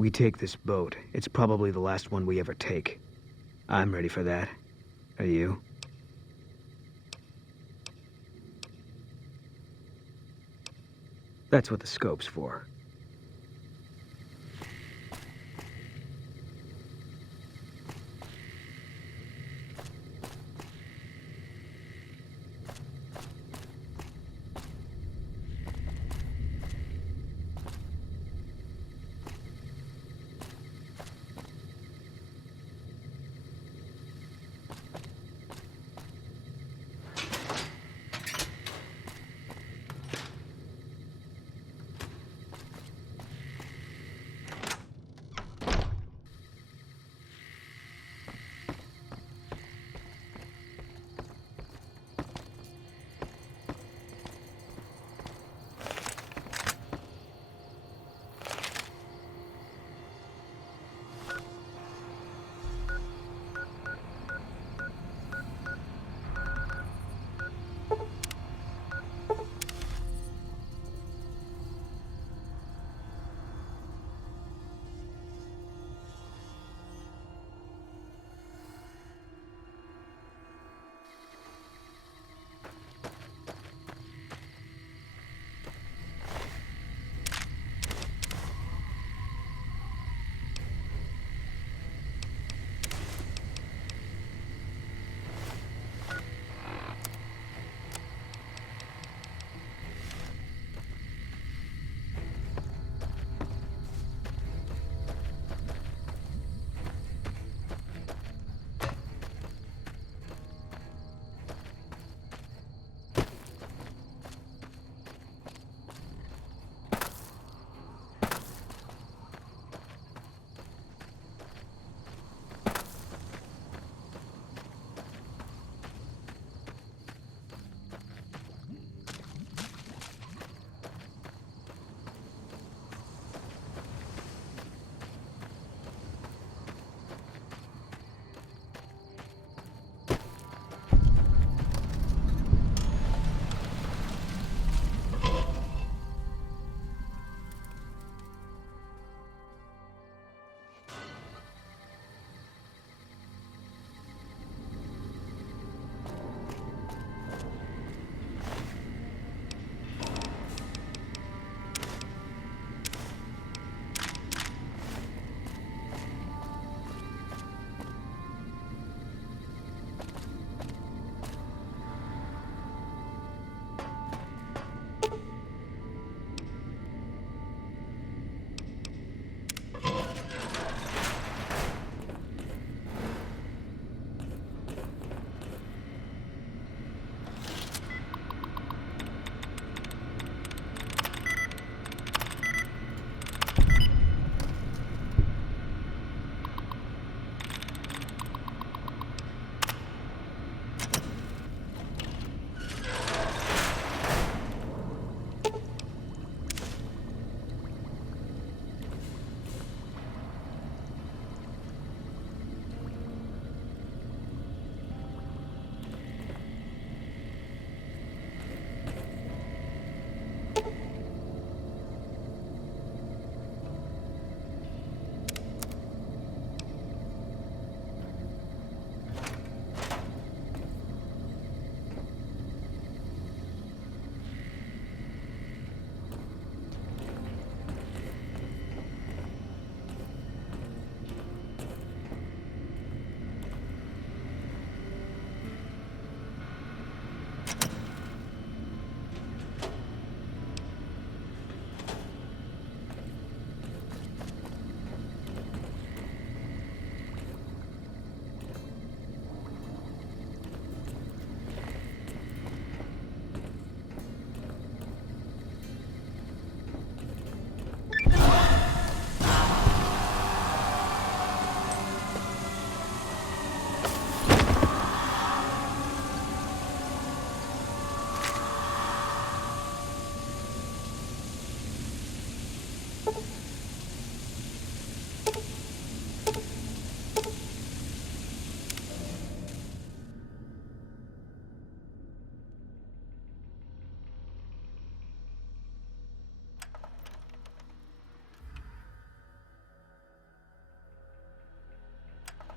We take this boat. It's probably the last one we ever take. I'm ready for that. Are you? That's what the scope's for.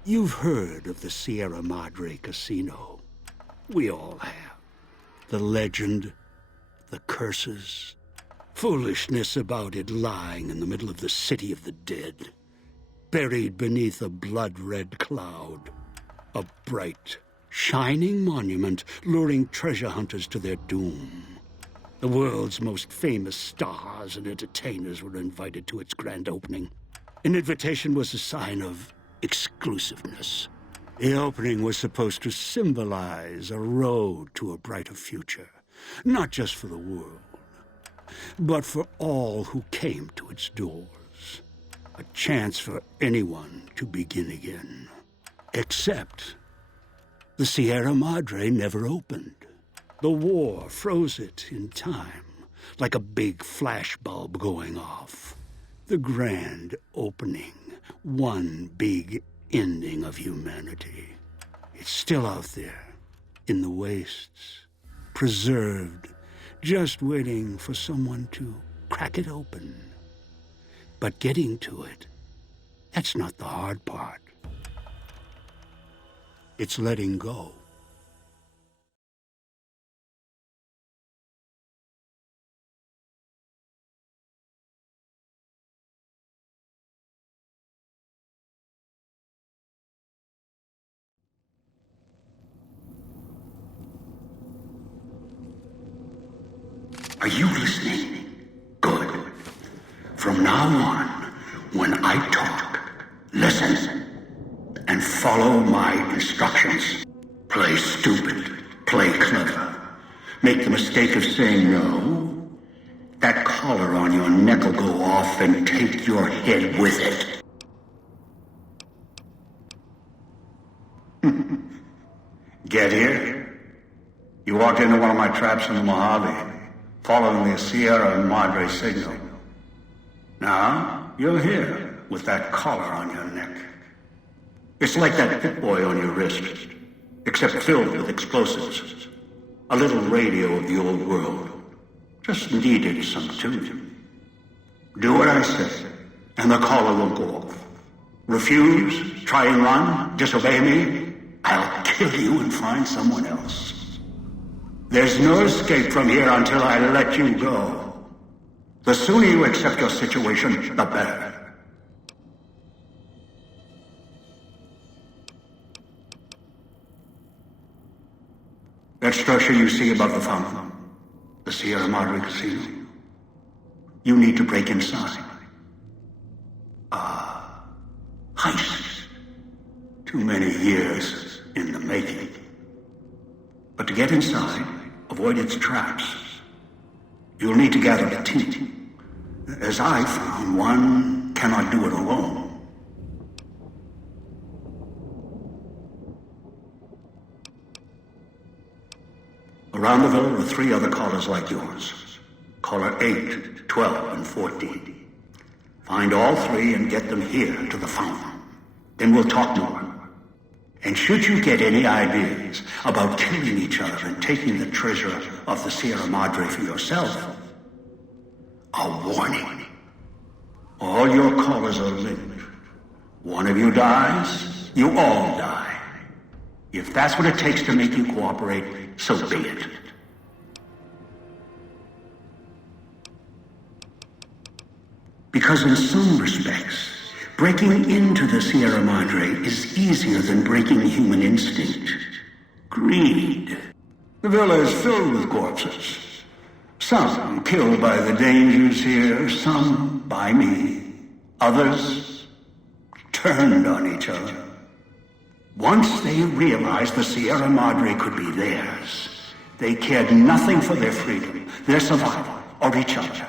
You've heard of the Sierra Madre Casino. We all have. The legend, the curses, foolishness about it lying in the middle of the city of the dead, buried beneath a blood-red cloud. A bright, shining monument luring treasure hunters to their doom. The world's most famous stars and entertainers were invited to its grand opening. An invitation was a sign of exclusiveness. The opening was supposed to symbolize a road to a brighter future, not just for the world, but for all who came to its doors. A chance for anyone to begin again. Except the Sierra Madre never opened. The war froze it in time, like a big flashbulb going off. The grand opening, one big ending of humanity. It's still out there, in the wastes, preserved, just waiting for someone to crack it open. But getting to it, that's not the hard part. It's letting go. Are you listening? Good. From now on, when I talk, listen and follow my instructions. Play stupid, play clever. Make the mistake of saying no. That collar on your neck will go off and take your head with it. Get here? You walked into one of my traps in the Mojave, following the Sierra Madre signal. Now, you're here with that collar on your neck. It's like that Pit Boy on your wrist, except filled with explosives. A little radio of the old world. Just needed some tuning. Do what I say, and the collar will go off. Refuse, try and run, disobey me, I'll kill you and find someone else. There's no escape from here until I let you go. The sooner you accept your situation, the better. That structure you see above the fountain, the Sierra Madre Casino, you need to break inside. Heist. Too many years in the making. But to get inside, avoid its traps, you'll need to gather a team. As I found, one cannot do it alone. Around the villa are 3 other callers like yours. Caller 8, 12, and 14. Find all 3 and get them here to the fountain. Then we'll talk more. And should you get any ideas about killing each other and taking the treasure of the Sierra Madre for yourself, a warning. All your callers are linked. One of you dies, you all die. If that's what it takes to make you cooperate, so be it. Because in some respects, breaking into the Sierra Madre is easier than breaking human instinct. Greed. The villa is filled with corpses. Some killed by the dangers here, some by me. Others turned on each other. Once they realized the Sierra Madre could be theirs, they cared nothing for their freedom, their survival, or each other.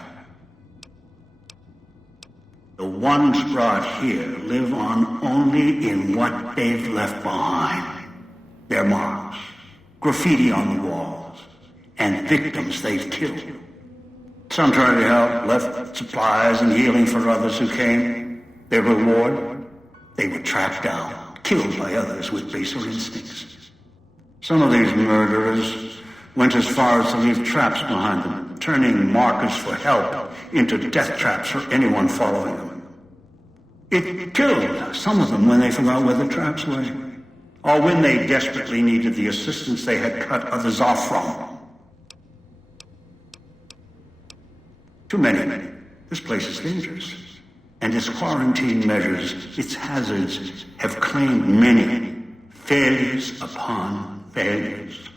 The ones brought here live on only in what they've left behind. Their marks, graffiti on the walls, and victims they've killed. Some tried to help, left supplies and healing for others who came. Their reward? They were tracked down, killed by others with baser instincts. Some of these murderers went as far as to leave traps behind them, turning markers for help into death traps for anyone following them. It killed some of them when they forgot where the traps were, or when they desperately needed the assistance they had cut others off from. Too many. This place is dangerous. And its quarantine measures, its hazards, have claimed many failures upon failures.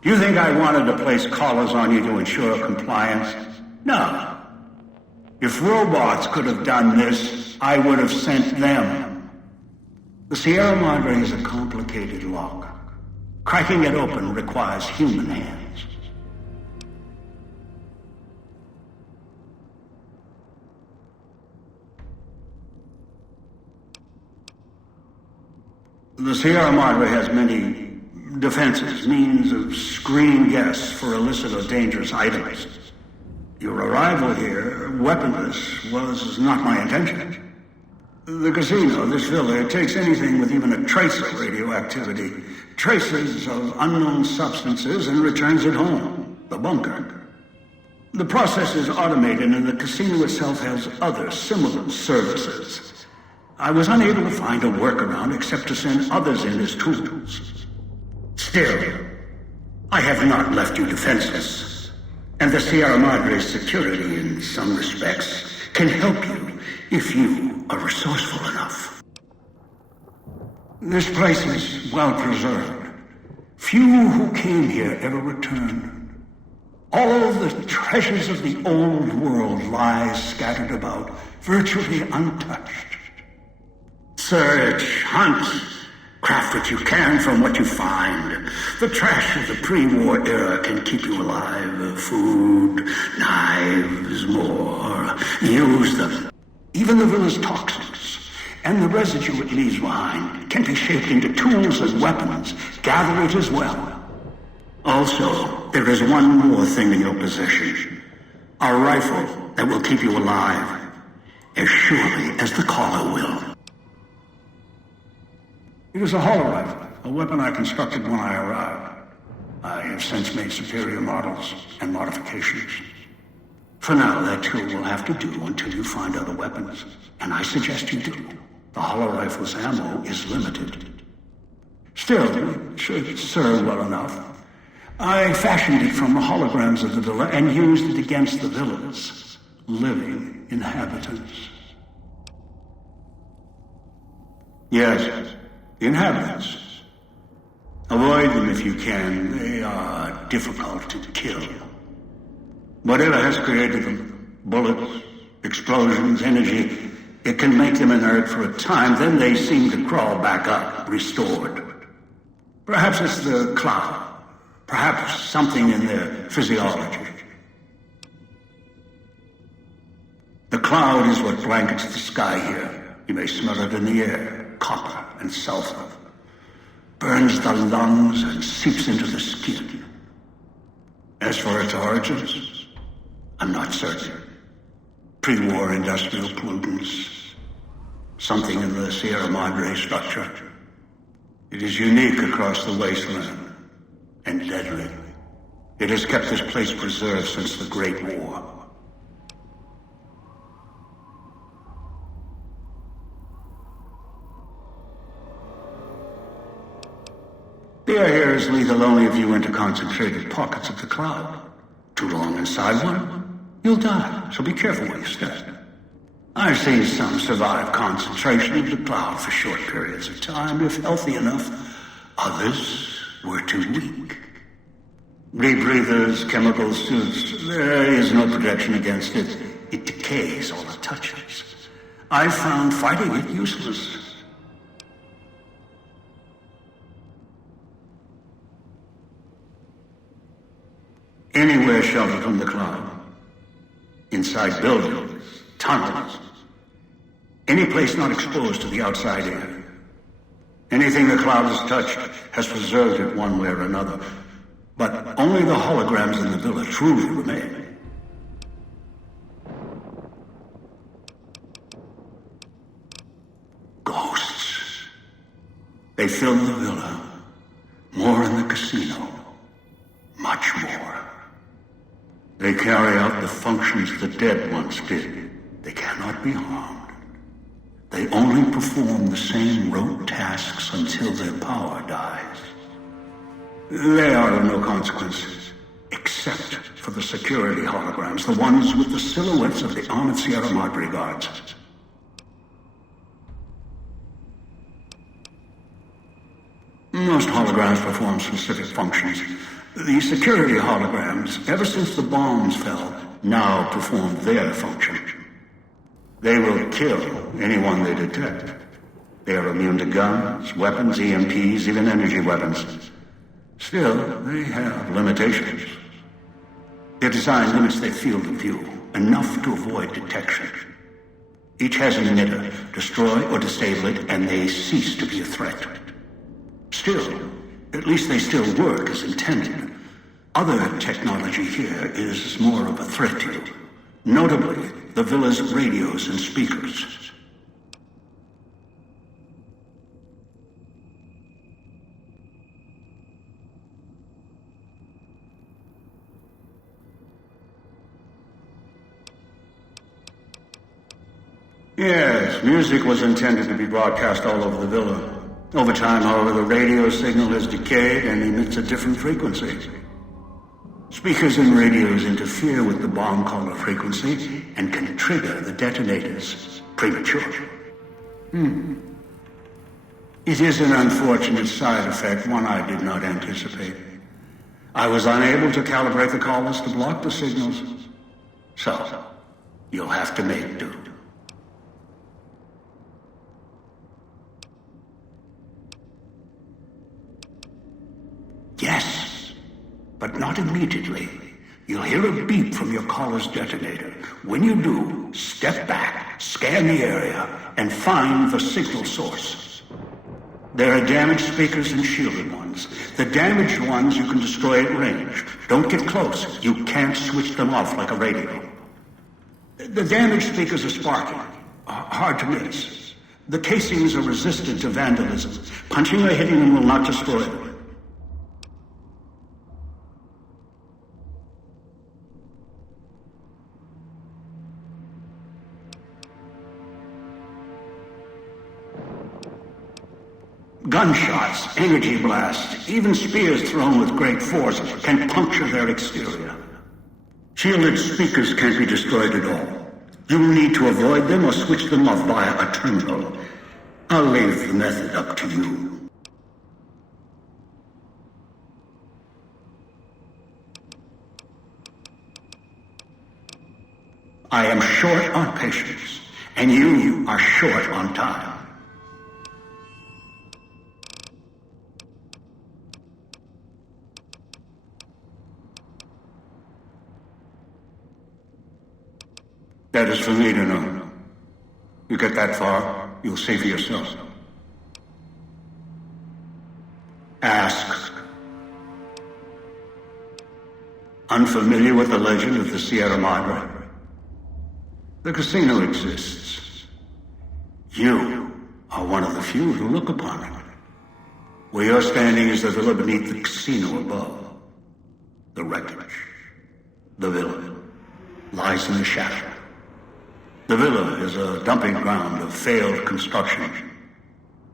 Do you think I wanted to place collars on you to ensure compliance? No. If robots could have done this, I would have sent them. The Sierra Madre is a complicated lock. Cracking it open requires human hands. The Sierra Madre has many defenses, means of screening guests for illicit or dangerous items. Your arrival here, weaponless, was not my intention. The casino, this villa, it takes anything with even a trace of radioactivity, traces of unknown substances, and returns it home, the bunker. The process is automated, and the casino itself has other similar services. I was unable to find a workaround except to send others in as tools. Still, I have not left you defenseless, and the Sierra Madre's security, in some respects, can help you if you are resourceful enough. This place is well preserved. Few who came here ever returned. All the treasures of the old world lie scattered about, virtually untouched. Search, hunt, craft what you can from what you find. The trash of the pre-war era can keep you alive. Food, knives, more. Use them. Even the villa's toxins and the residue it leaves behind can be shaped into tools and weapons. Gather it as well. Also, there is one more thing in your possession. A rifle that will keep you alive, as surely as the caller will. It is a hollow rifle, a weapon I constructed when I arrived. I have since made superior models and modifications. For now, that tool will have to do until you find other weapons, and I suggest you do. The hollow rifle's ammo is limited. Still, it should serve well enough. I fashioned it from the holograms of the villa and used it against the villa's living inhabitants. Yes. The inhabitants. Avoid them if you can. They are difficult to kill. Whatever has created them, bullets, explosions, energy, it can make them inert for a time, then they seem to crawl back up, restored. Perhaps it's the cloud. Perhaps something in their physiology. The cloud is what blankets the sky here. You may smell it in the air. Copper and sulfur. Burns the lungs and seeps into the skin. As for its origins, I'm not certain. Pre-war industrial pollutants. Something in the Sierra Madre structure. It is unique across the wasteland. And deadly. It has kept this place preserved since the Great War. The air here is lethal only if you enter concentrated pockets of the cloud. Too long inside one, you'll die, so be careful where you step. I've seen some survive concentration of the cloud for short periods of time, if healthy enough. Others were too weak. Rebreathers, chemical suits, there is no protection against it. It decays all it touches. I found fighting it useless. Anywhere sheltered from the cloud. Inside buildings, tunnels. Any place not exposed to the outside air. Anything the cloud has touched has preserved it one way or another. But only the holograms in the villa truly remain. Ghosts. They fill the villa. More in the casino. Much more. They carry out the functions the dead once did. They cannot be harmed. They only perform the same rote tasks until their power dies. They are of no consequence, except for the security holograms, the ones with the silhouettes of the armored Sierra Madre guards. Most holograms perform specific functions. The security holograms, ever since the bombs fell, now perform their function. They will kill anyone they detect. They are immune to guns, weapons, EMPs, even energy weapons. Still, they have limitations. Their design limits their field of view, enough to avoid detection. Each has an emitter. Destroy or disable it, and they cease to be a threat. Still, at least they still work as intended. Other technology here is more of a threat to you. Notably, the villa's radios and speakers. Yes, music was intended to be broadcast all over the villa. Over time, however, the radio signal has decayed and emits a different frequency. Speakers and radios interfere with the bomb caller frequency and can trigger the detonators prematurely. It is an unfortunate side effect, one I did not anticipate. I was unable to calibrate the collars to block the signals. So, you'll have to make do. Yes, but not immediately. You'll hear a beep from your collar's detonator. When you do, step back, scan the area, and find the signal source. There are damaged speakers and shielded ones. The damaged ones you can destroy at range. Don't get close. You can't switch them off like a radio. The damaged speakers are sparking. Hard to miss. The casings are resistant to vandalism. Punching or hitting them will not destroy them. Gunshots, energy blasts, even spears thrown with great force can puncture their exterior. Shielded speakers can't be destroyed at all. You will need to avoid them or switch them off via a terminal. I'll leave the method up to you. I am short on patience, and you are short on time. That is for me to know. You get that far, you'll see for yourself. Ask. Unfamiliar with the legend of the Sierra Madre? The casino exists. You are one of the few who look upon it. Where you're standing is the villa beneath the casino above. The wreckage. The villa lies in the shadow. The villa is a dumping ground of failed construction.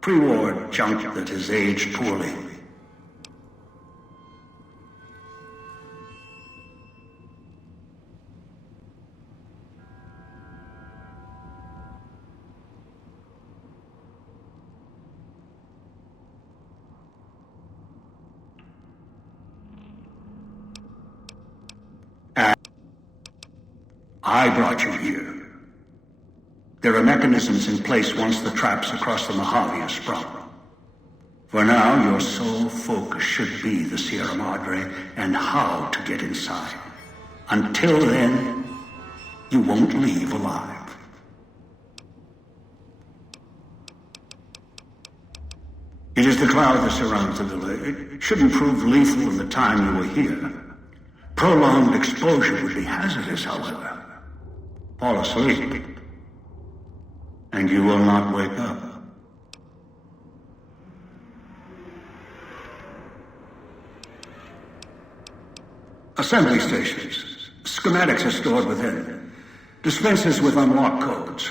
Pre-war junk that has aged poorly. I brought you here. There are mechanisms in place once the traps across the Mojave are sprung. For now, your sole focus should be the Sierra Madre and how to get inside. Until then, you won't leave alive. It is the cloud that surrounds the villa. It shouldn't prove lethal in the time you were here. Prolonged exposure would be hazardous, however. Fall asleep, and you will not wake up. Assembly stations. Schematics are stored within. Dispensers with unlock codes.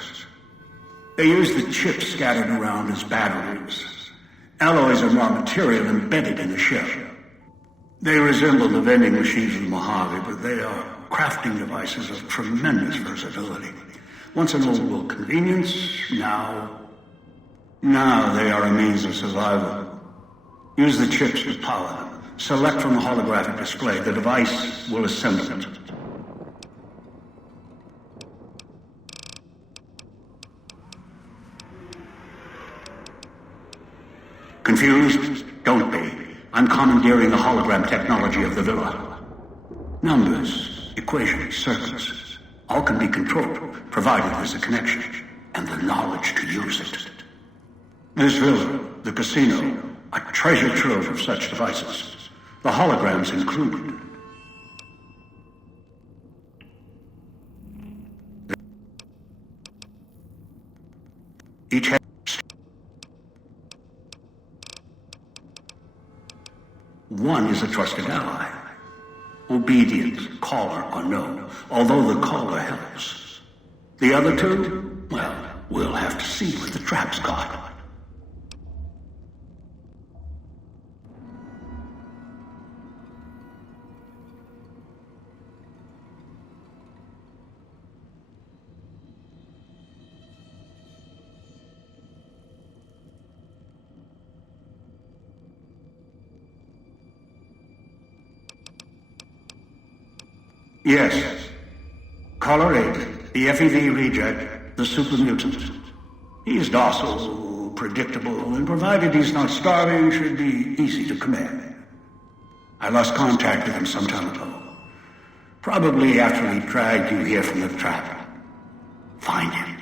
They use the chips scattered around as batteries. Alloys of raw material embedded in the ship. They resemble the vending machines of the Mojave, but they are crafting devices of tremendous versatility. Once an old world convenience, now they are a means of survival. Use the chips to power them. Select from the holographic display. The device will assemble it. Confused? Don't be. I'm commandeering the hologram technology of the villa. Numbers, equations, circuits, all can be controlled, provided there's a connection, and the knowledge to use it. This villa, the casino, a treasure trove of such devices. The holograms included. Each has one is a trusted ally. Obedient, caller, or no, although the caller helps. The other two, well, we'll have to see what the trap's got. Yes. Caller 8, the FNV reject, the super mutant. He's docile, predictable, and provided he's not starving, should be easy to command. I lost contact with him some time ago. Probably after he dragged you here from the trap. Find him.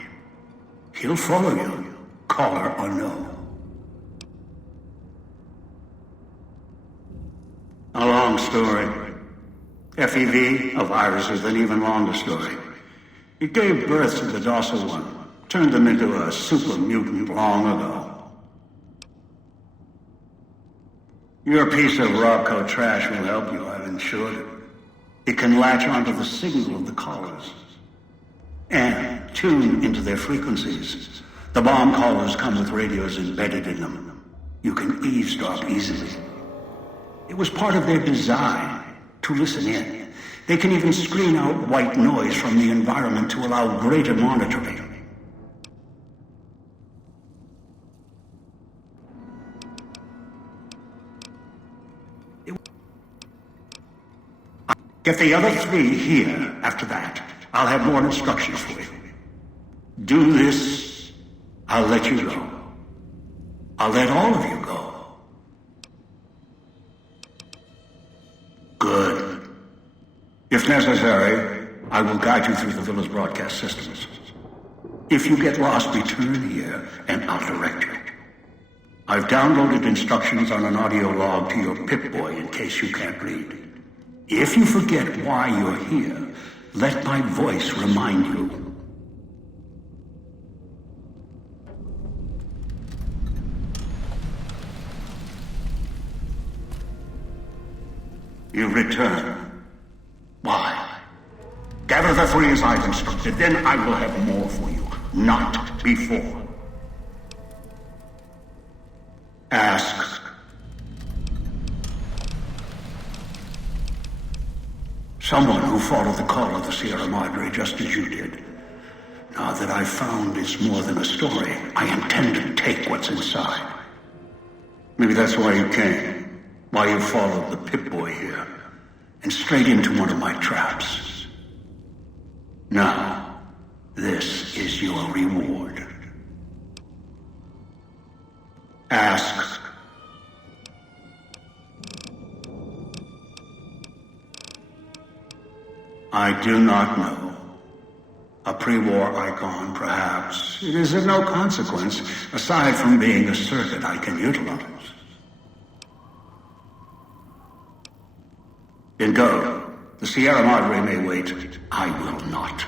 He'll follow you, caller or no. A long story. FEV, a virus, is an even longer story. It gave birth to the docile one, turned them into a super mutant long ago. Your piece of Rocco trash will help you, I've ensured it. It can latch onto the signal of the callers and tune into their frequencies. The bomb callers come with radios embedded in them. You can eavesdrop easily. It was part of their design to listen in. They can even screen out white noise from the environment to allow greater monitoring. Get the other three here after that. I'll have more instructions for you. Do this, I'll let you go. I'll let all of you go. Good. If necessary, I will guide you through the villa's broadcast systems. If you get lost, return here, and I'll direct you. I've downloaded instructions on an audio log to your Pip-Boy in case you can't read. If you forget why you're here, let my voice remind you. You return. Why? Gather the three as I've instructed, then I will have more for you. Not before. Ask. Someone who followed the call of the Sierra Madre just as you did. Now that I've found it's more than a story, I intend to take what's inside. Maybe that's why you came. Why you followed the Pip-Boy here, and straight into one of my traps. Now, this is your reward. Ask. I do not know. A pre-war icon, perhaps. It is of no consequence, aside from being a circuit I can utilize. Then go. The Sierra Madre may wait. I will not.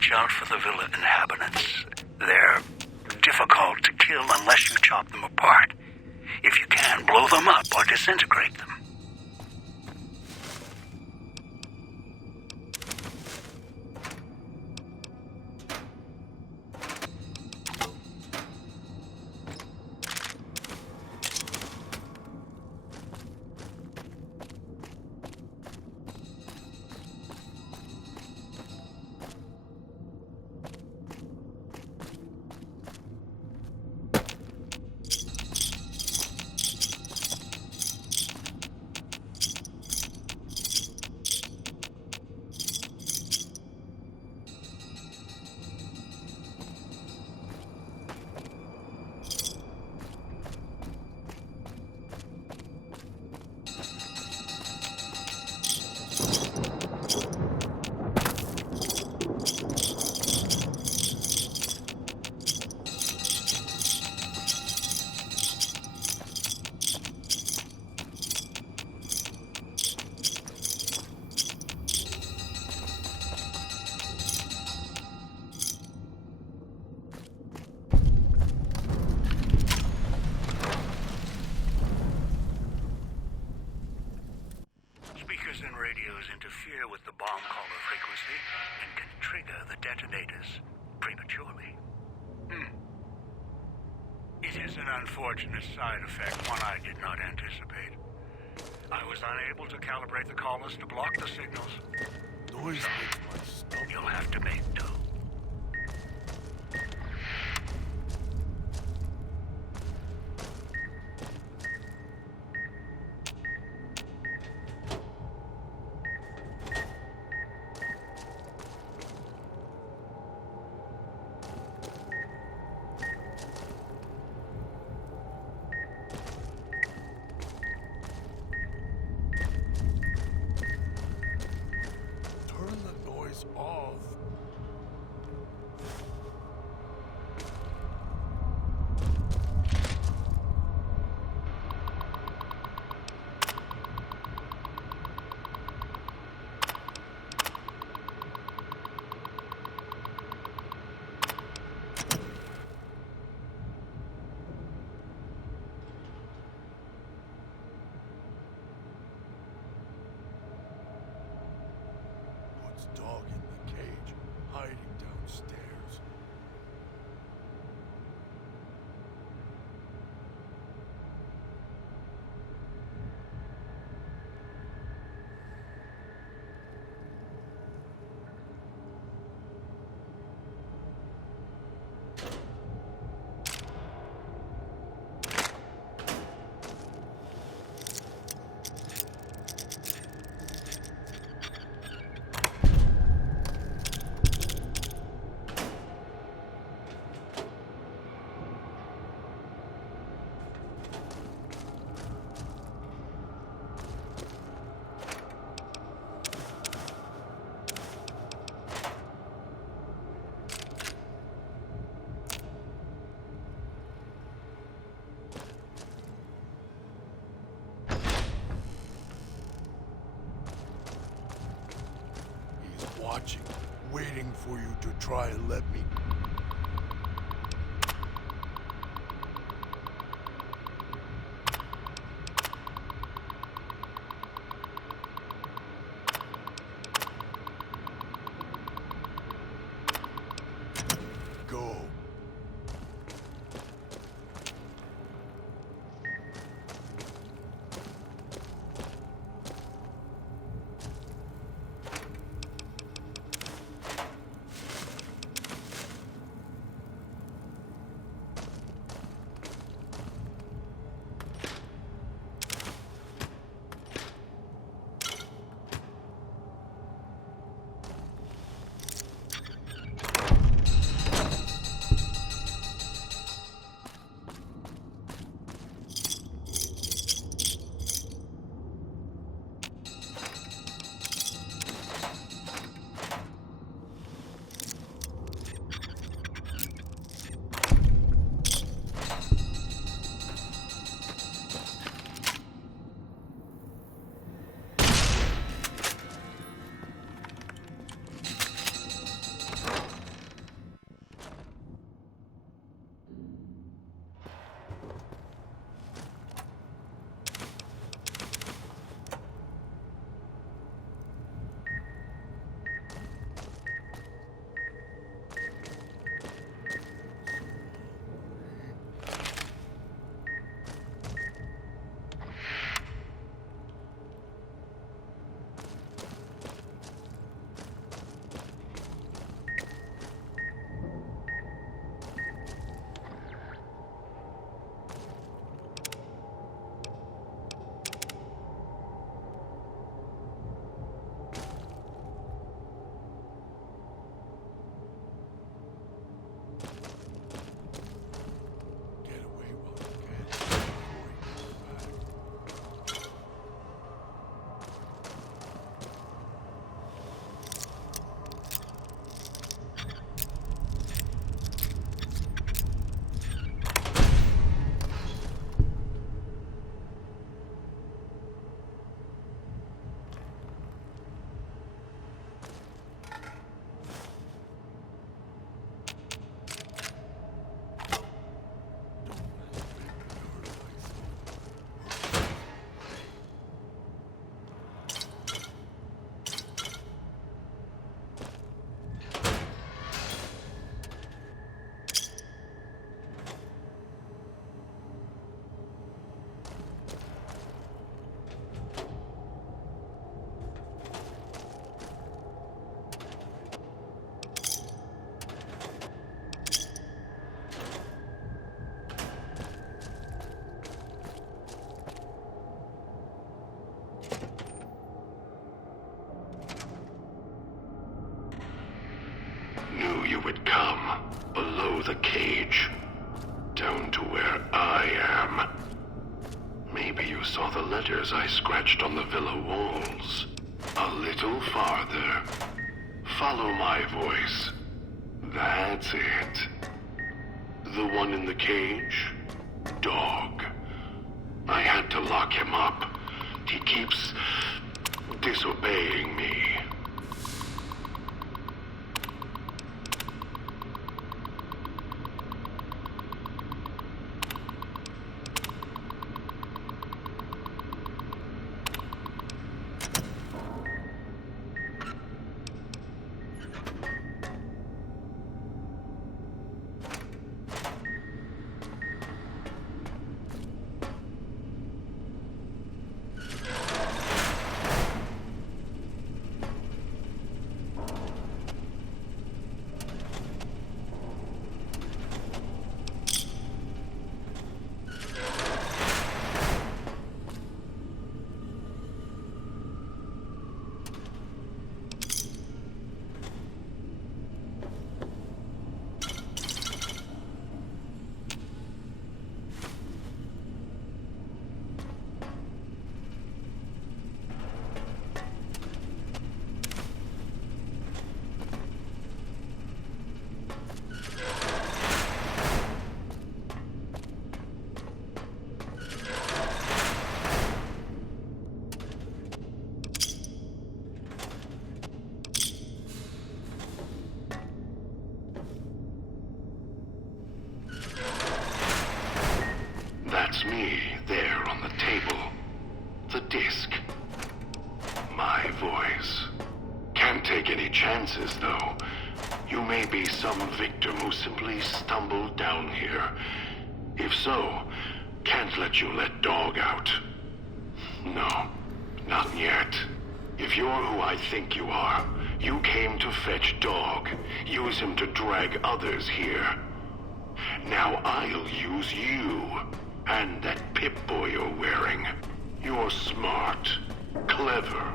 watch out for the villa inhabitants. They're difficult to kill unless you chop them apart. If you can, blow them up or disintegrate them. Interfere with the bomb caller frequency and can trigger the detonators prematurely. It is an unfortunate side effect, one I did not anticipate. I was unable to calibrate the callers to block the signals. Noise makes my stomach. You'll have to make do. Turn the noise off. Puts dog in the cage, hiding downstairs. He's watching, waiting for you to try and let me. Go. the cage. Down to where I am. Maybe you saw the letters I scratched on the villa walls. A little farther. Follow my voice. That's it. The one in the cage? Dog. I had to lock him up. He keeps disobeying me. That's me, there on the table. The disc. My voice. Can't take any chances, though. You may be some victim who simply stumbled down here. If so, can't let you let Dog out. No, not yet. If you're who I think you are, you came to fetch Dog. Use him to drag others here. Now I'll use you. And that Pip-Boy you're wearing. You're smart. Clever.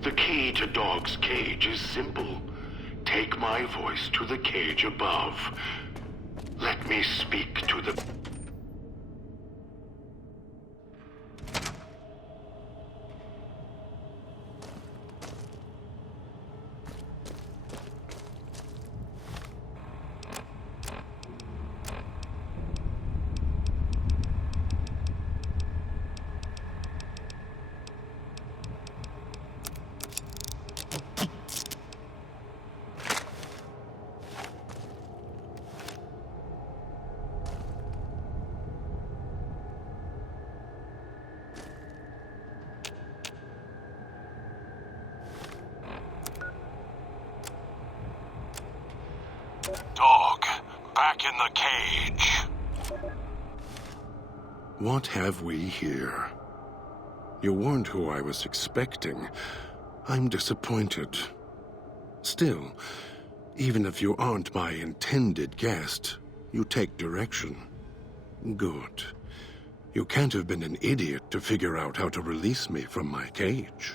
The key to Dog's cage is simple. Take my voice to the cage above. Let me speak to the... Dog, back in the cage. What have we here? You weren't who I was expecting. I'm disappointed. Still, even if you aren't my intended guest, you take direction. Good. You can't have been an idiot to figure out how to release me from my cage.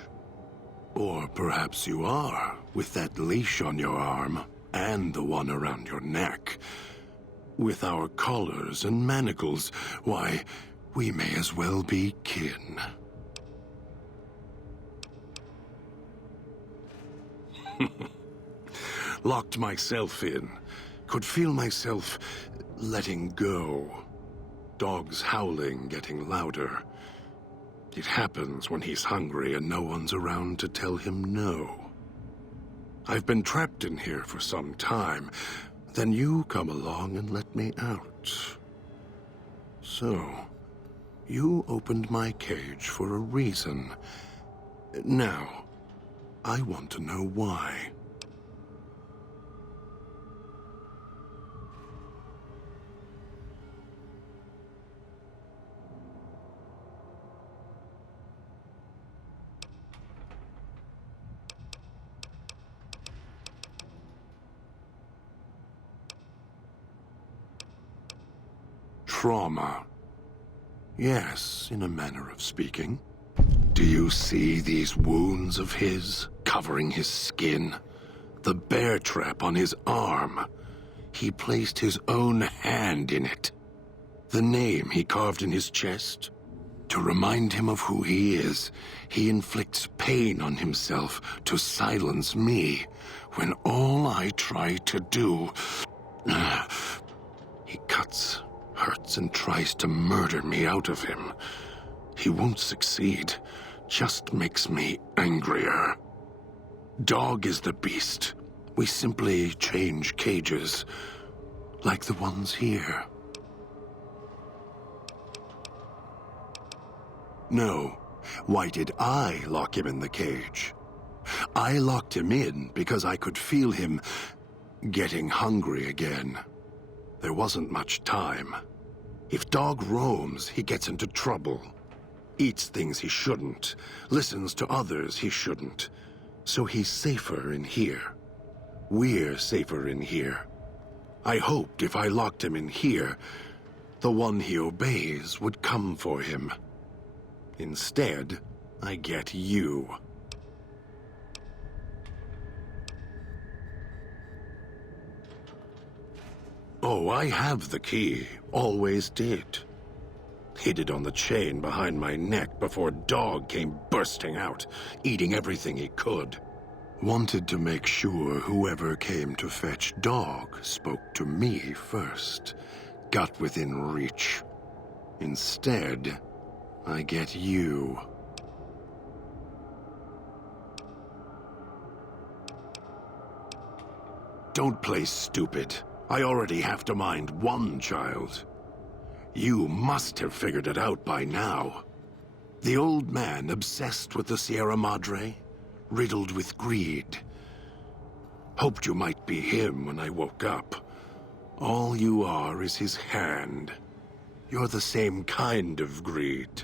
Or perhaps you are, with that leash on your arm, and the one around your neck. With our collars and manacles, why, we may as well be kin. Locked myself in. Could feel myself letting go. Dogs howling, getting louder. It happens when he's hungry and no one's around to tell him no. I've been trapped in here for some time. Then you come along and let me out. So, you opened my cage for a reason. Now, I want to know why. Trauma. Yes, in a manner of speaking. Do you see these wounds of his, covering his skin? The bear trap on his arm. He placed his own hand in it. The name he carved in his chest. To remind him of who he is, he inflicts pain on himself to silence me, when all I try to do... He cuts, hurts, and tries to murder me out of him. He won't succeed, just makes me angrier. Dog is the beast. We simply change cages, like the ones here. No. Why did I lock him in the cage? I locked him in because I could feel him getting hungry again. There wasn't much time. If Dog roams, he gets into trouble. Eats things he shouldn't. Listens to others he shouldn't. So he's safer in here. We're safer in here. I hoped if I locked him in here, the one he obeys would come for him. Instead, I get you. Oh, I have the key. Always did. Hid it on the chain behind my neck before Dog came bursting out, eating everything he could. Wanted to make sure whoever came to fetch Dog spoke to me first. Got within reach. Instead, I get you. Don't play stupid. I already have to mind one child. You must have figured it out by now. The old man obsessed with the Sierra Madre, riddled with greed. Hoped you might be him when I woke up. All you are is his hand. You're the same kind of greed.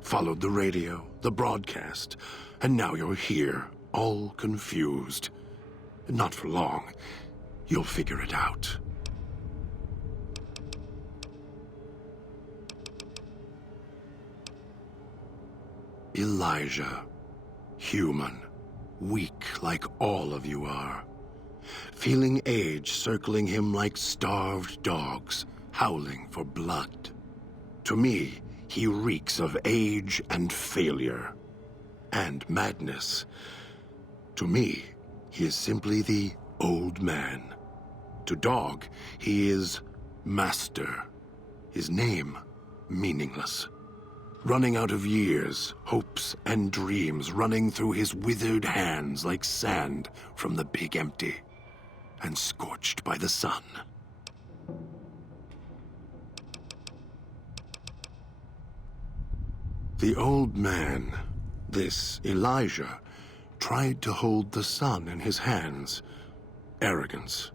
Followed the radio, the broadcast, and now you're here, all confused. Not for long. You'll figure it out. Elijah. Human. Weak like all of you are. Feeling age circling him like starved dogs, howling for blood. To me, he reeks of age and failure. And madness. To me, he is simply the old man. To Dog, he is Master. His name, meaningless. Running out of years, hopes and dreams running through his withered hands like sand from the big empty, and scorched by the sun. The old man, this Elijah, tried to hold the sun in his hands. Arrogance.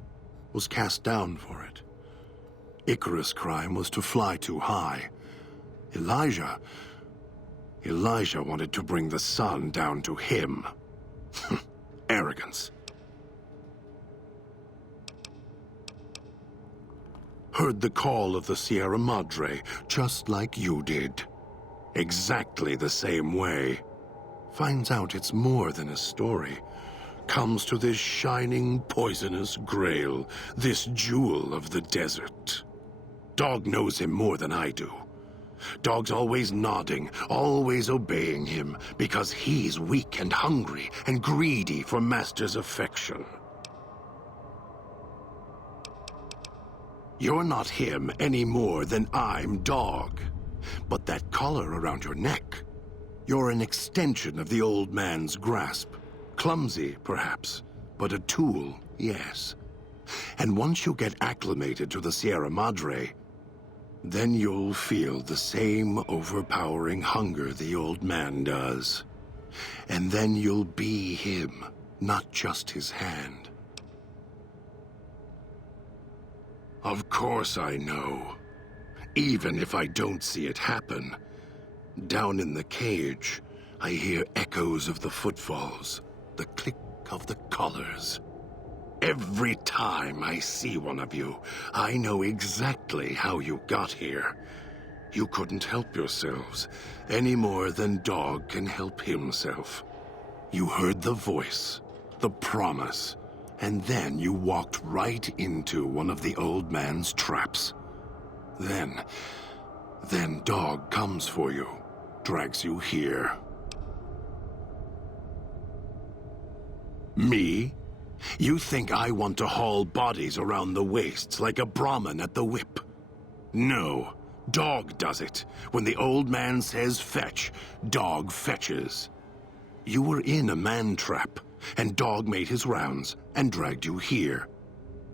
Was cast down for it. Icarus' crime was to fly too high. Elijah wanted to bring the sun down to him. Arrogance. Heard the call of the Sierra Madre, just like you did. Exactly the same way. Finds out it's more than a story. Comes to this shining, poisonous grail, this jewel of the desert. Dog knows him more than I do. Dog's always nodding, always obeying him, because he's weak and hungry and greedy for Master's affection. You're not him any more than I'm Dog. But that collar around your neck, you're an extension of the old man's grasp. Clumsy, perhaps, but a tool, yes. And once you get acclimated to the Sierra Madre, then you'll feel the same overpowering hunger the old man does. And then you'll be him, not just his hand. Of course I know. Even if I don't see it happen. Down in the cage, I hear echoes of the footfalls. The click of the collars. Every time I see one of you, I know exactly how you got here. You couldn't help yourselves, any more than Dog can help himself. You heard the voice, the promise, and then you walked right into one of the old man's traps. Then Dog comes for you, drags you here. Me? You think I want to haul bodies around the wastes like a Brahmin at the whip? No, Dog does it. When the old man says fetch, Dog fetches. You were in a man trap, and Dog made his rounds and dragged you here.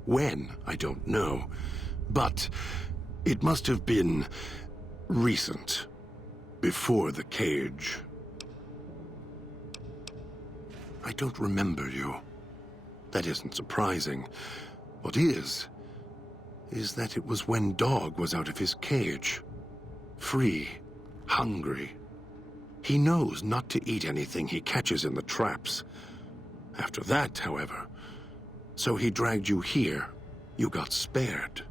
When, I don't know, but it must have been recent, before the cage. I don't remember you. That isn't surprising. What is that it was when Dog was out of his cage. Free, hungry. He knows not to eat anything he catches in the traps. After that, however, so he dragged you here. You got spared.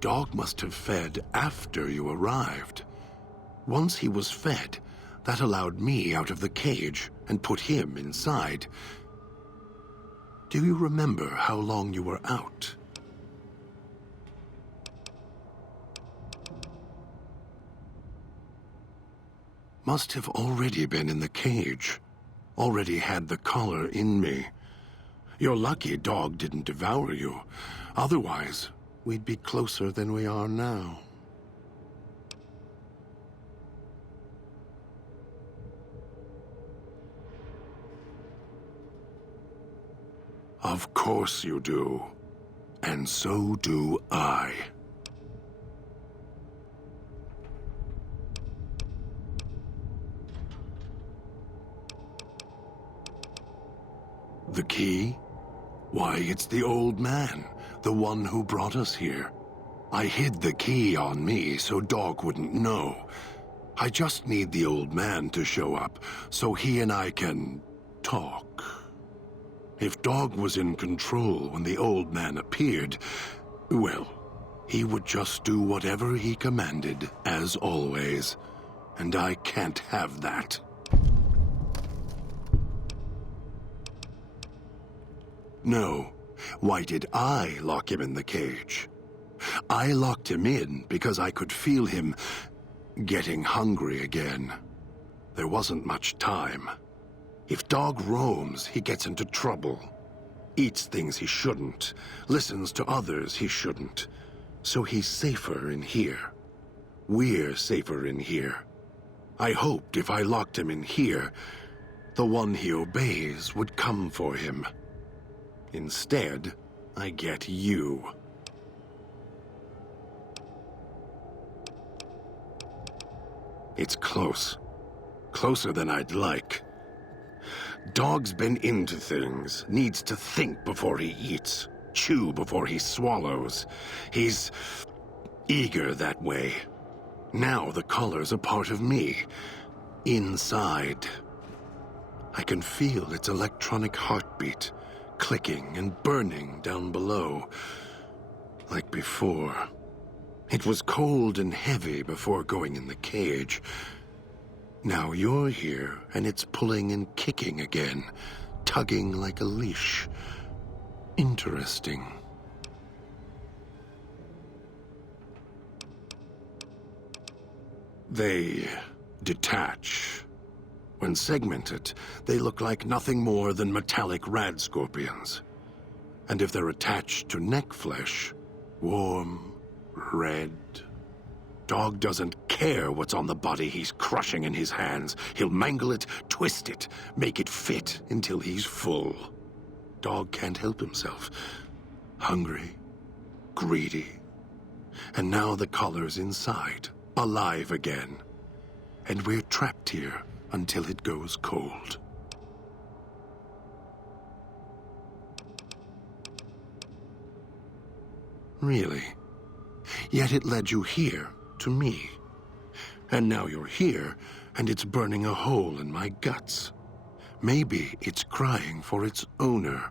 Dog must have fed after you arrived. Once he was fed, that allowed me out of the cage and put him inside. Do you remember how long you were out? Must have already been in the cage. Already had the collar in me. You're lucky Dog didn't devour you. Otherwise, we'd be closer than we are now. Of course you do. And so do I. The key? Why, it's the old man, the one who brought us here. I hid the key on me so Dog wouldn't know. I just need the old man to show up so he and I can talk. If Dog was in control when the old man appeared, well, he would just do whatever he commanded, as always. And I can't have that. No. Why did I lock him in the cage? I locked him in because I could feel him getting hungry again. There wasn't much time. If Dog roams, he gets into trouble. Eats things he shouldn't. Listens to others he shouldn't. So he's safer in here. We're safer in here. I hoped if I locked him in here, the one he obeys would come for him. Instead, I get you. It's close. Closer than I'd like. Dog's been into things, needs to think before he eats, chew before he swallows. He's eager that way. Now the collar's a part of me. Inside. I can feel its electronic heartbeat, clicking and burning down below. Like before. It was cold and heavy before going in the cage. Now you're here, and it's pulling and kicking again, tugging like a leash. Interesting. They detach. When segmented, they look like nothing more than metallic rad scorpions. And if they're attached to neck flesh, warm, red. Dog doesn't care what's on the body he's crushing in his hands. He'll mangle it, twist it, make it fit until he's full. Dog can't help himself. Hungry, greedy. And now the collar's inside, alive again. And we're trapped here until it goes cold. Really? Yet it led you here, to me. And now you're here, and it's burning a hole in my guts. Maybe it's crying for its owner.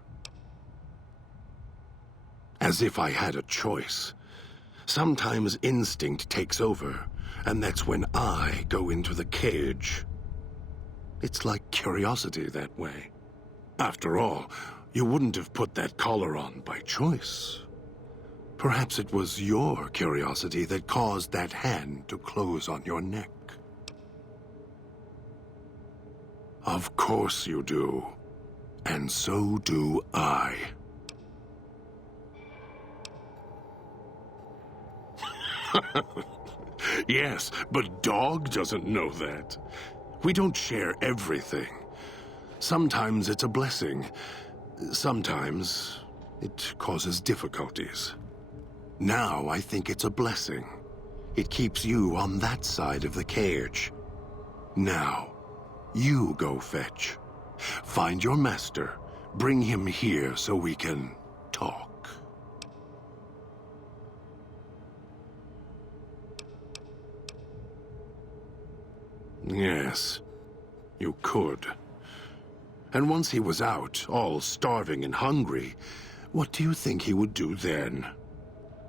As if I had a choice. Sometimes instinct takes over, and that's when I go into the cage. It's like curiosity that way. After all, You wouldn't have put that collar on by choice. Perhaps it was your curiosity that caused that hand to close on your neck. Of course you do. And so do I. Yes, but Dog doesn't know that. We don't share everything. Sometimes it's a blessing. Sometimes it causes difficulties. Now I think it's a blessing. It keeps you on that side of the cage. Now, you go fetch. Find your master. Bring him here so we can talk. Yes, you could. And once he was out, all starving and hungry, what do you think he would do then?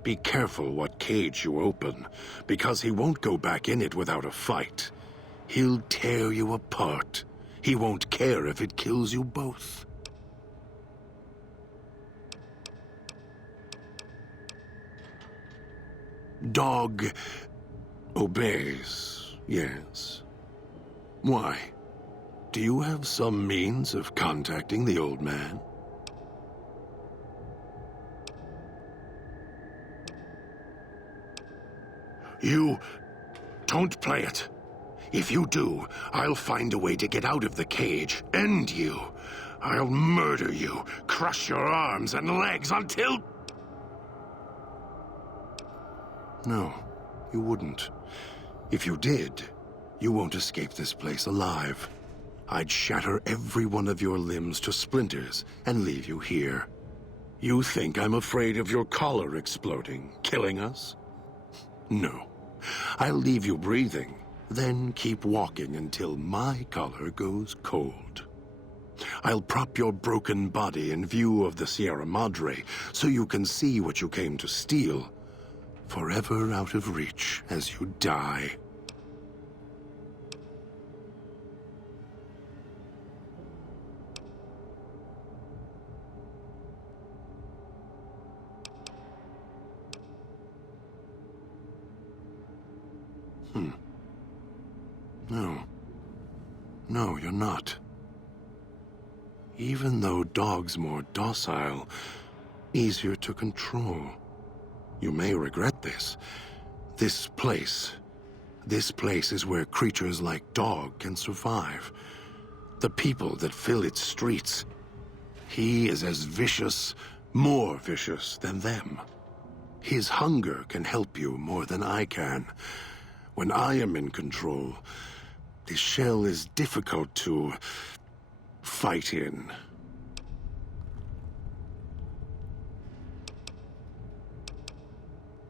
Be careful what cage you open, because he won't go back in it without a fight. He'll tear you apart. He won't care if it kills you both. Dog obeys, yes. Why? Do you have some means of contacting the old man? You don't play it. If you do, I'll find a way to get out of the cage, end you. I'll murder you, crush your arms and legs until... No, you wouldn't. If you did, you won't escape this place alive. I'd shatter every one of your limbs to splinters and leave you here. You think I'm afraid of your collar exploding, killing us? No. I'll leave you breathing, then keep walking until my collar goes cold. I'll prop your broken body in view of the Sierra Madre so you can see what you came to steal, forever out of reach as you die. No. No, you're not. Even though Dog's more docile, easier to control. You may regret this. This place is where creatures like Dog can survive. The people that fill its streets. He is as vicious, more vicious than them. His hunger can help you more than I can. When I am in control, this shell is difficult to fight in.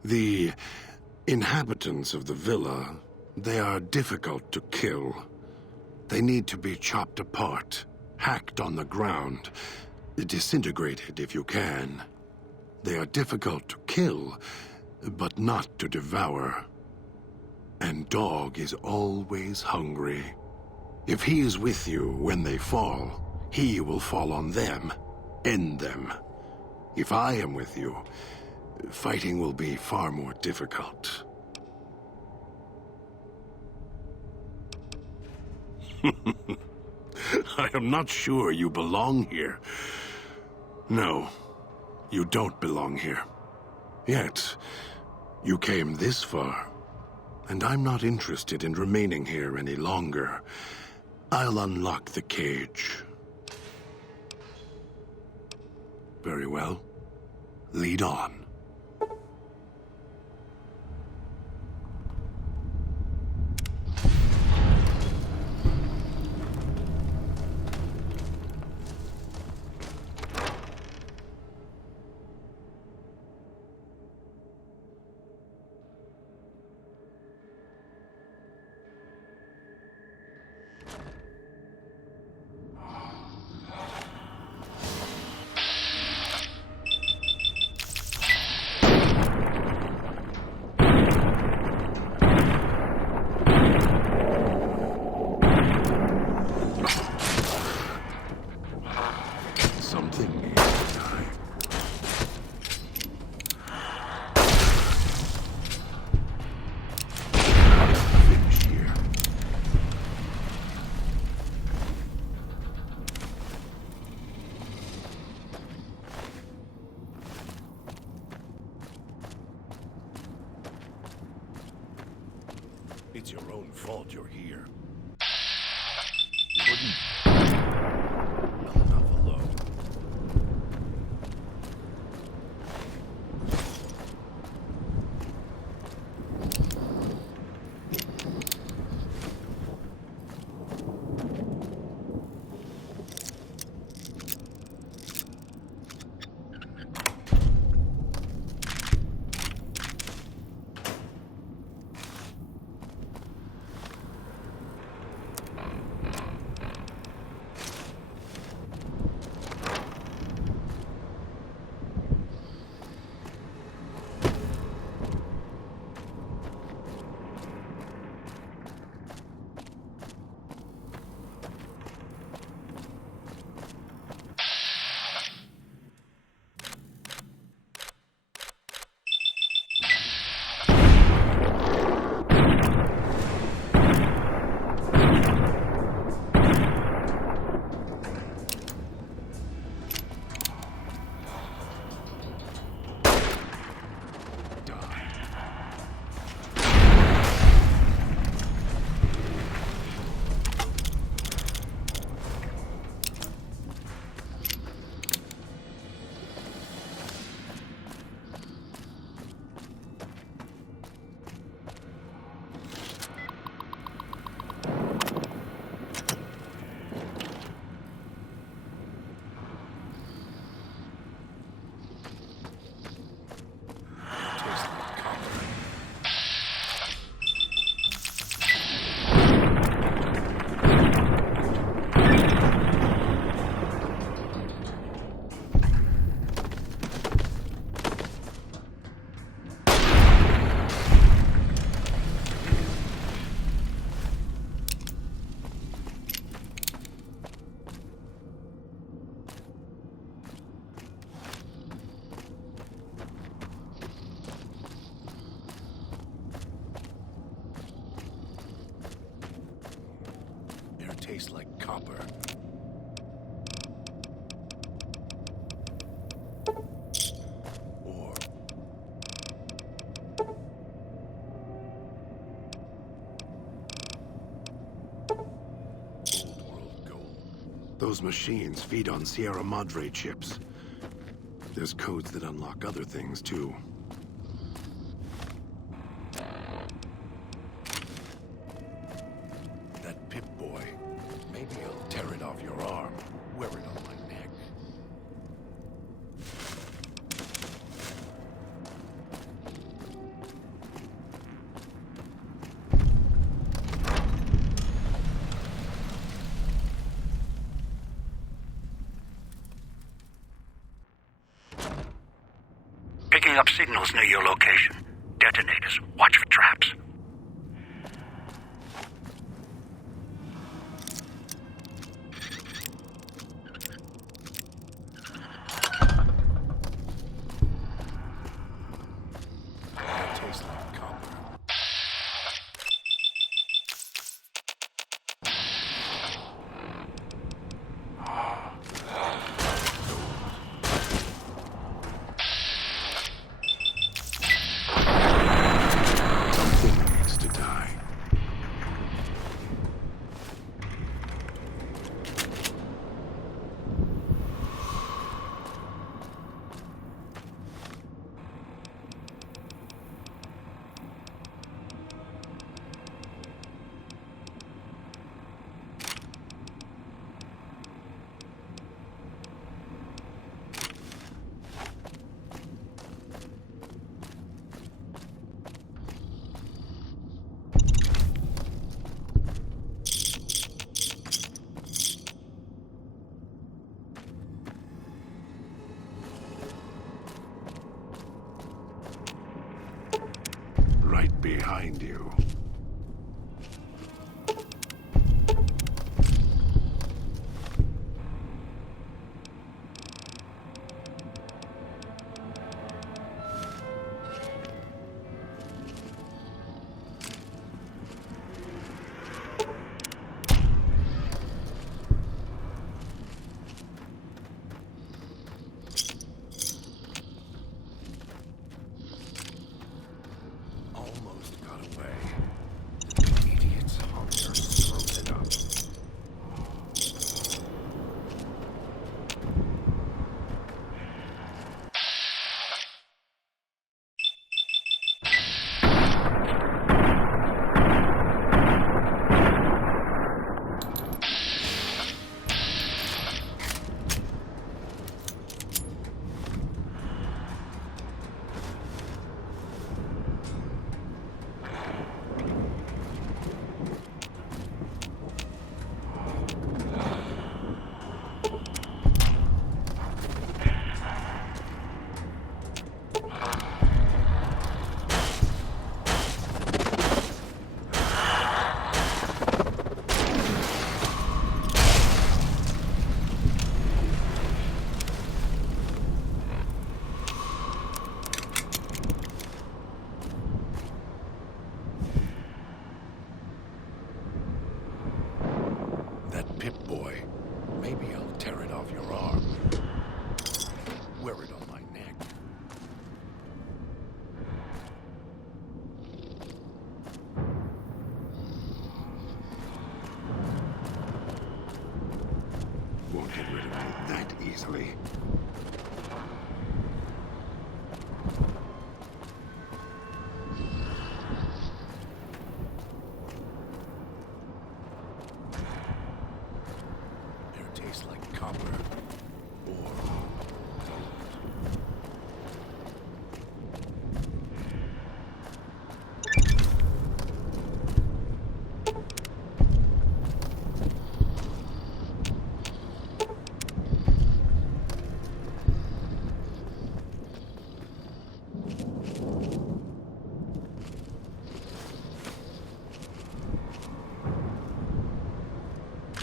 The inhabitants of the villa, they are difficult to kill. They need to be chopped apart, hacked on the ground, disintegrated if you can. They are difficult to kill, but not to devour. And Dog is always hungry. If he is with you when they fall, he will fall on them, end them. If I am with you, fighting will be far more difficult. I am not sure you belong here. No, you don't belong here. Yet, you came this far. And I'm not interested in remaining here any longer. I'll unlock the cage. Very well. Lead on. It's your own fault you're here. Well enough alone. Tastes like copper. Or old world gold. Those machines feed on Sierra Madre chips. There's codes that unlock other things, too. That Pip-Boy. Maybe I'll tear it off your arm. Wear it on my neck. Picking up signals near your location. Detonators. Watch for traps. Tastes like copper. Something needs to die. Right behind you. Almost got away. that easily. Air tastes like copper. Or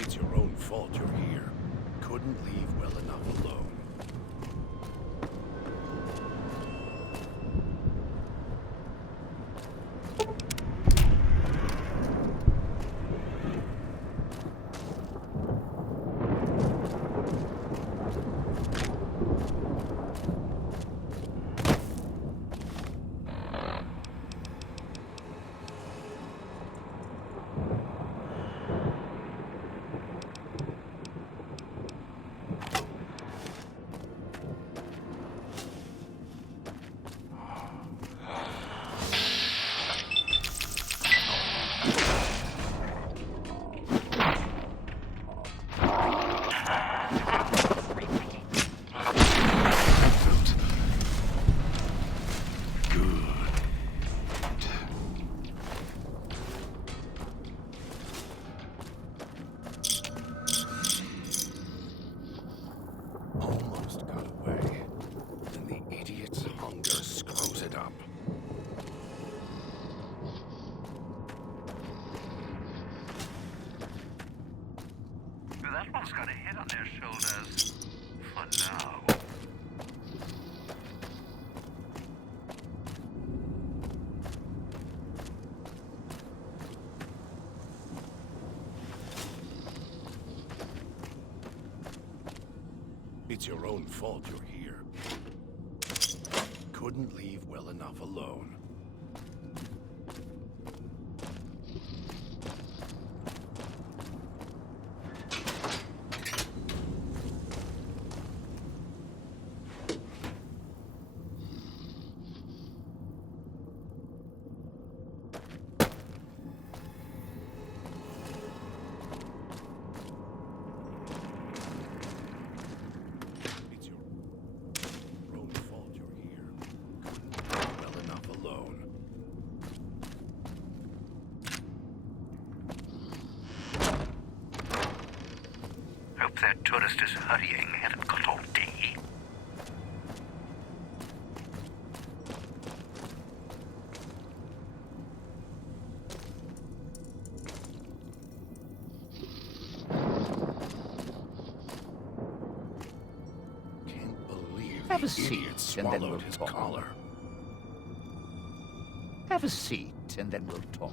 it's your own fault you're here. Couldn't leave well enough alone. Almost got away. Then the idiot's hunger screws it up. That one's got a head on their shoulders. For now. It's your own fault you're here. Couldn't leave well enough alone. It's your own fault you're here. Couldn't leave well enough alone. Hope that tourist is hurrying. Haven't got all day. Can't believe Have the a seat, idiot and then swallowed we'll his talk. collar. Have a seat, and then we'll talk.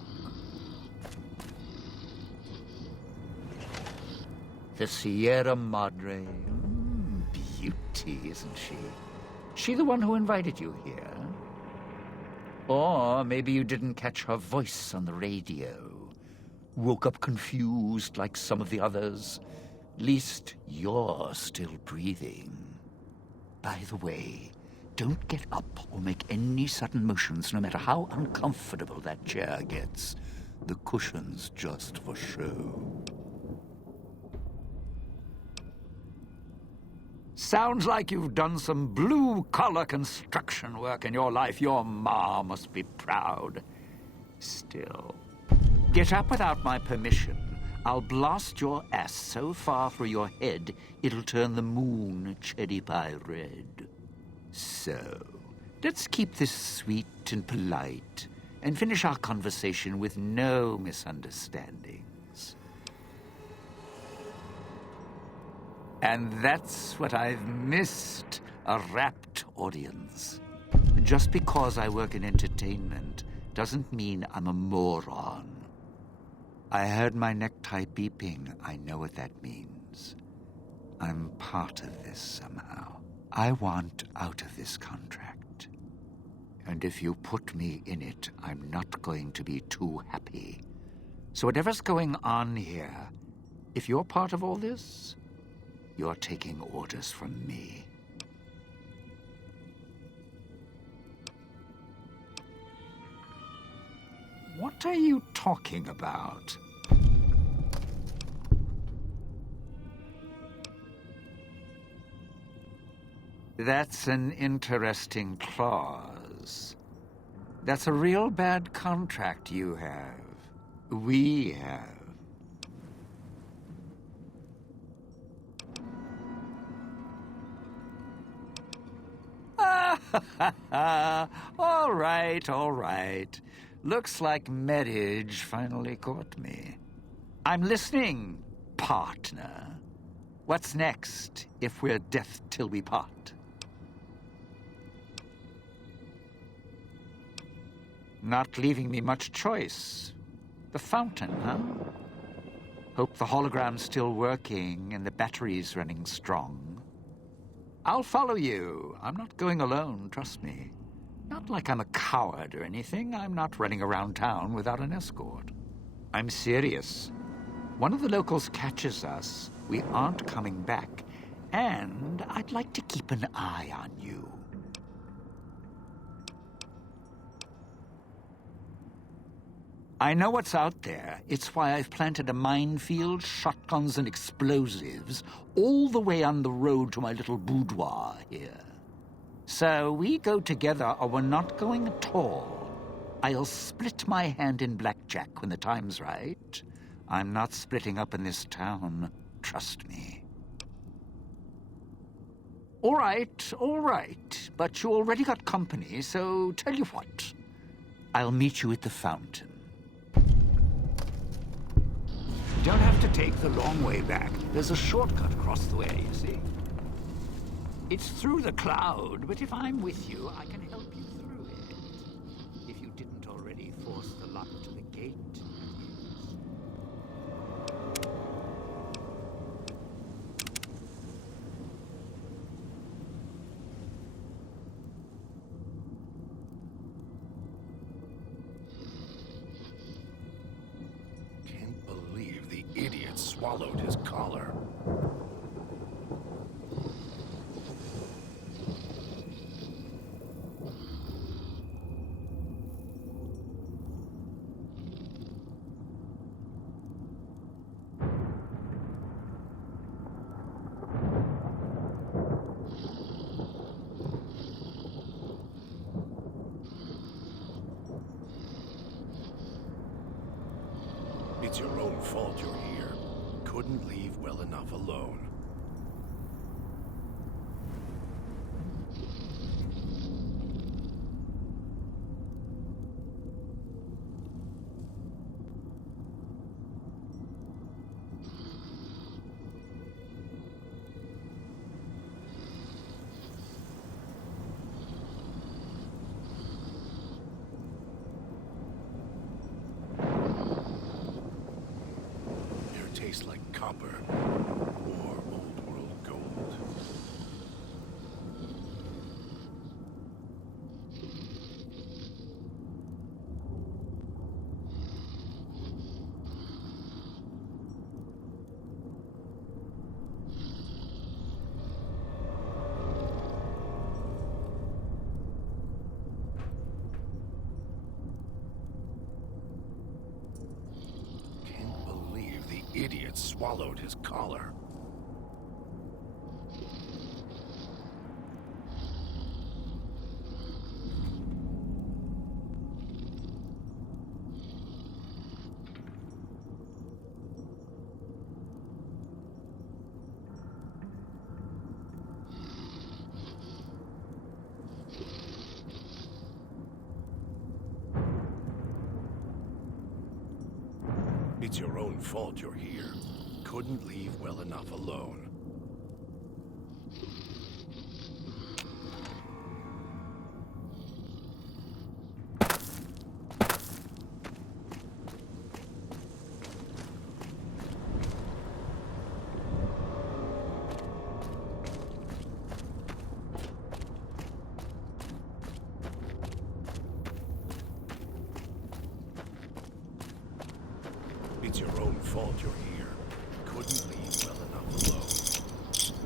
The Sierra Madre. Beauty, isn't she? She the one who invited you here? Or maybe you didn't catch her voice on the radio. Woke up confused like some of the others. Least you're still breathing. By the way, don't get up or make any sudden motions, no matter how uncomfortable that chair gets. The cushion's just for show. Sounds like you've done some blue-collar construction work in your life. Your ma must be proud. Still, get up without my permission. I'll blast your ass so far through your head, it'll turn the moon cherry pie red. So, let's keep this sweet and polite, and finish our conversation with no misunderstandings. And that's what I've missed, a rapt audience. Just because I work in entertainment doesn't mean I'm a moron. I heard my necktie beeping. I know what that means. I'm part of this somehow. I want out of this contract. And if you put me in it, I'm not going to be too happy. So whatever's going on here, if you're part of all this, you're taking orders from me. What are you talking about? That's an interesting clause. That's a real bad contract you have. We have. All right, all right. Looks like marriage finally caught me. I'm listening, partner. What's next, if we're death till we part? Not leaving me much choice. The fountain, huh? Hope the hologram's still working and the battery's running strong. I'll follow you. I'm not going alone, trust me. Not like I'm a coward or anything. I'm not running around town without an escort. I'm serious. One of the locals catches us, we aren't coming back. And I'd like to keep an eye on you. I know what's out there. It's why I've planted a minefield, shotguns, and explosives all the way on the road to my little boudoir here. So we go together or we're not going at all. I'll split my hand in blackjack when the time's right. I'm not splitting up in this town, trust me. All right. But you already got company, so tell you what. I'll meet you at the fountain. You don't have to take the long way back. There's a shortcut across the way, you see. It's through the cloud, but if I'm with you, I can help you through it. If you didn't already force the lock to the gate. Can't believe the idiot swallowed his collar. It's your own fault you're here. Couldn't leave well enough alone. Tastes like copper or old world gold. Idiot swallowed his collar. It's your own fault you're here. Couldn't leave well enough alone. It's your own fault you're here. Couldn't leave well enough alone.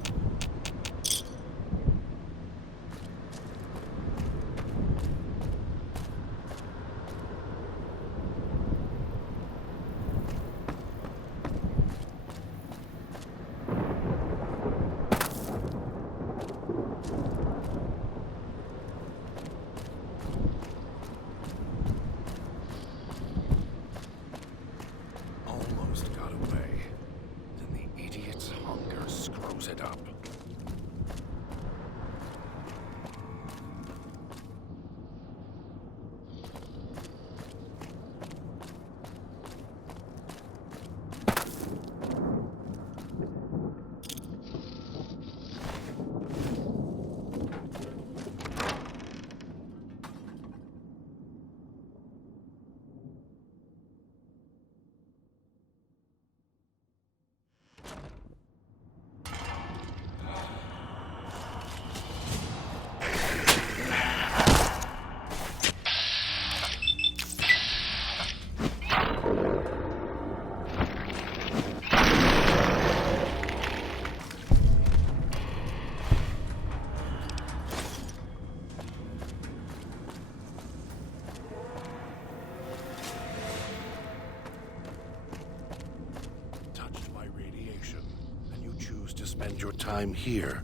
And your time here.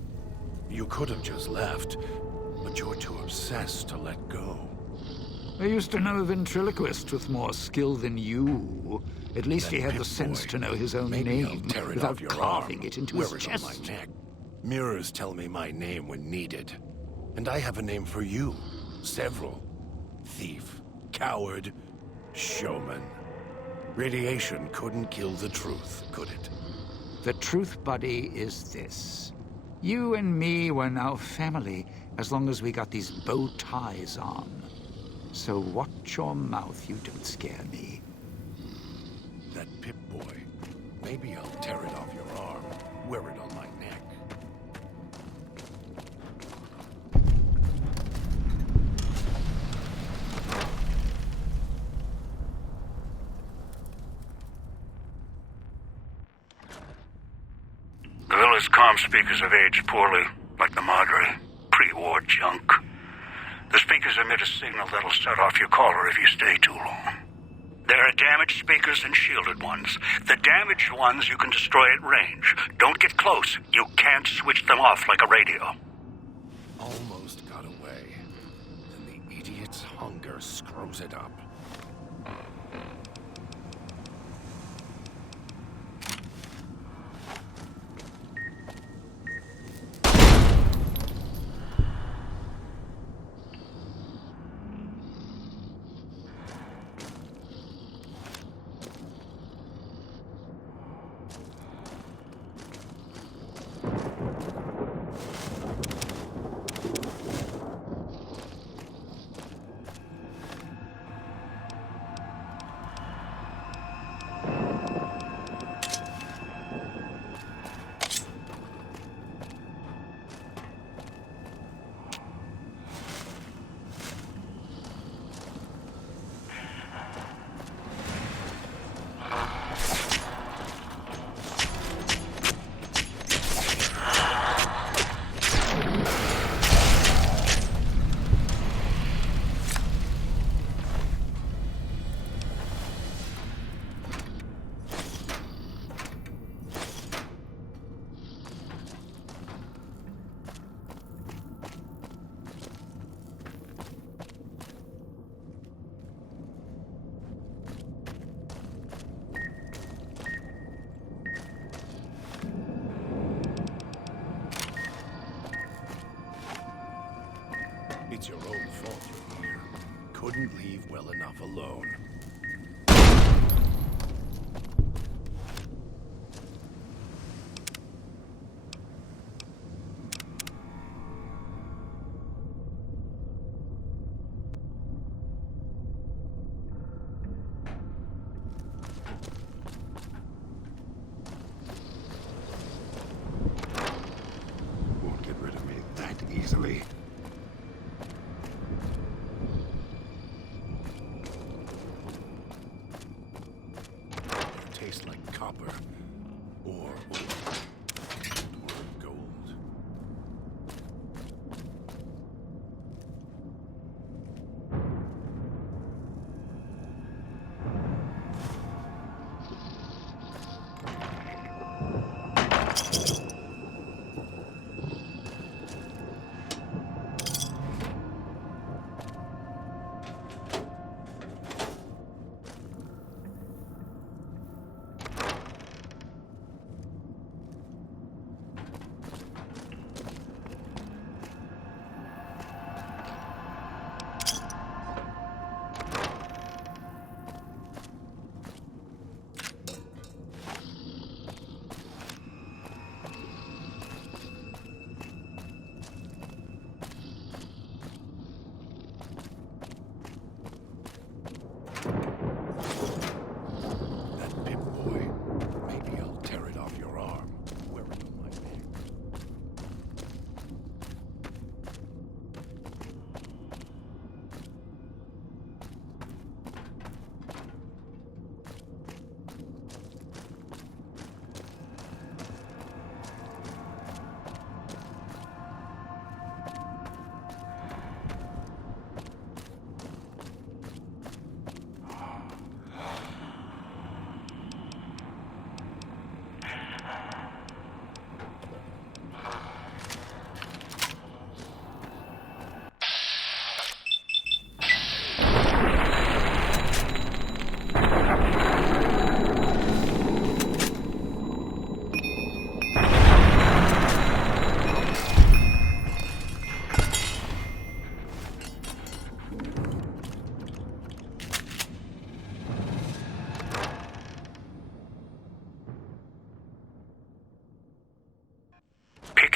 You could have just left, but you're too obsessed to let go. I used to know a ventriloquist with more skill than you. At least he had the sense to know his own Maybe I'll name tear it without off your carving arm, it into wear his it on my chest. neck. Mirrors tell me my name when needed. And I have a name for you. Several. Thief, coward, showman. Radiation couldn't kill the truth, could it? The truth, buddy, is this. You and me were now family as long as we got these bow ties on. So watch your mouth, you don't scare me. That Pip-Boy. Maybe I'll tear it off your arm, wear it on my neck. The village comm speakers have aged poorly, like the Madre. Pre-war junk. The speakers emit a signal that'll set off your caller if you stay too long. There are damaged speakers and shielded ones. The damaged ones you can destroy at range. Don't get close. You can't switch them off like a radio. Almost got away. Then the idiot's hunger screws it up. It's your own fault you're here. Couldn't leave well enough alone. Won't get rid of me that easily. Tastes like copper, or gold.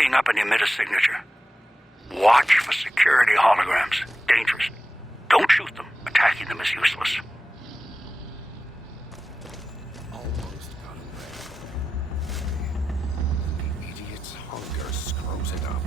keying up an emitter signature. Watch for security holograms. Dangerous. Don't shoot them. Attacking them is useless. Almost got away. The idiot's hunger screws it up.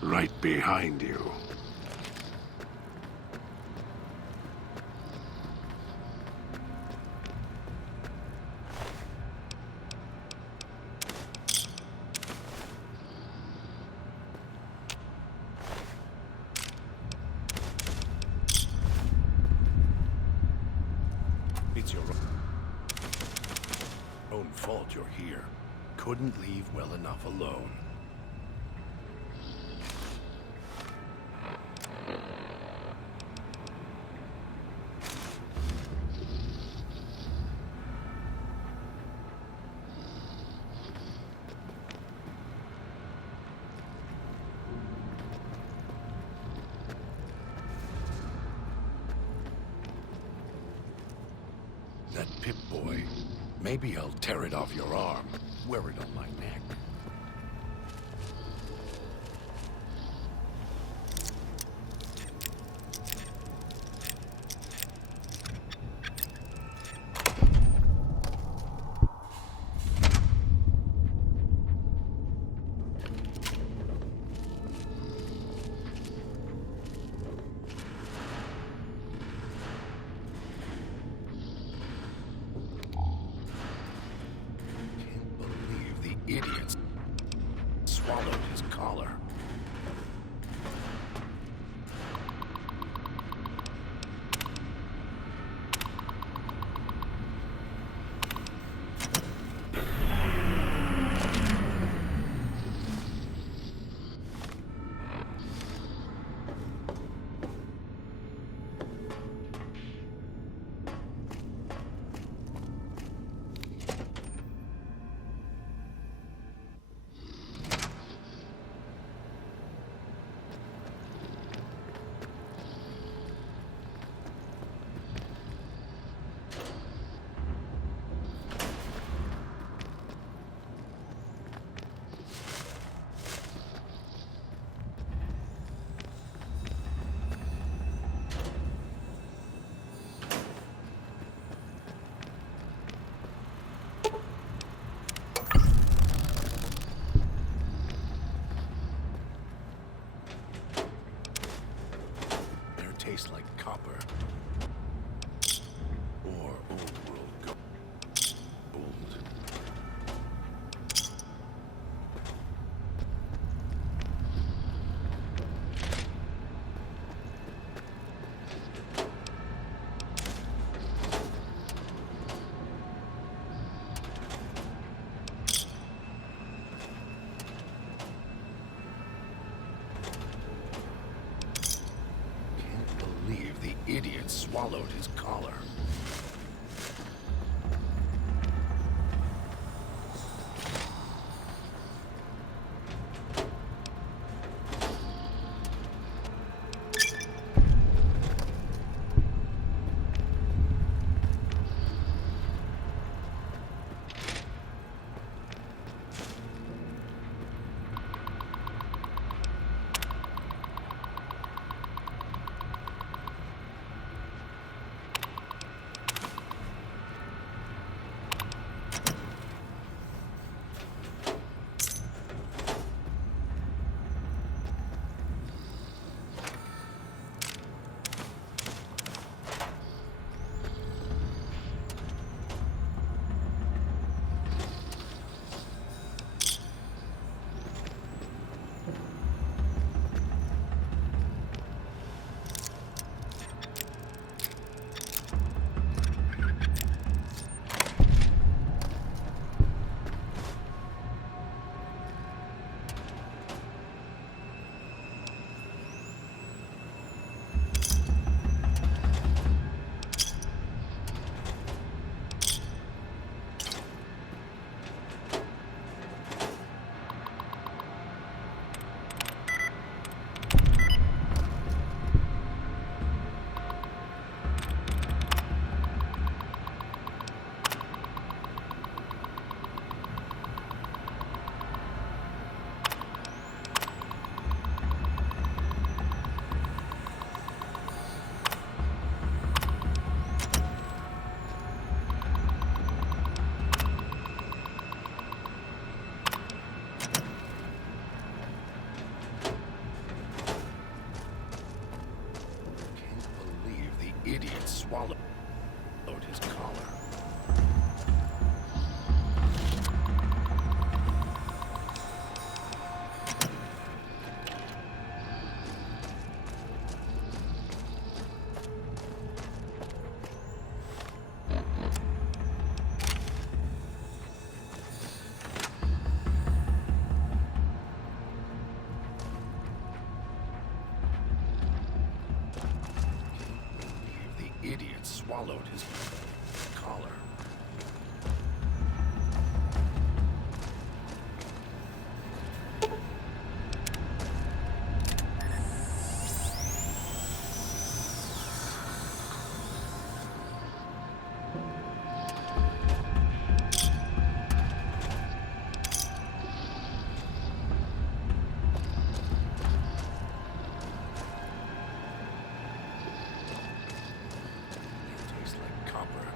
Right behind you. It's your own fault you're here. Couldn't leave well enough alone. That Pip-Boy. Maybe I'll tear it off your arm. Wear it on my neck. Idiots swallowed his collar. Tastes like copper. Or old world gold. The idiot swallowed his collar. idiot swallowed his collar. The idiot swallowed his collar. Tastes like copper.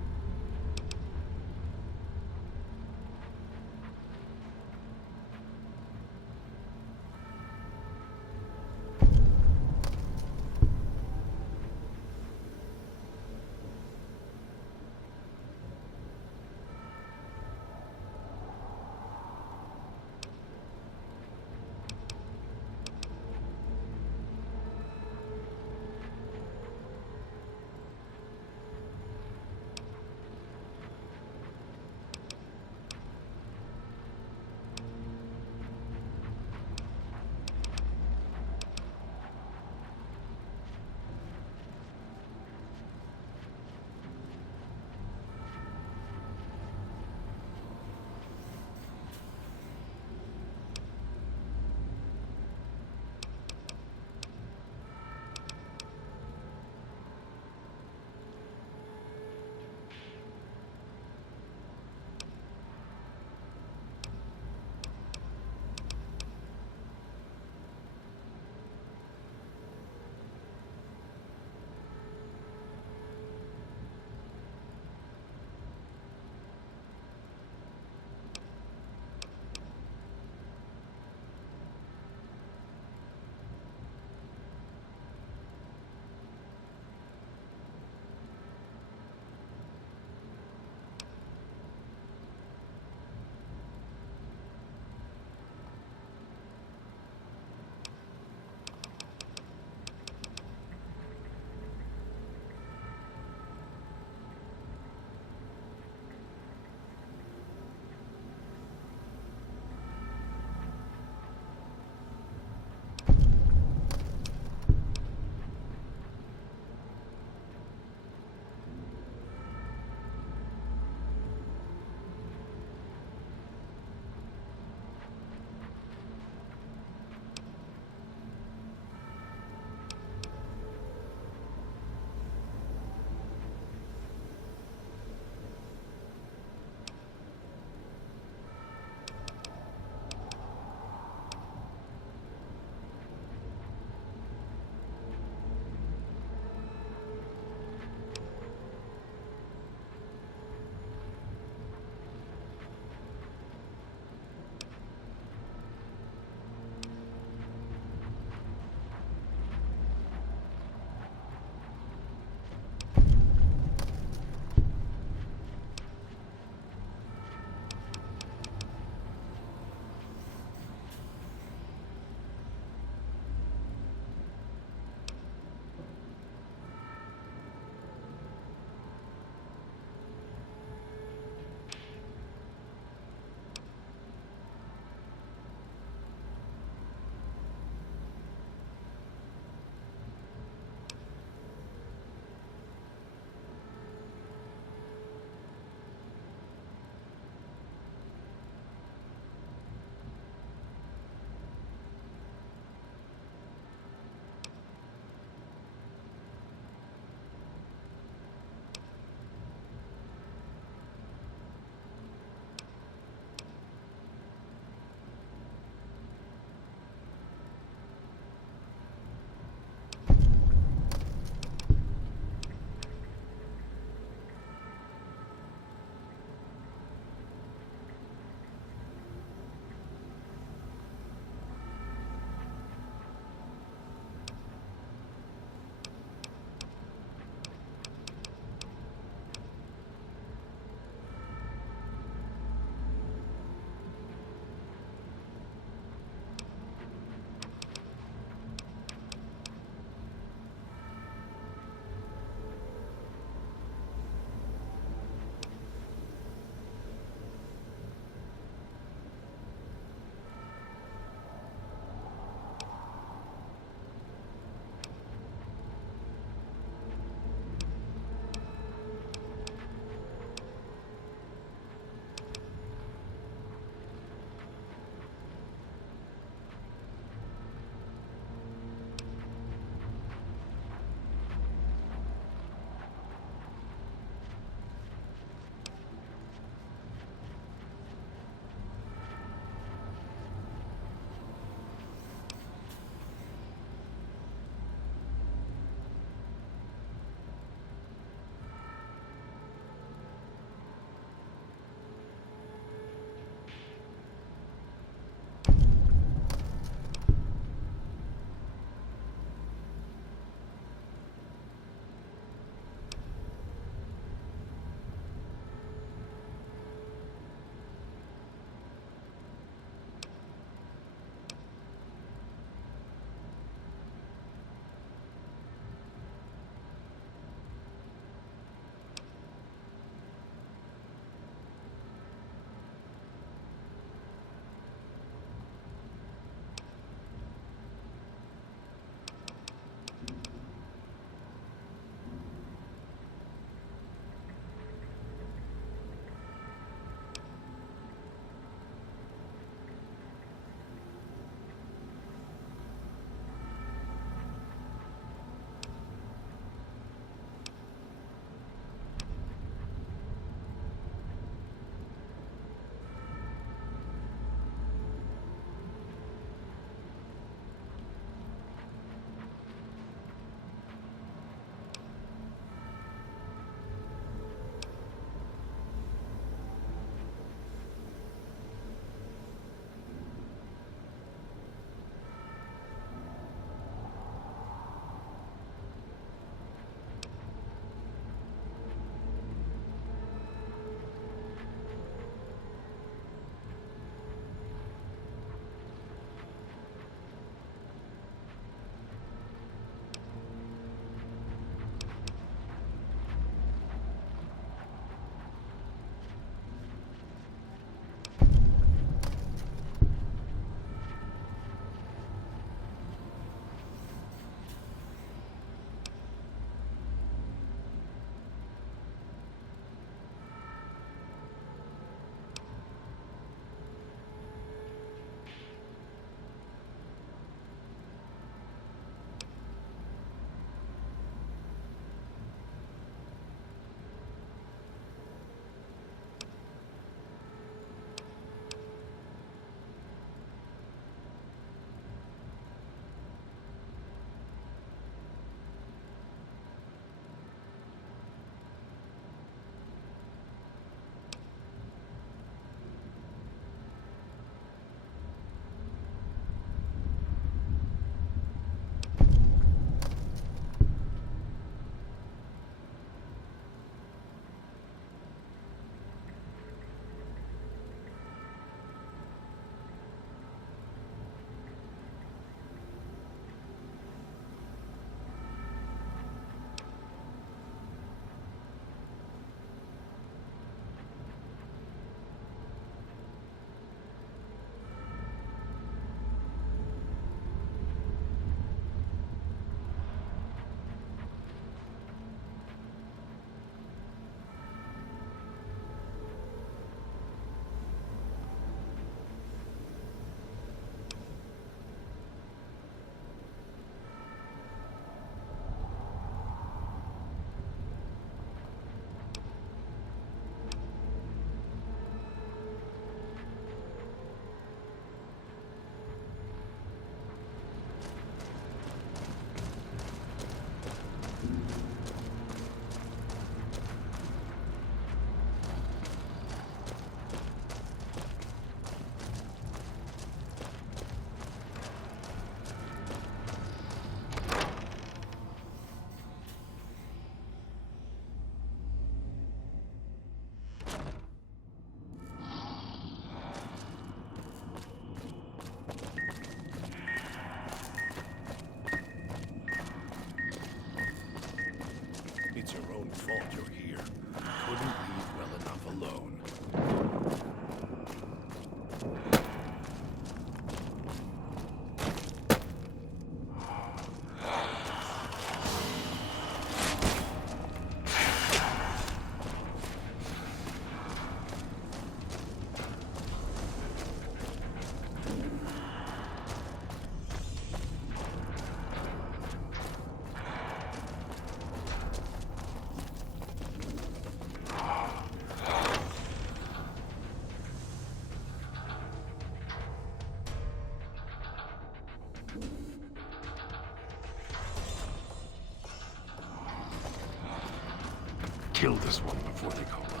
Kill this one before they call others.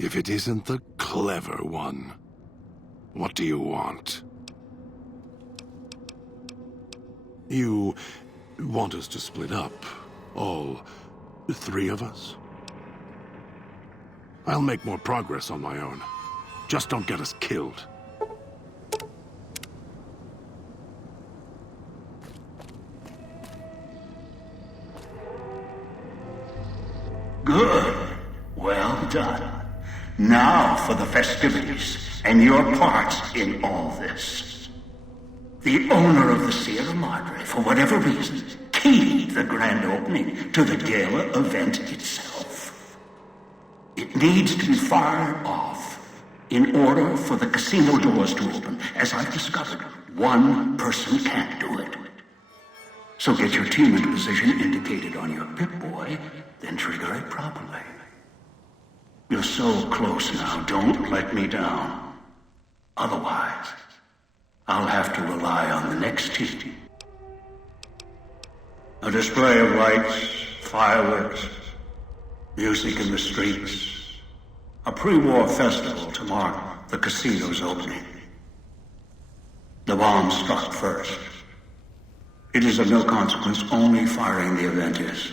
If it isn't the clever one, what do you want? You want us to split up? All three of us? I'll make more progress on my own. Just don't get us killed. Good. Well done. Now for the festivities, and your part in all this. The owner of the Sierra Madre, for whatever reason, keyed the grand opening to the gala event itself. It needs to be fired off in order for the casino doors to open. As I've discovered, one person can't do it. So get your team into position indicated on your Pip-Boy, then trigger it properly. You're so close now, don't let me down. Otherwise, I'll have to rely on the next team. A display of lights, fireworks, music in the streets. A pre-war festival to mark the casino's opening. The bomb struck first. It is of no consequence, only firing the event is.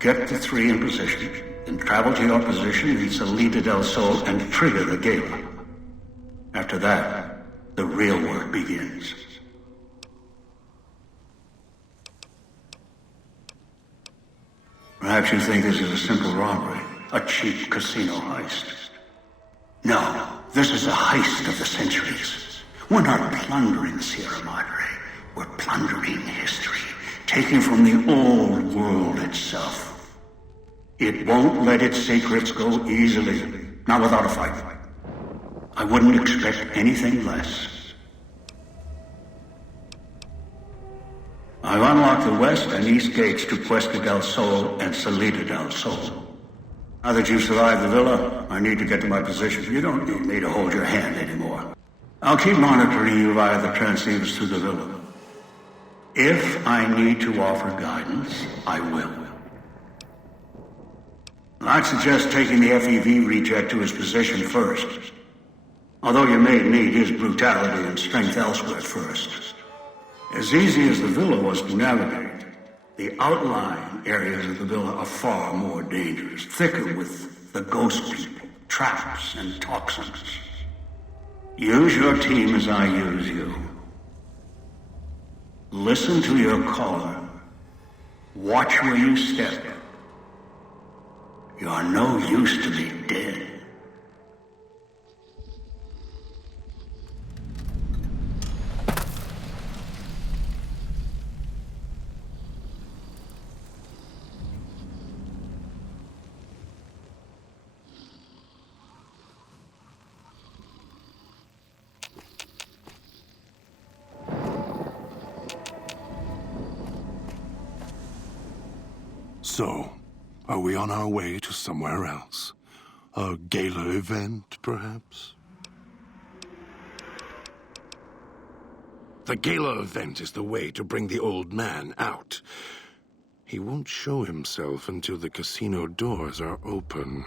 Get the three in position, then travel to your position, reach Salida del Sol, and trigger the gala. After that, the real work begins. Perhaps you think this is a simple robbery, a cheap casino heist. No, this is a heist of the centuries. We're not plundering Sierra Madre. We're plundering history, taking from the old world itself. It won't let its secrets go easily, not without a fight. I wouldn't expect anything less. I've unlocked the west and east gates to Puesta del Sol and Salida del Sol. Now that you've survived the villa, I need to get to my position. You don't need me to hold your hand anymore. I'll keep monitoring you via the transceivers through the villa. If I need to offer guidance, I will. I'd suggest taking the FEV reject to his position first. Although you may need his brutality and strength elsewhere first. As easy as the villa was to navigate, the outlying areas of the villa are far more dangerous, thicker with the ghost people, traps, and toxins. Use your team as I use you. Listen to your caller. Watch where you step. You're no use to me dead. So, are we on our way to somewhere else? A gala event, perhaps? The gala event is the way to bring the old man out. He won't show himself until the casino doors are open.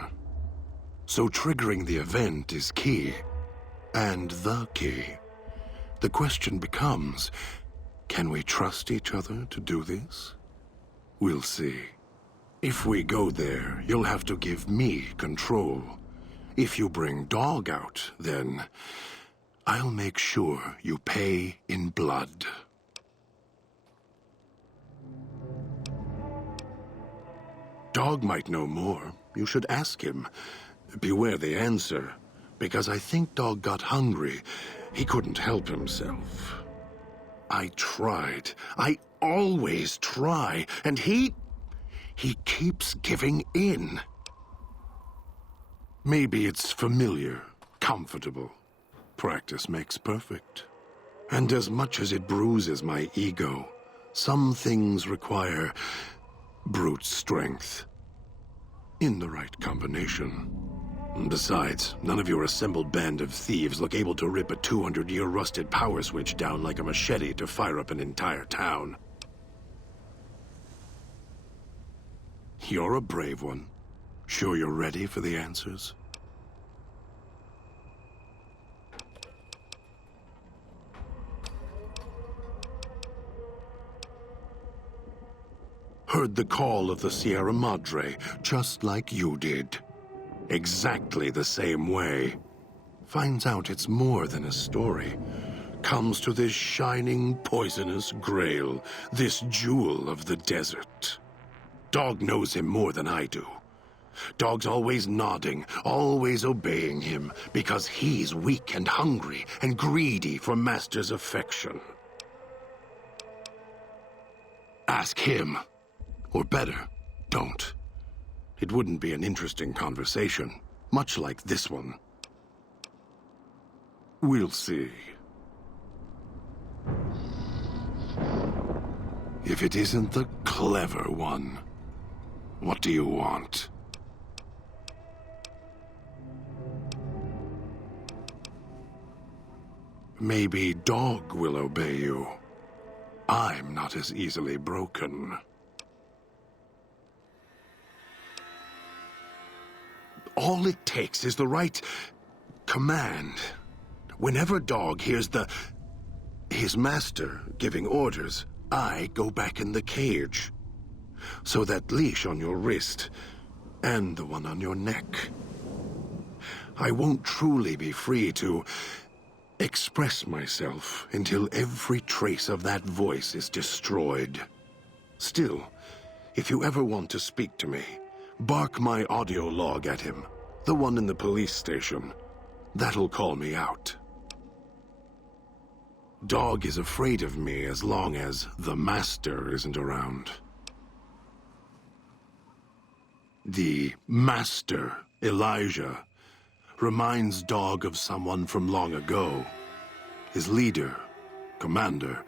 So triggering the event is key. And the key. The question becomes, can we trust each other to do this? We'll see. If we go there, you'll have to give me control. If you bring Dog out, then I'll make sure you pay in blood. Dog might know more. You should ask him. Beware the answer, because I think Dog got hungry. He couldn't help himself. I tried. I always try, and he keeps giving in. Maybe it's familiar, comfortable. Practice makes perfect. And as much as it bruises my ego, some things require brute strength. In the right combination. Besides, none of your assembled band of thieves look able to rip a 200-year rusted power switch down like a machete to fire up an entire town. You're a brave one. Sure you're ready for the answers? Heard the call of the Sierra Madre, just like you did. Exactly the same way. Finds out it's more than a story. Comes to this shining, poisonous grail, this jewel of the desert. Dog knows him more than I do. Dog's always nodding, always obeying him, because he's weak and hungry and greedy for Master's affection. Ask him. Or better, don't. It wouldn't be an interesting conversation, much like this one. We'll see. If it isn't the clever one, what do you want? Maybe Dog will obey you. I'm not as easily broken. All it takes is the right command. Whenever Dog hears his master giving orders, I go back in the cage. So that leash on your wrist, and the one on your neck. I won't truly be free to express myself until every trace of that voice is destroyed. Still, if you ever want to speak to me, bark my audio log at him, the one in the police station. That'll call me out. Dog is afraid of me as long as the Master isn't around. The Master, Elijah, reminds Dog of someone from long ago. His leader, commander,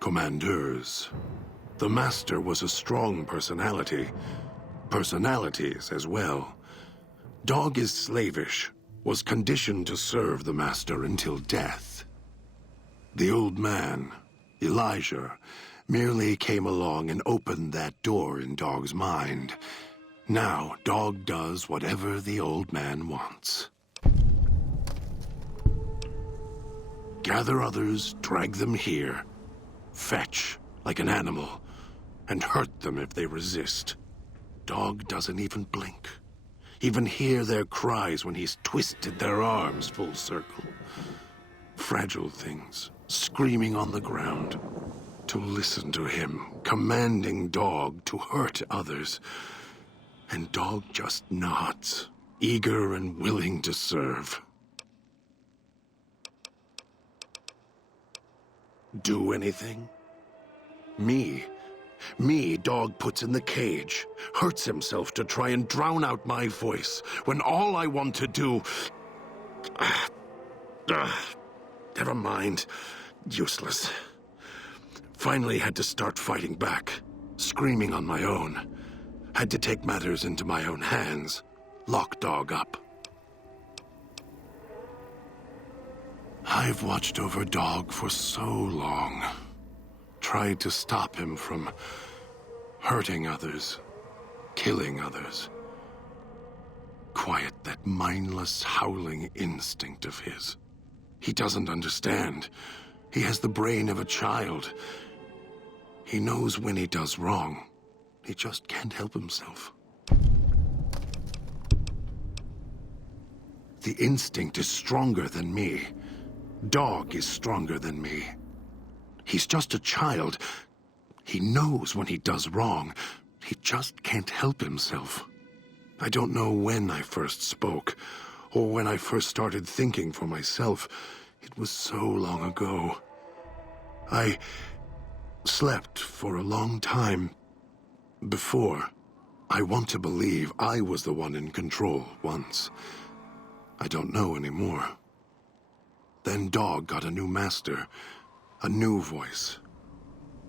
commanders. The Master was a strong personality. Personalities as well. Dog is slavish, was conditioned to serve the Master until death. The old man, Elijah, merely came along and opened that door in Dog's mind. Now, Dog does whatever the old man wants. Gather others, drag them here. Fetch, like an animal, and hurt them if they resist. Dog doesn't even blink. Even hear their cries when he's twisted their arms full circle. Fragile things, screaming on the ground. To listen to him, commanding Dog to hurt others. And Dog just nods, eager and willing to serve. Do anything? Me, Dog puts in the cage, hurts himself to try and drown out my voice, when all I want to do... Never mind. Useless. Finally had to start fighting back, screaming on my own. Had to take matters into my own hands. Lock Dog up. I've watched over Dog for so long. Tried to stop him from hurting others, killing others. Quiet that mindless, howling instinct of his. He doesn't understand. He has the brain of a child. He knows when he does wrong. He just can't help himself. The instinct is stronger than me. Dog is stronger than me. He's just a child. He knows when he does wrong. He just can't help himself. I don't know when I first spoke, or when I first started thinking for myself. It was so long ago. I slept for a long time before. I want to believe I was the one in control once. I don't know anymore. Then Dog got a new master, a new voice,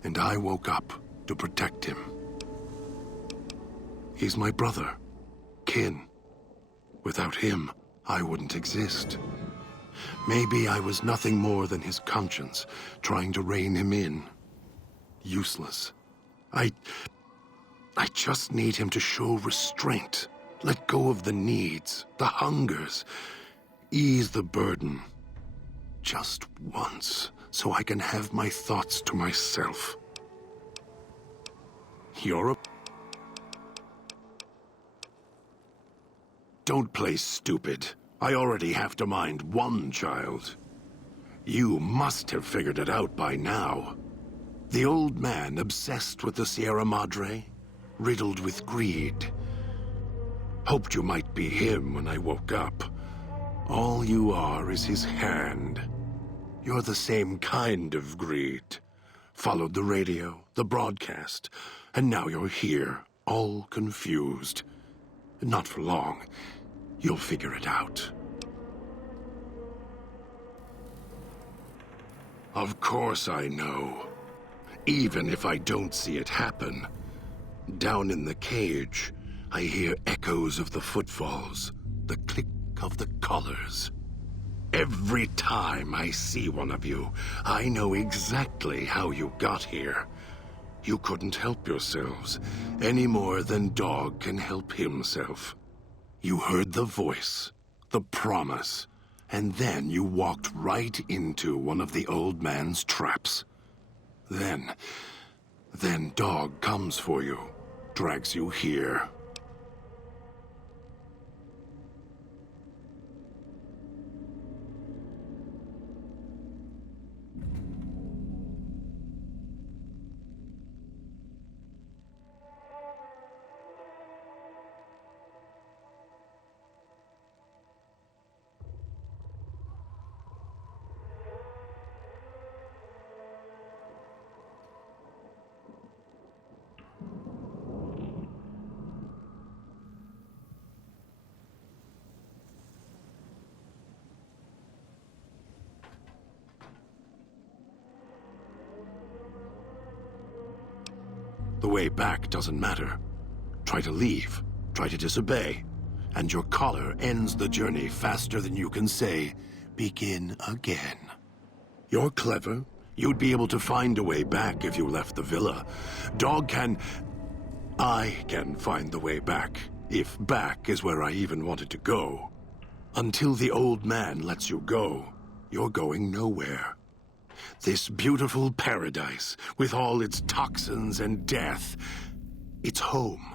and I woke up to protect him. He's my brother. Kin. Without him, I wouldn't exist. Maybe I was nothing more than his conscience, trying to rein him in. Useless. I just need him to show restraint. Let go of the needs, the hungers. Ease the burden. Just once, so I can have my thoughts to myself. You're a... Don't play stupid. I already have to mind one child. You must have figured it out by now. The old man obsessed with the Sierra Madre, riddled with greed. Hoped you might be him when I woke up. All you are is his hand. You're the same kind of greed. Followed the radio, the broadcast, and now you're here, all confused. Not for long. You'll figure it out. Of course I know. Even if I don't see it happen. Down in the cage, I hear echoes of the footfalls, the click of the collars. Every time I see one of you, I know exactly how you got here. You couldn't help yourselves, any more than Dog can help himself. You heard the voice, the promise, and then you walked right into one of the old man's traps. Then Dog comes for you, drags you here. The way back doesn't matter. Try to leave, try to disobey, and your collar ends the journey faster than you can say, begin again. You're clever. You'd be able to find a way back if you left the villa. I can find the way back, if back is where I even wanted to go. Until the old man lets you go, you're going nowhere. This beautiful paradise, with all its toxins and death, it's home.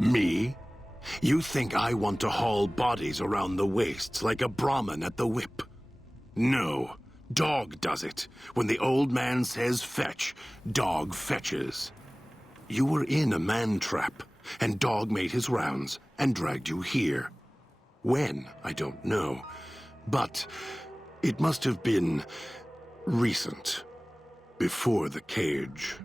Me? You think I want to haul bodies around the wastes like a Brahmin at the whip? No. Dog does it. When the old man says fetch, Dog fetches. You were in a man trap, and Dog made his rounds and dragged you here. When, I don't know. But it must have been recent. Before the cage.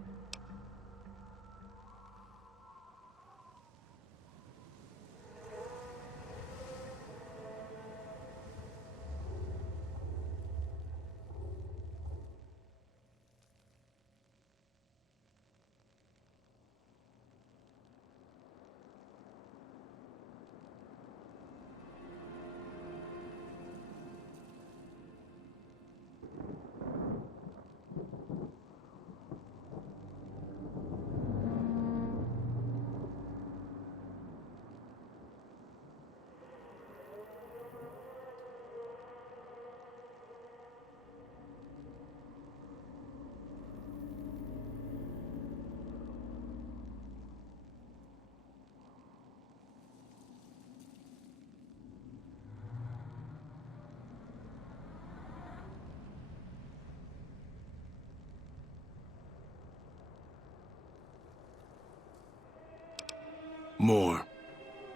More.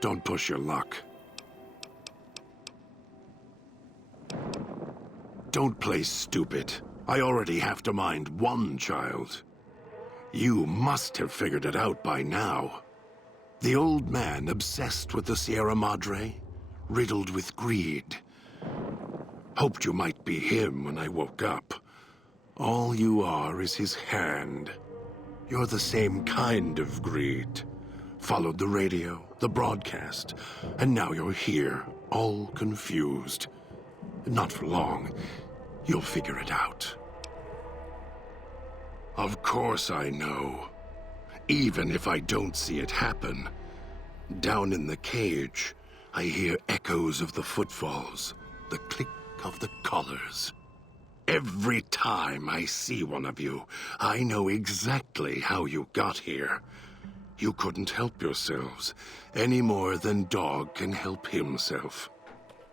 Don't push your luck. Don't play stupid. I already have to mind one child. You must have figured it out by now. The old man obsessed with the Sierra Madre, riddled with greed. Hoped you might be him when I woke up. All you are is his hand. You're the same kind of greed. Followed the radio, the broadcast, and now you're here, all confused. Not for long. You'll figure it out. Of course I know. Even if I don't see it happen. Down in the cage, I hear echoes of the footfalls, the click of the collars. Every time I see one of you, I know exactly how you got here. You couldn't help yourselves, any more than Dog can help himself.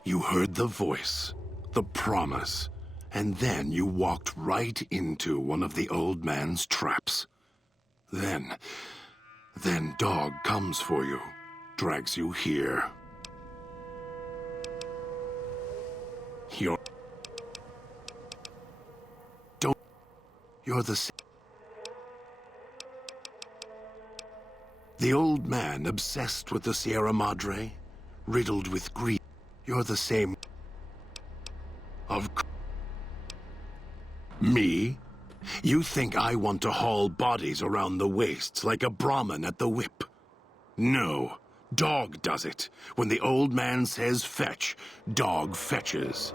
You heard the voice, the promise, and then you walked right into one of the old man's traps. Then Dog comes for you, drags you here. You're the same. The old man obsessed with the Sierra Madre, riddled with greed. You're the same. Me? You think I want to haul bodies around the wastes like a Brahmin at the whip? No. Dog does it. When the old man says fetch, Dog fetches.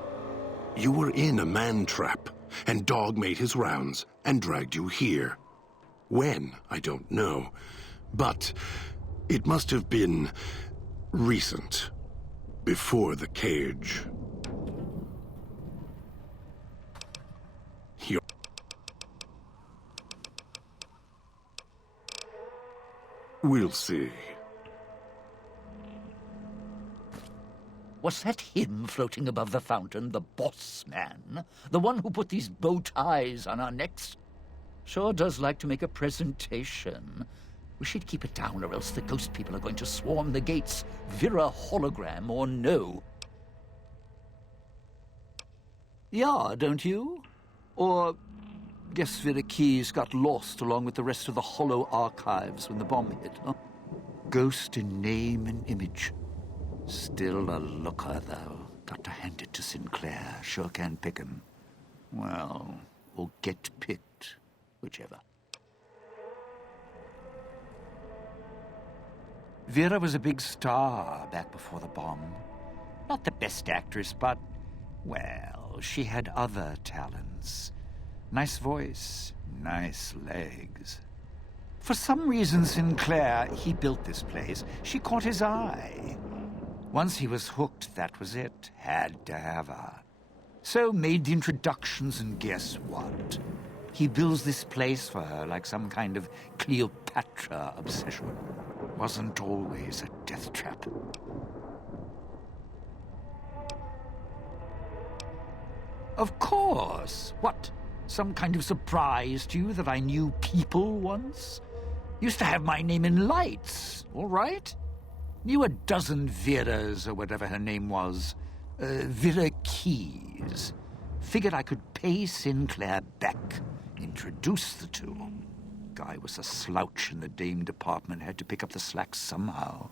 You were in a man trap, and Dog made his rounds and dragged you here. When, I don't know. But it must have been recent, before the cage. We'll see. Was that him floating above the fountain, the boss man? The one who put these bow ties on our necks? Sure does like to make a presentation. We should keep it down, or else the ghost people are going to swarm the gates, Vira hologram or no. Yeah, don't you? Or guess Vira keys got lost along with the rest of the hollow archives when the bomb hit, huh? Ghost in name and image. Still a looker, though. Got to hand it to Sinclair. Sure can pick him. Well, or get picked. Whichever. Vera was a big star back before the bomb. Not the best actress, but, well, she had other talents. Nice voice, nice legs. For some reason, Sinclair, he built this place. She caught his eye. Once he was hooked, that was it. Had to have her. So made the introductions, and guess what? He builds this place for her like some kind of Cleopatra obsession. Wasn't always a death trap. Of course. What? Some kind of surprise to you that I knew people once? Used to have my name in lights, all right? Knew a dozen Veras, or whatever her name was. Vera Keys. Figured I could pay Sinclair back. Introduce the two. Guy was a slouch in the dame department. Had to pick up the slack somehow.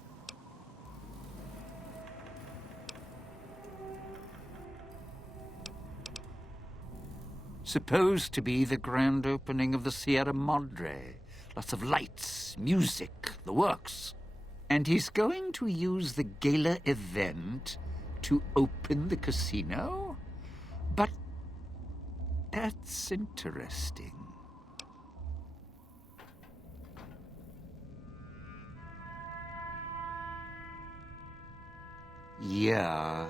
Supposed to be the grand opening of the Sierra Madre. Lots of lights, music, the works. And he's going to use the gala event to open the casino? But that's interesting. Yeah.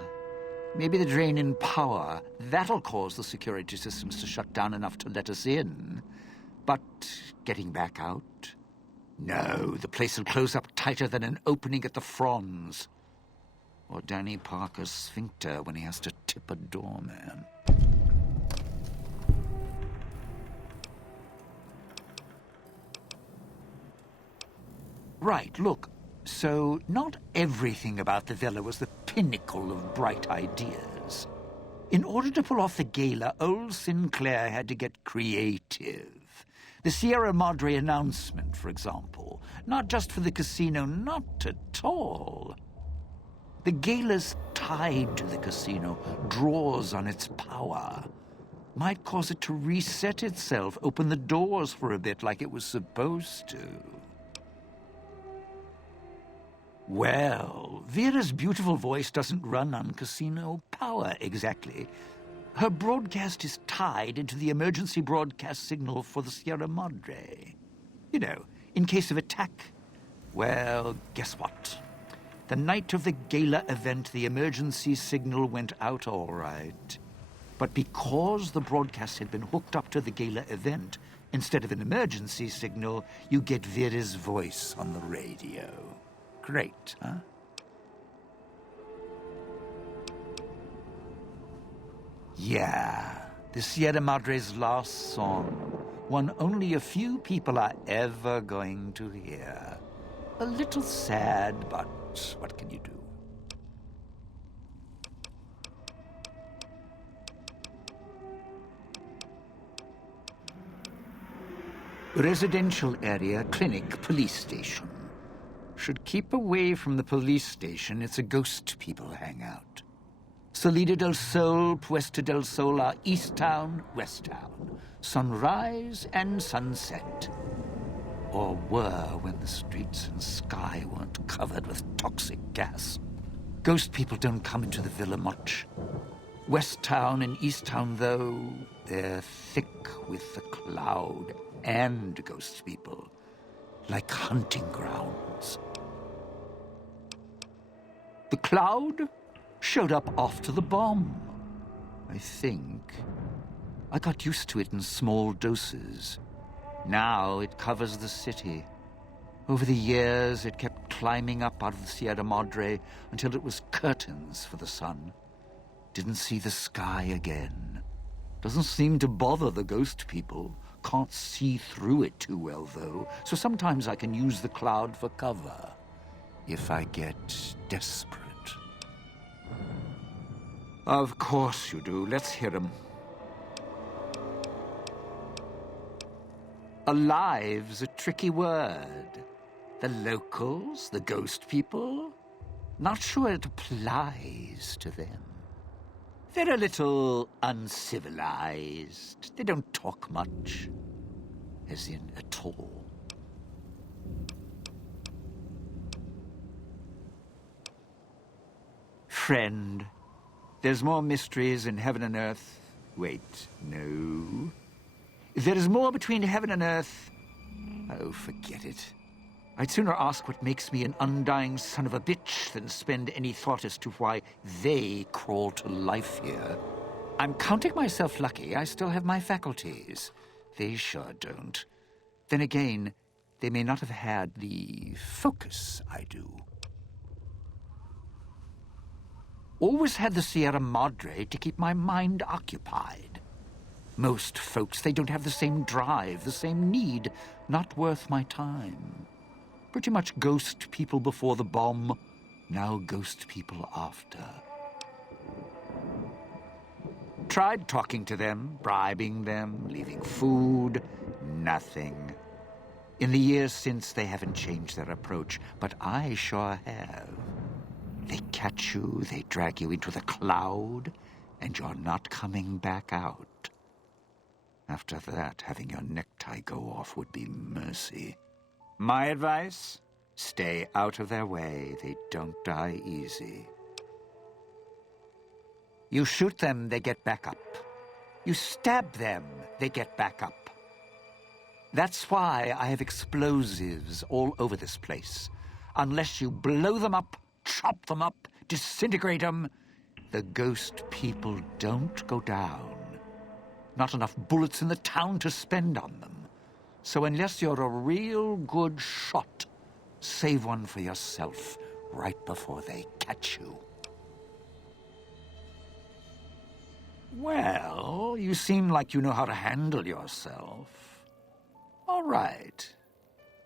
Maybe the drain in power. That'll cause the security systems to shut down enough to let us in. But getting back out? No, the place will close up tighter than an opening at the Fronds. Or Danny Parker's sphincter when he has to tip a doorman. Right, look. So, not everything about the villa was the pinnacle of bright ideas. In order to pull off the gala, old Sinclair had to get creative. The Sierra Madre announcement, for example. Not just for the casino, not at all. The gala's tied to the casino, draws on its power. Might cause it to reset itself, open the doors for a bit like it was supposed to. Well, Vera's beautiful voice doesn't run on casino power, exactly. Her broadcast is tied into the emergency broadcast signal for the Sierra Madre. You know, in case of attack. Well, guess what? The night of the gala event, the emergency signal went out all right. But because the broadcast had been hooked up to the gala event, instead of an emergency signal, you get Vera's voice on the radio. Great, huh? Yeah, the Sierra Madre's last song. One only a few people are ever going to hear. A little sad, but what can you do? Residential area, clinic, police station. Should keep away from the police station. It's a ghost people hangout. Salida del Sol, Puesta del Sol are East Town, West Town. Sunrise and sunset. Or were when the streets and sky weren't covered with toxic gas. Ghost people don't come into the villa much. West Town and East Town, though, they're thick with the cloud and ghost people. Like hunting grounds. The cloud showed up after the bomb, I think. I got used to it in small doses. Now it covers the city. Over the years, it kept climbing up out of the Sierra Madre until it was curtains for the sun. Didn't see the sky again. Doesn't seem to bother the ghost people. Can't see through it too well, though, so sometimes I can use the cloud for cover. If I get desperate. Of course you do. Let's hear 'em. Alive's a tricky word. The locals, the ghost people, not sure it applies to them. They're a little uncivilized. They don't talk much, as in at all. Friend, there's more mysteries in heaven and earth. Wait, no. There is more between heaven and earth. Oh, forget it. I'd sooner ask what makes me an undying son of a bitch than spend any thought as to why they crawl to life here. I'm counting myself lucky I still have my faculties. They sure don't. Then again, they may not have had the focus I do. Always had the Sierra Madre to keep my mind occupied. Most folks, they don't have the same drive, the same need. Not worth my time. Pretty much ghost people before the bomb, now ghost people after. Tried talking to them, bribing them, leaving food, nothing. In the years since, they haven't changed their approach, but I sure have. They catch you, they drag you into the cloud, and you're not coming back out. After that, having your necktie go off would be mercy. My advice? Stay out of their way. They don't die easy. You shoot them, they get back up. You stab them, they get back up. That's why I have explosives all over this place. Unless you blow them up, chop them up, disintegrate them, the ghost people don't go down. Not enough bullets in the town to spend on them. So unless you're a real good shot, save one for yourself right before they catch you. Well, you seem like you know how to handle yourself. All right.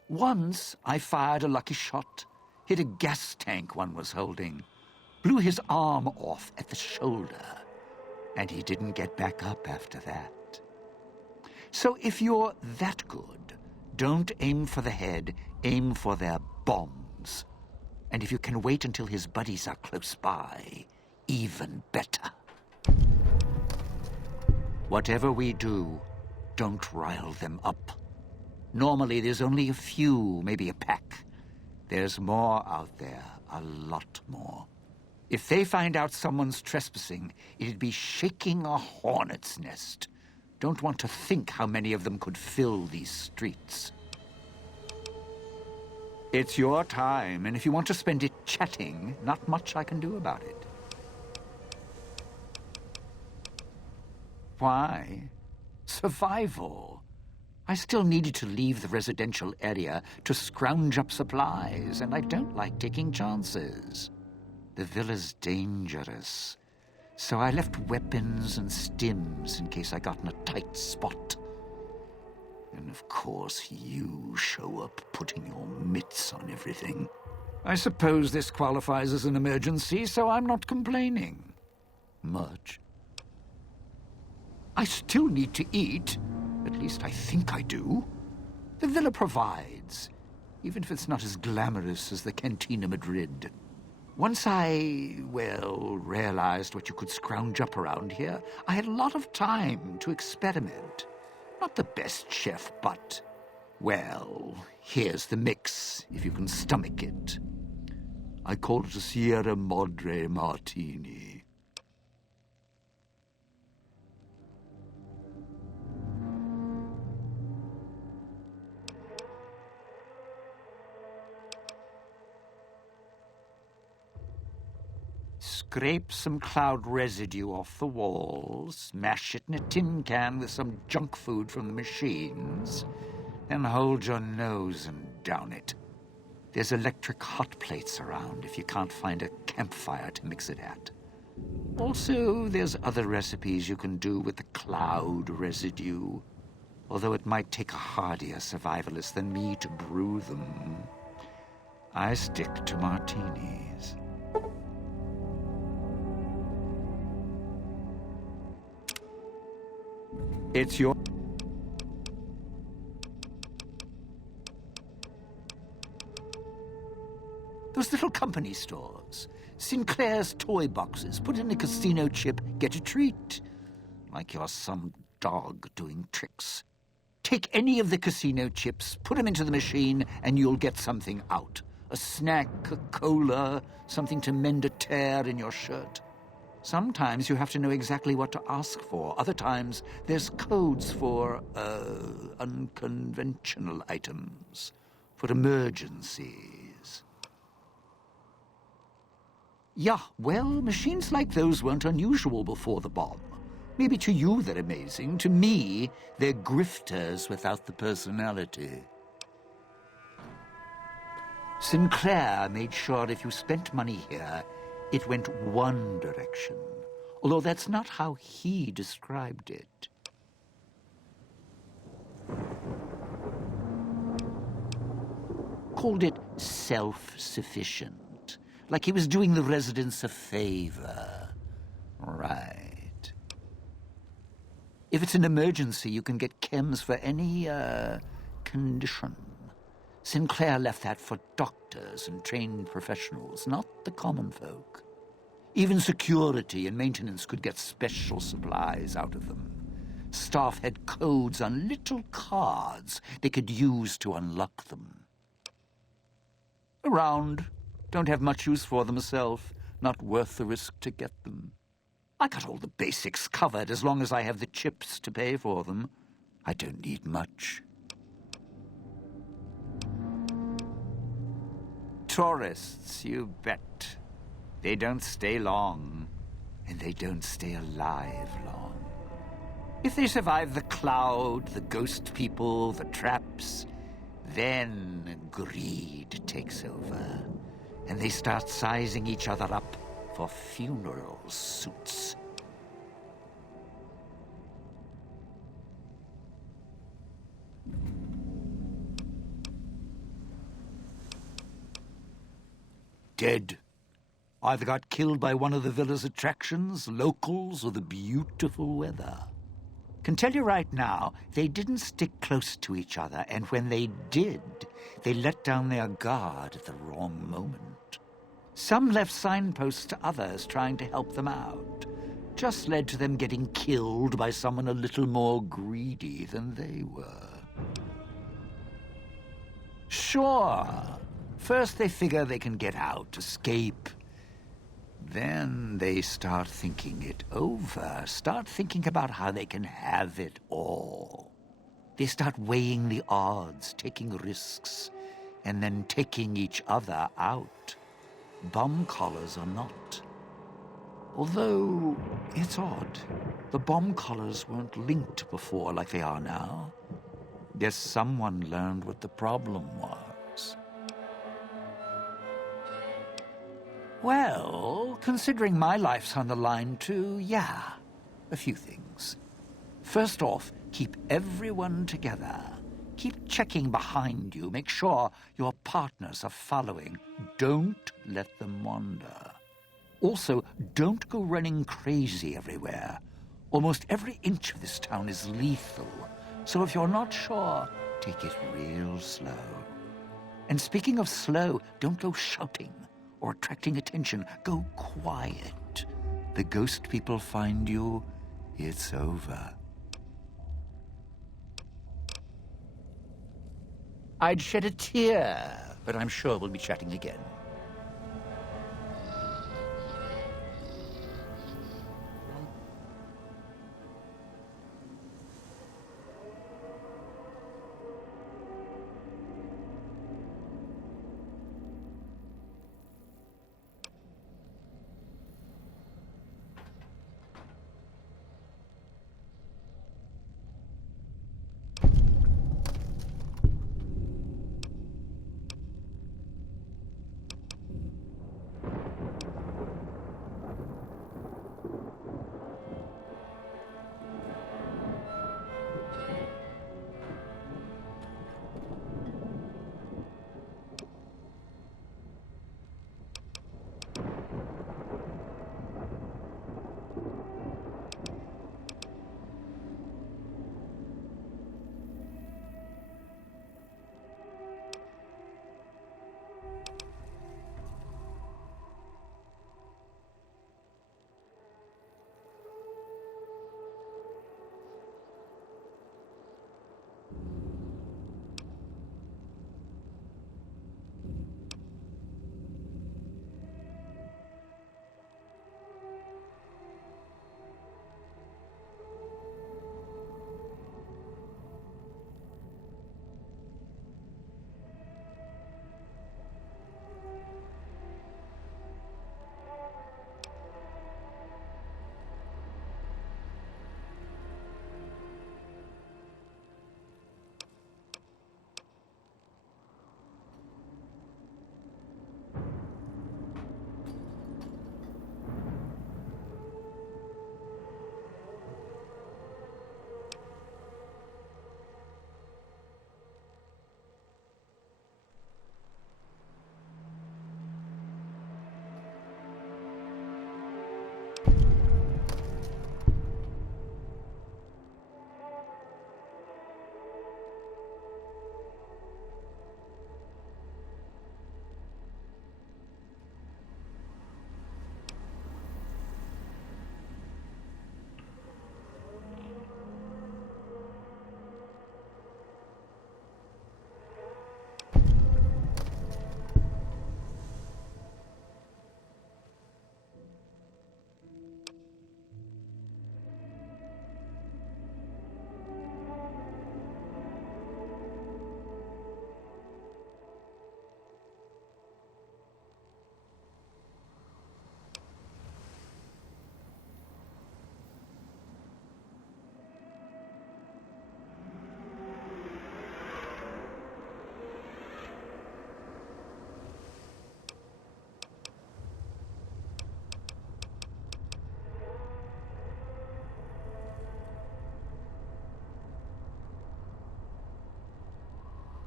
Once I fired a lucky shot, hit a gas tank one was holding, blew his arm off at the shoulder, and he didn't get back up after that. So if you're that good, don't aim for the head, aim for their bombs. And if you can wait until his buddies are close by, even better. Whatever we do, don't rile them up. Normally there's only a few, maybe a pack. There's more out there, a lot more. If they find out someone's trespassing, it'd be shaking a hornet's nest. Don't want to think how many of them could fill these streets. It's your time, and if you want to spend it chatting, not much I can do about it. Why? Survival. I still needed to leave the residential area to scrounge up supplies, and I don't like taking chances. The villa's dangerous, so I left weapons and stims in case I got in a tight spot. And of course you show up putting your mitts on everything. I suppose this qualifies as an emergency, so I'm not complaining. Much. I still need to eat. At least I think I do. The villa provides, even if it's not as glamorous as the Cantina Madrid. Once I, well, realized what you could scrounge up around here, I had a lot of time to experiment. Not the best chef, but, well, here's the mix, if you can stomach it. I call it a Sierra Madre Martini. Scrape some cloud residue off the walls, mash it in a tin can with some junk food from the machines, then hold your nose and down it. There's electric hot plates around if you can't find a campfire to mix it at. Also, there's other recipes you can do with the cloud residue, although it might take a hardier survivalist than me to brew them. I stick to martinis. It's your... Those little company stores. Sinclair's toy boxes. Put in a casino chip, get a treat. Like you're some dog doing tricks. Take any of the casino chips, put them into the machine, and you'll get something out. A snack, a cola, something to mend a tear in your shirt. Sometimes you have to know exactly what to ask for. Other times, there's codes for, unconventional items. For emergencies. Yeah, well, machines like those weren't unusual before the bomb. Maybe to you they're amazing. To me, they're grifters without the personality. Sinclair made sure if you spent money here, it went one direction. Although that's not how he described it. Called it self-sufficient. Like he was doing the residents a favor. Right. If it's an emergency, you can get chems for any, condition. Sinclair left that for doctors and trained professionals, not the common folk. Even security and maintenance could get special supplies out of them. Staff had codes on little cards they could use to unlock them. Around. Don't have much use for them myself. Not worth the risk to get them. I got all the basics covered as long as I have the chips to pay for them. I don't need much. Tourists, you bet. They don't stay long, and they don't stay alive long. If they survive the cloud, the ghost people, the traps, then greed takes over, and they start sizing each other up for funeral suits. Dead. Either got killed by one of the villa's attractions, locals, or the beautiful weather. Can tell you right now, they didn't stick close to each other, and when they did, they let down their guard at the wrong moment. Some left signposts to others trying to help them out. Just led to them getting killed by someone a little more greedy than they were. Sure. First they figure they can get out, escape. Then they start thinking it over, start thinking about how they can have it all. They start weighing the odds, taking risks, and then taking each other out. Bomb collars are not. Although, it's odd. The bomb collars weren't linked before like they are now. Guess someone learned what the problem was. Well, considering my life's on the line too, yeah, a few things. First off, keep everyone together. Keep checking behind you. Make sure your partners are following. Don't let them wander. Also, don't go running crazy everywhere. Almost every inch of this town is lethal. So if you're not sure, take it real slow. And speaking of slow, don't go shouting or attracting attention. Go quiet. The ghost people find you, it's over. I'd shed a tear, but I'm sure we'll be chatting again.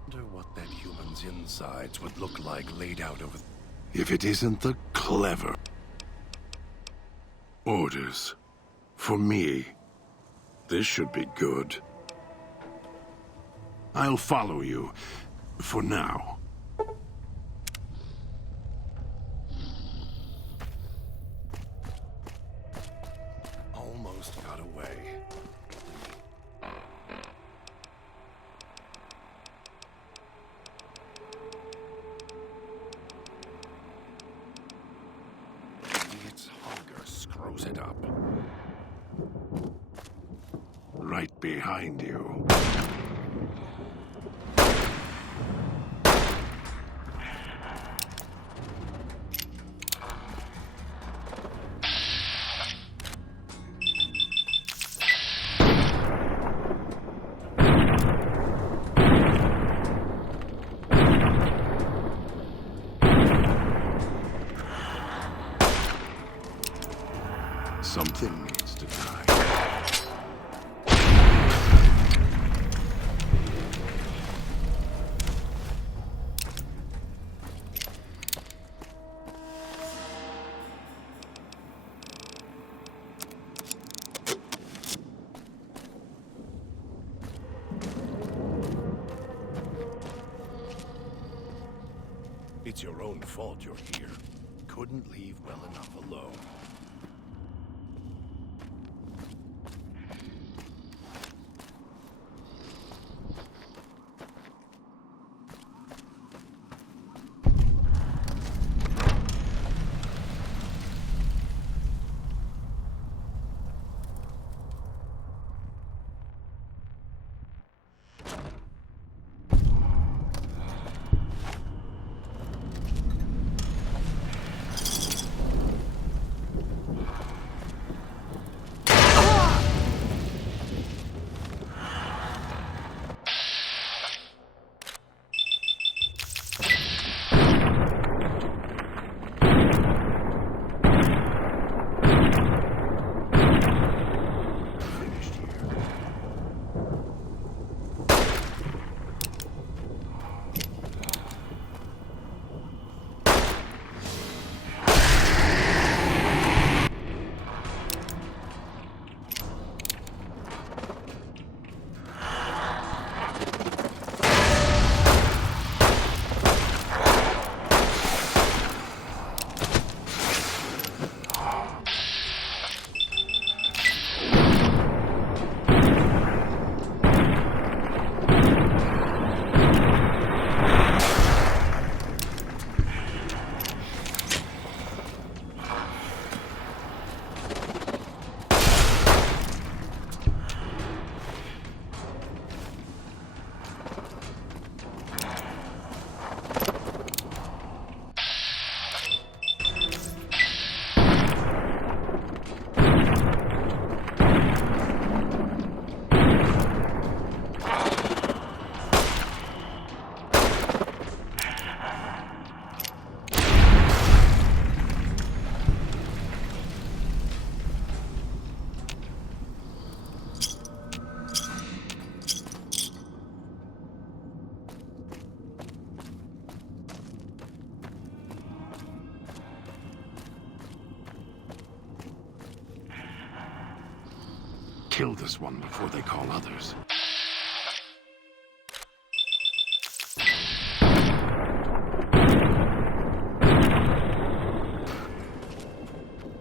Wonder what that human's insides would look like laid out over... If it isn't the clever. Orders. For me. This should be good. I'll follow you. For now. Almost got away. Its hunger screws it up. Right behind you. Something needs to die. It's your own fault you're here. Couldn't leave well enough alone. Kill this one before they call others.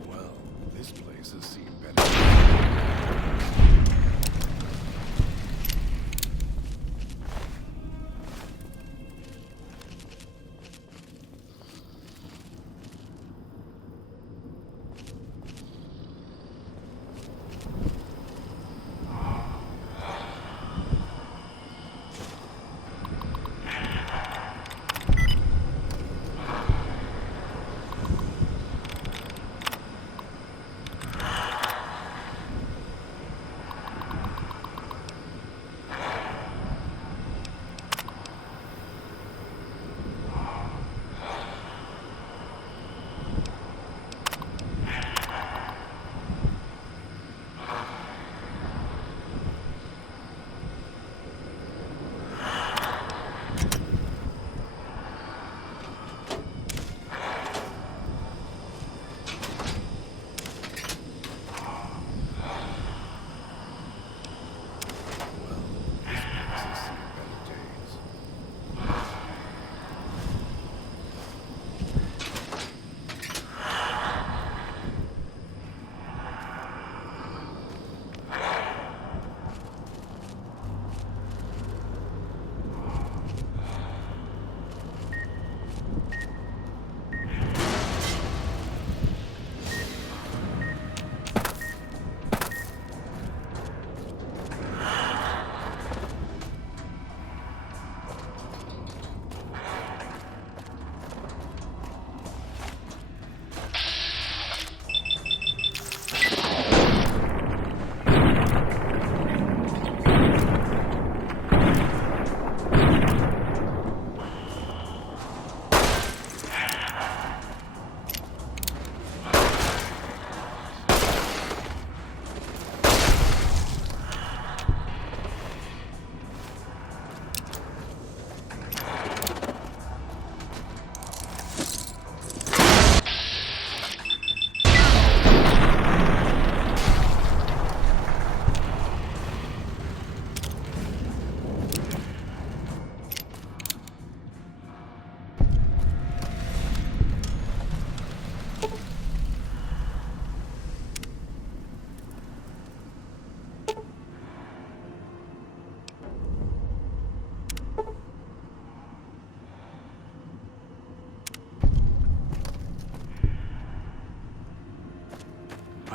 Well, this place has seen better.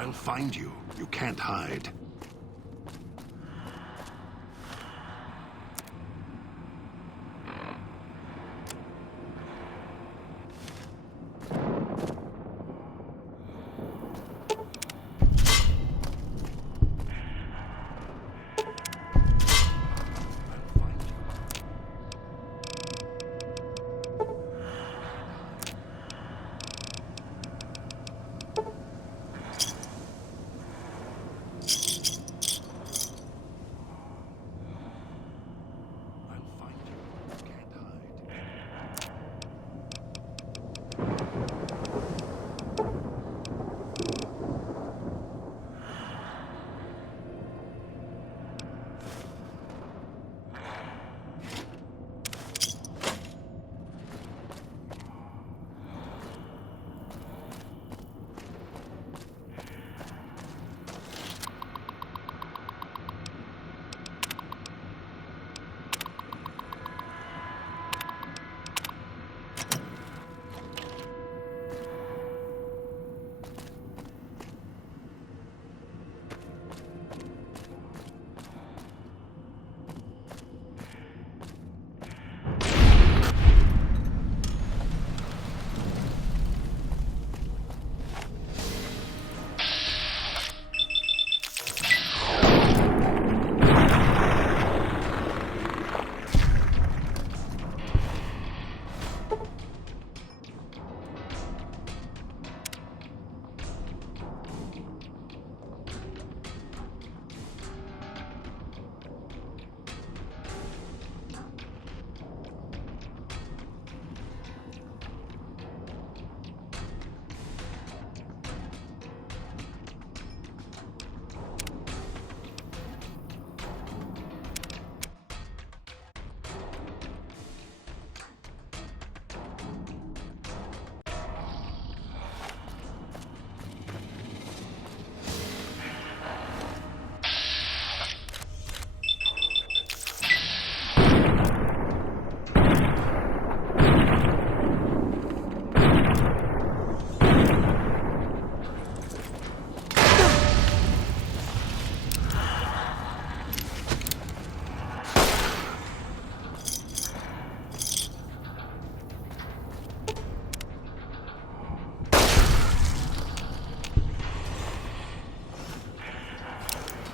I'll find you. You can't hide.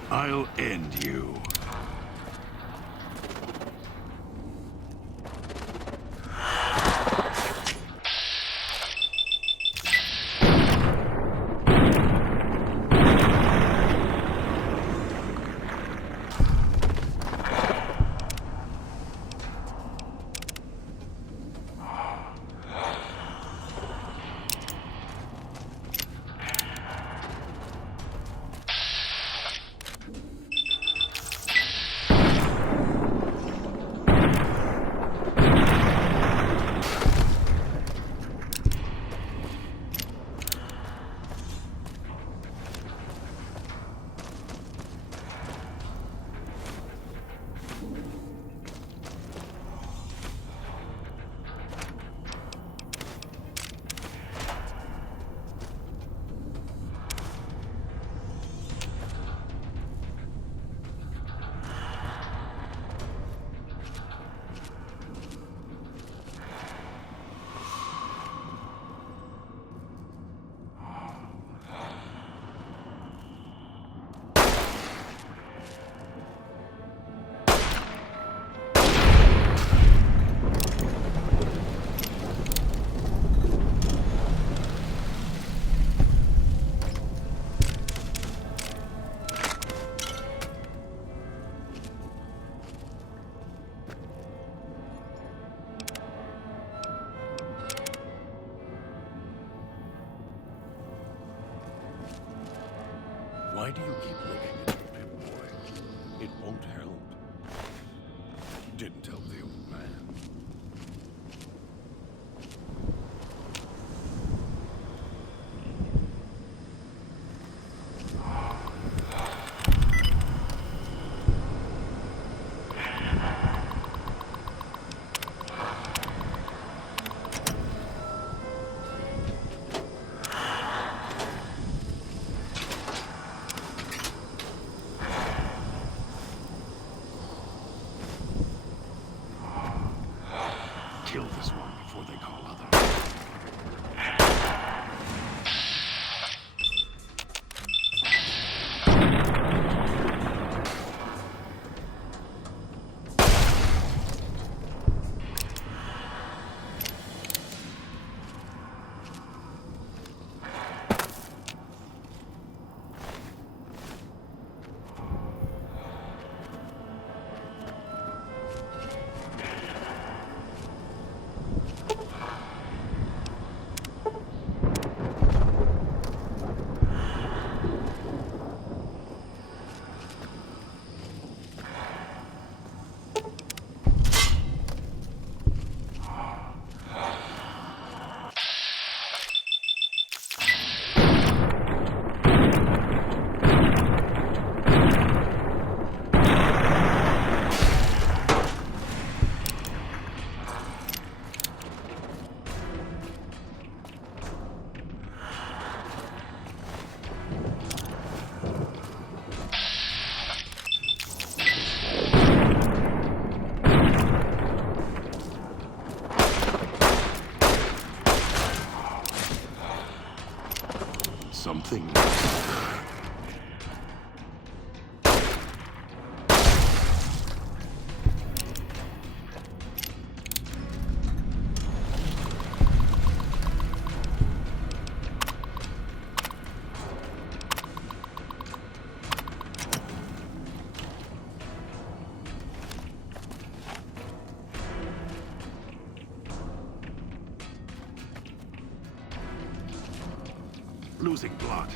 I'll end you. Why do you keep looking at me, boy? It won't help. Didn't help the old man. kill this one before they call others. Something. Losing blood.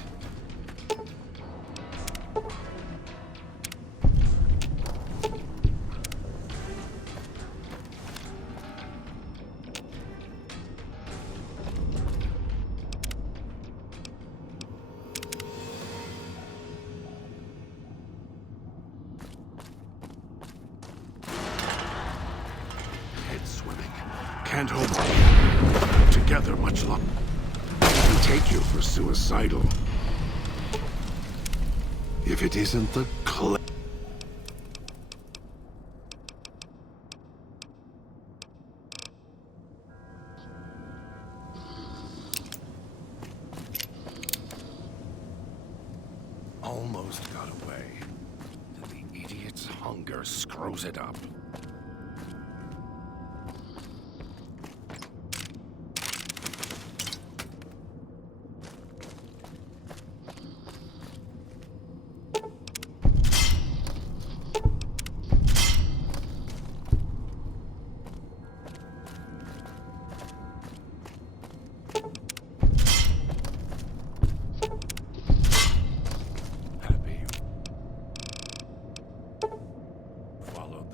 Head swimming. Can't hold on together much longer. Take you for suicidal. If it isn't the Almost got away. The idiot's hunger screws it up.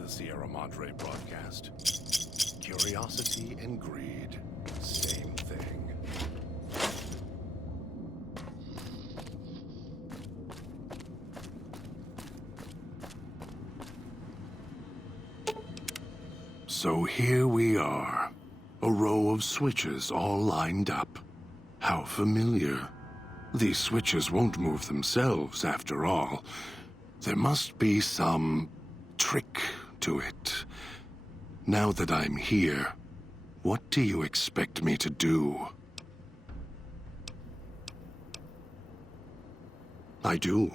Sierra Madre broadcast. Curiosity and greed, same thing. So here we are. A row of switches all lined up. How familiar. These switches won't move themselves, after all. There must be some trick to it. Now that I'm here, what do you expect me to do? I do.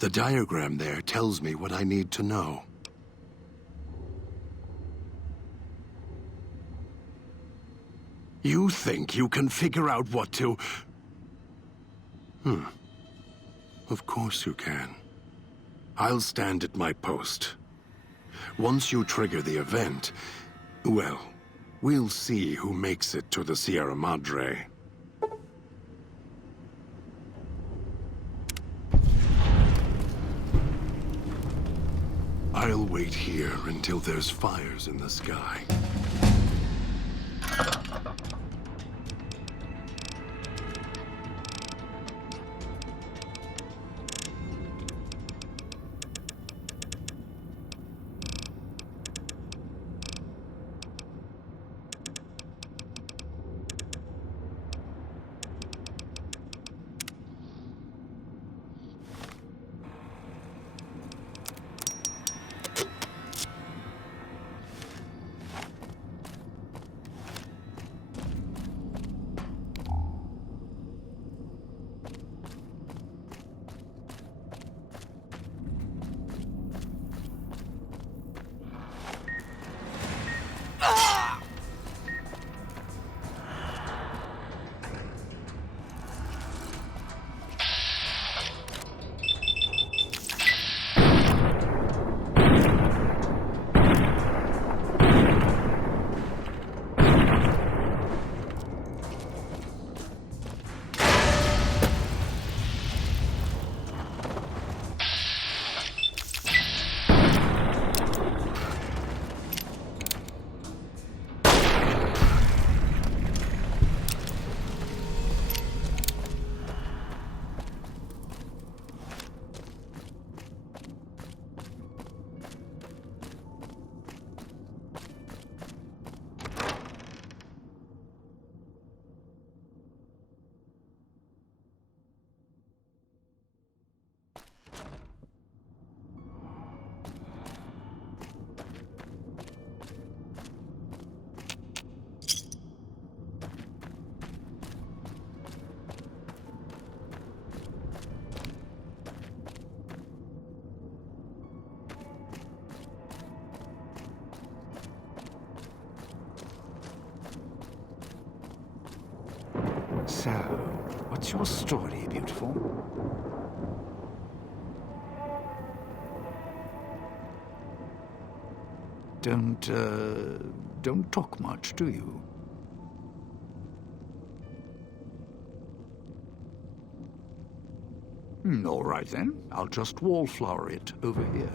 The diagram there tells me what I need to know. You think you can figure out what to... Of course you can. I'll stand at my post. Once you trigger the event, well, we'll see who makes it to the Sierra Madre. I'll wait here until there's fires in the sky. So, what's your story, beautiful? Don't talk much, do you? All right then. I'll just wallflower it over here.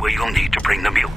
where you'll need to bring the mute.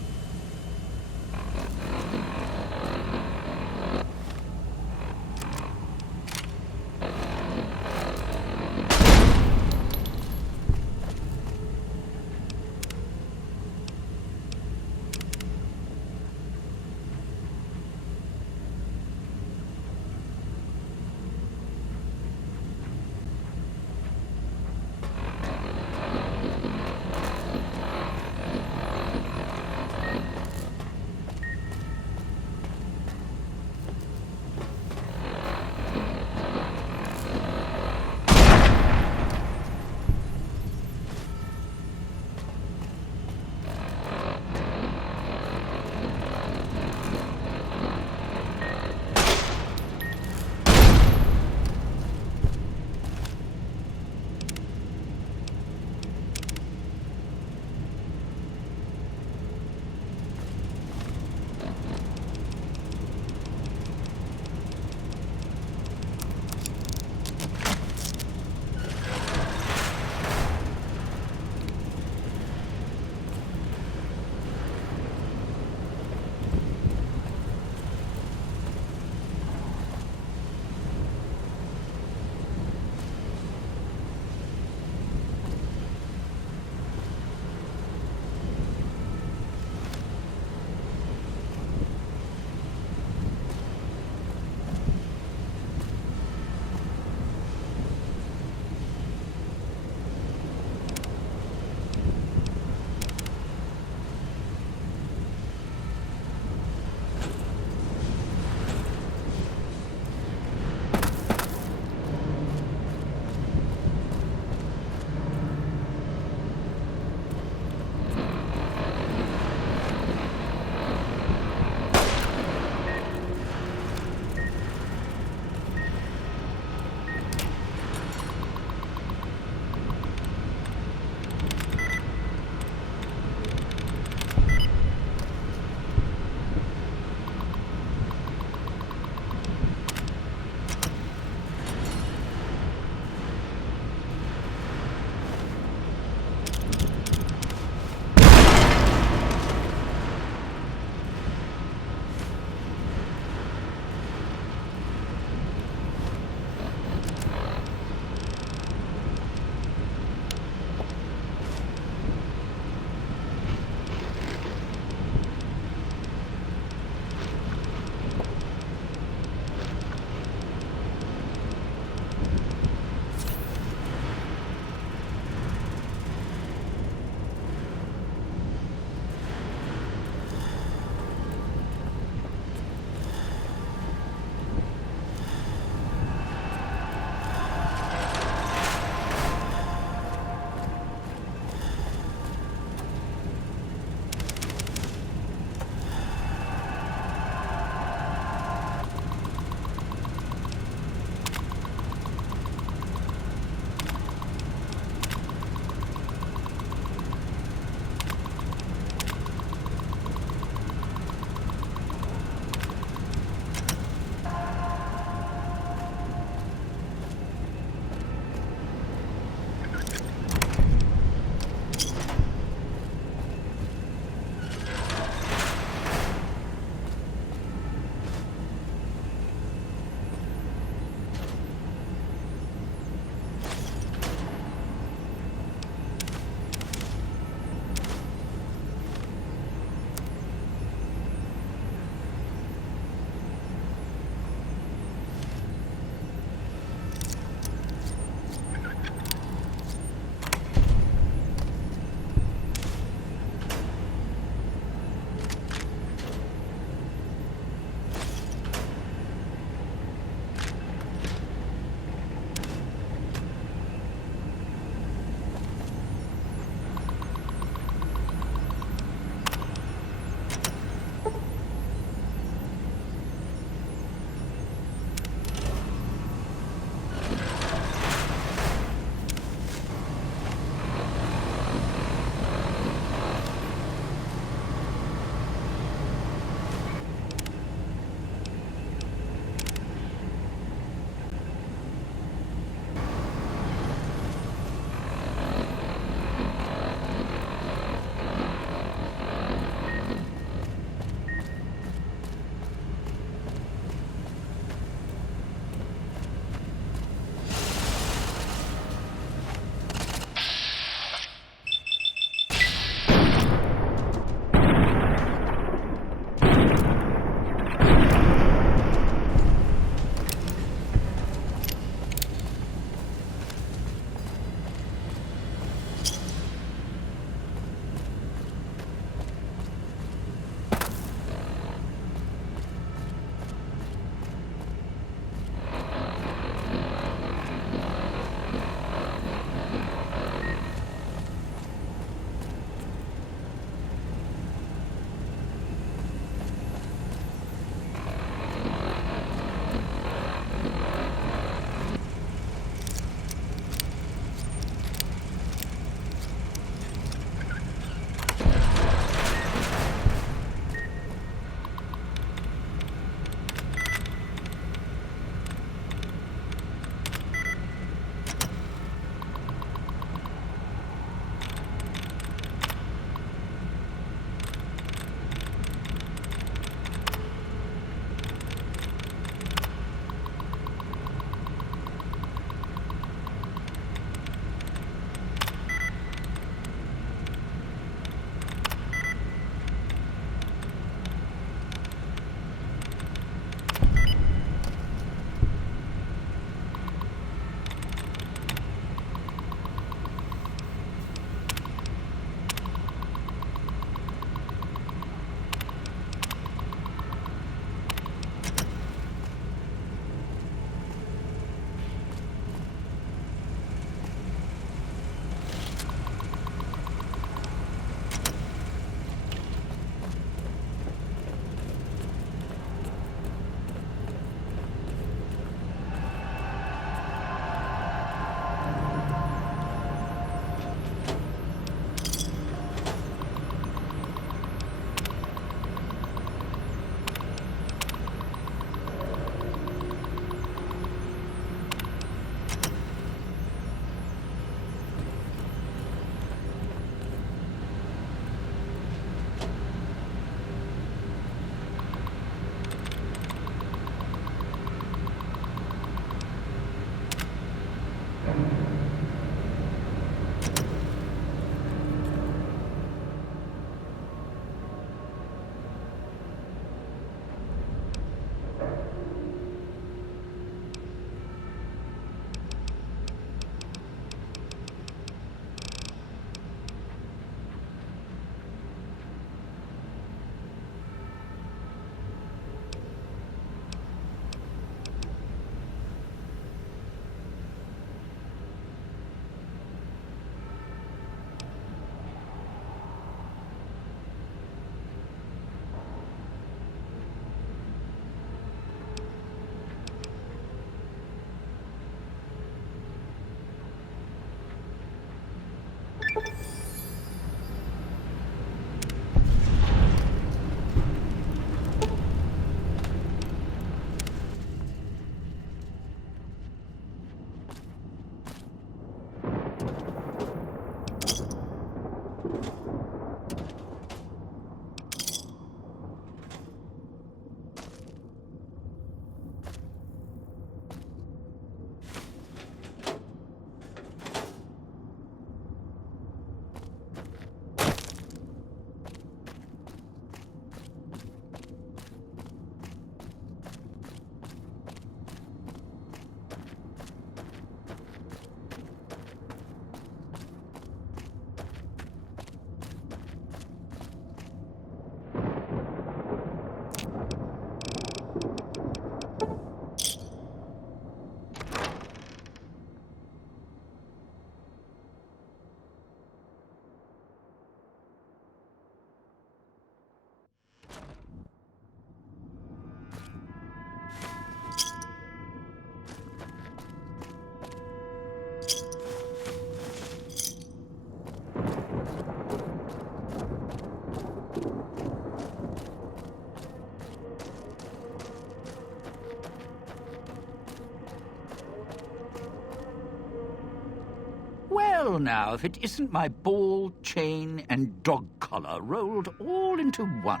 Well now, if it isn't my ball, chain, and dog collar rolled all into one.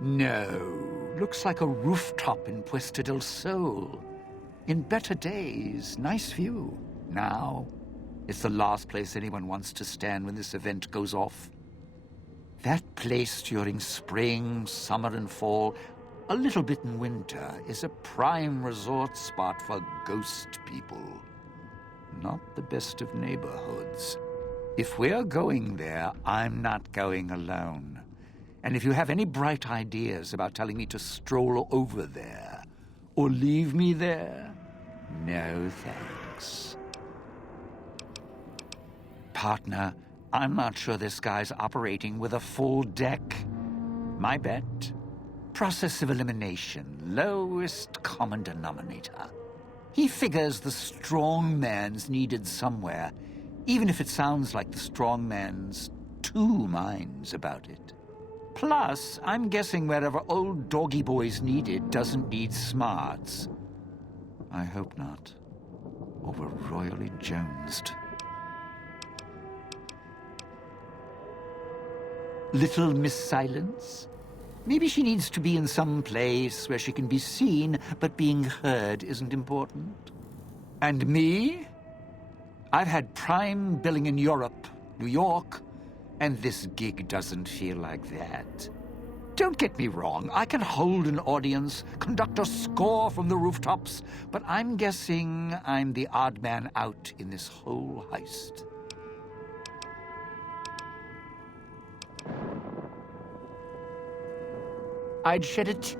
No, looks like a rooftop in Puesta del Sol. In better days, nice view. Now, it's the last place anyone wants to stand when this event goes off. That place during spring, summer, and fall, a little bit in winter, is a prime resort spot for ghost people. Not the best of neighborhoods. If we're going there, I'm not going alone. And if you have any bright ideas about telling me to stroll over there, or leave me there, no thanks. Partner, I'm not sure this guy's operating with a full deck. My bet? Process of elimination, lowest common denominator. He figures the strong man's needed somewhere, even if it sounds like the strong man's two minds about it. Plus, I'm guessing wherever old doggy boy's needed doesn't need smarts. I hope not. Or we're royally jonesed. Little Miss Silence? Maybe she needs to be in some place where she can be seen, but being heard isn't important. And me? I've had prime billing in Europe, New York, and this gig doesn't feel like that. Don't get me wrong, I can hold an audience, conduct a score from the rooftops, but I'm guessing I'm the odd man out in this whole heist. I'd shed it.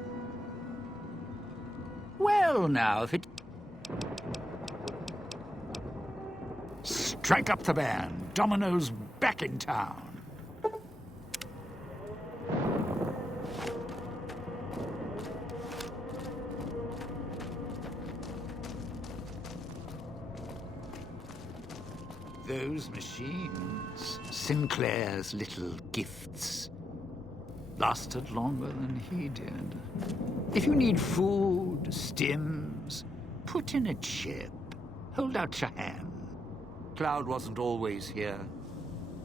Well, now, if it... Strike up the band. Domino's back in town. Those machines, Sinclair's little gifts, lasted longer than he did. If you need food, stims, put in a chip. Hold out your hand. Cloud wasn't always here.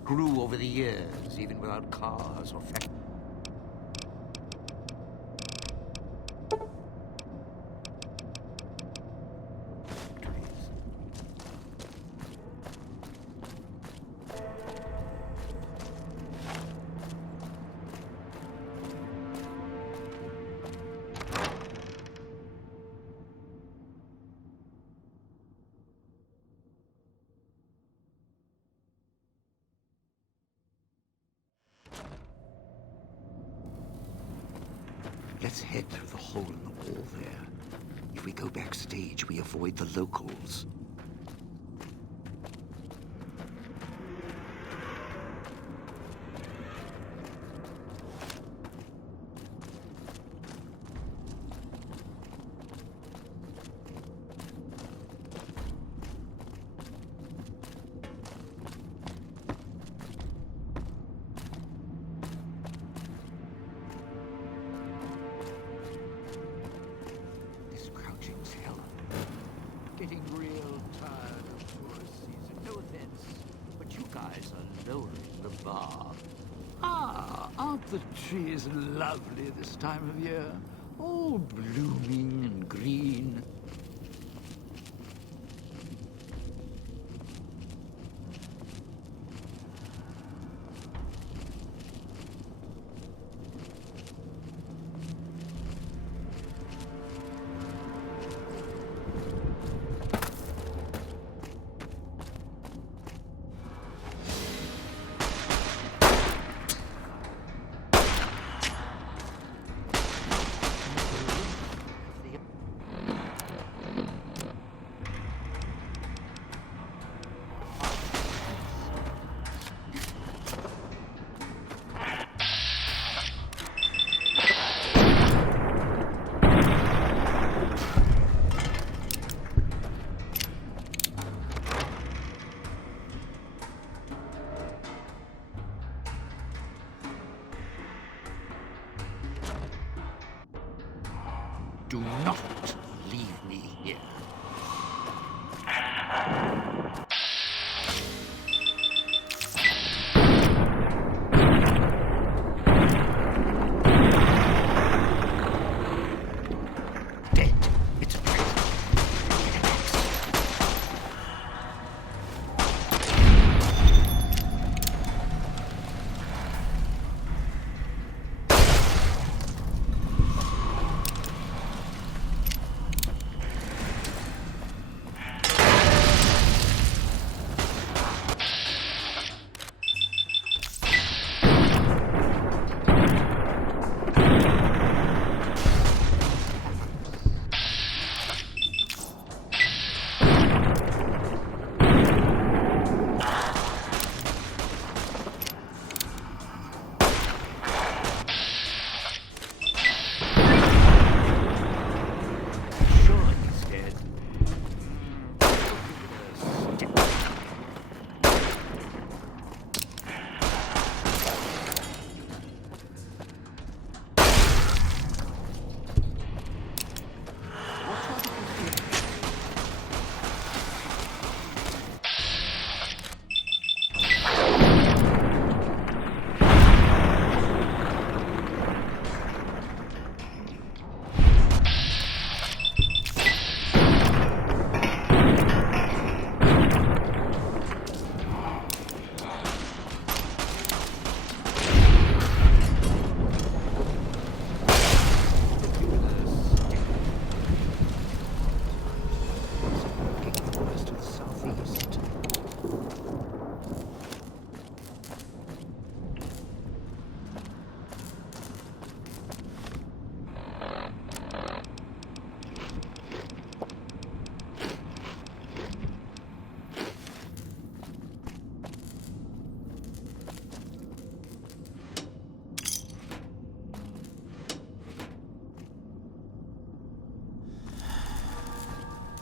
Grew over the years, even without cars or factories. Let's head through the hole in the wall there. If we go backstage, we avoid the locals. tired of tourist season. No offense, but you guys are lowering the bar. Ah, aren't the trees lovely this time of year? All blooming and green. Do not leave me here. Dead. It's a prison.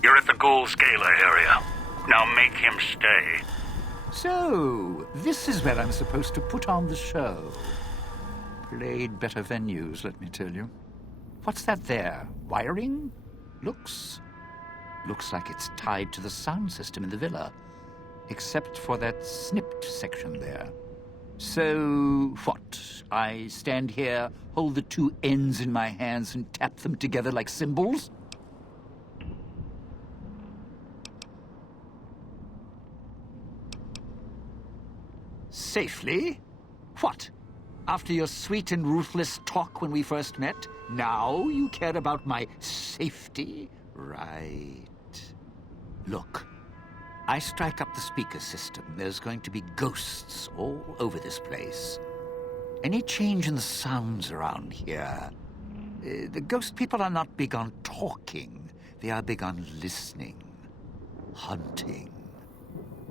You're at the Ghoul Scalar area. Now make him stay. So, this is where I'm supposed to put on the show. Played better venues, let me tell you. What's that there? Wiring? Looks like it's tied to the sound system in the villa. Except for that snipped section there. So, what? I stand here, hold the two ends in my hands and tap them together like cymbals? Safely? What? After your sweet and ruthless talk when we first met, now you care about my safety? Right. Look, I strike up the speaker system. There's going to be ghosts all over this place. Any change in the sounds around here? The ghost people are not big on talking. They are big on listening, hunting,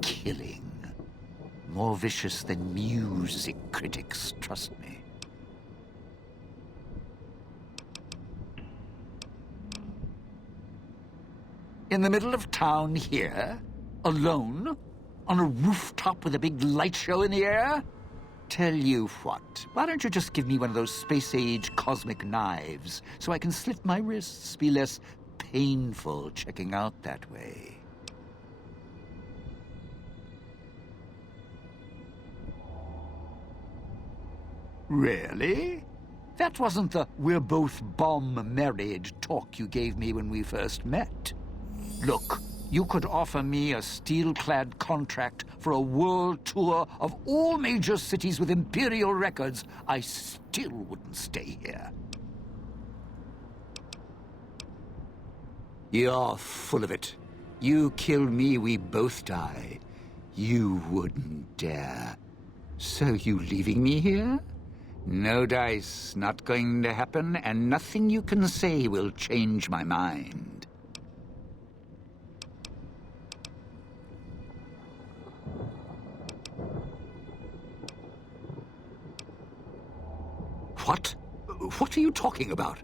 killing. More vicious than music critics, trust me. In the middle of town here, alone, on a rooftop with a big light show in the air? Tell you what, why don't you just give me one of those space-age cosmic knives so I can slit my wrists, be less painful checking out that way? Really? That wasn't the "we're both bomb-married" talk you gave me when we first met. Look, you could offer me a steel-clad contract for a world tour of all major cities with Imperial records. I still wouldn't stay here. You're full of it. You kill me, we both die. You wouldn't dare. So you leaving me here? No dice, not going to happen, and nothing you can say will change my mind. What? What are you talking about?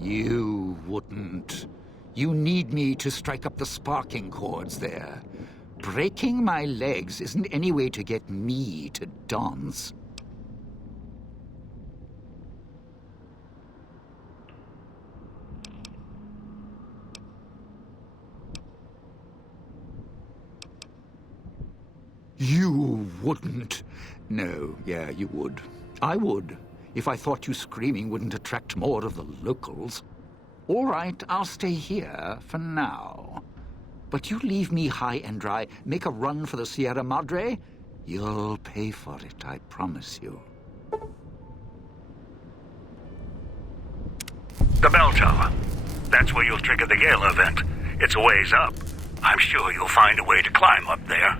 You wouldn't. You need me to strike up the sparking chords there. Breaking my legs isn't any way to get me to dance. You wouldn't. No, yeah, you would. I would, if I thought you screaming wouldn't attract more of the locals. All right, I'll stay here for now. But you leave me high and dry, make a run for the Sierra Madre, you'll pay for it, I promise you. The bell tower. That's where you'll trigger the Gale event. It's a ways up. I'm sure you'll find a way to climb up there.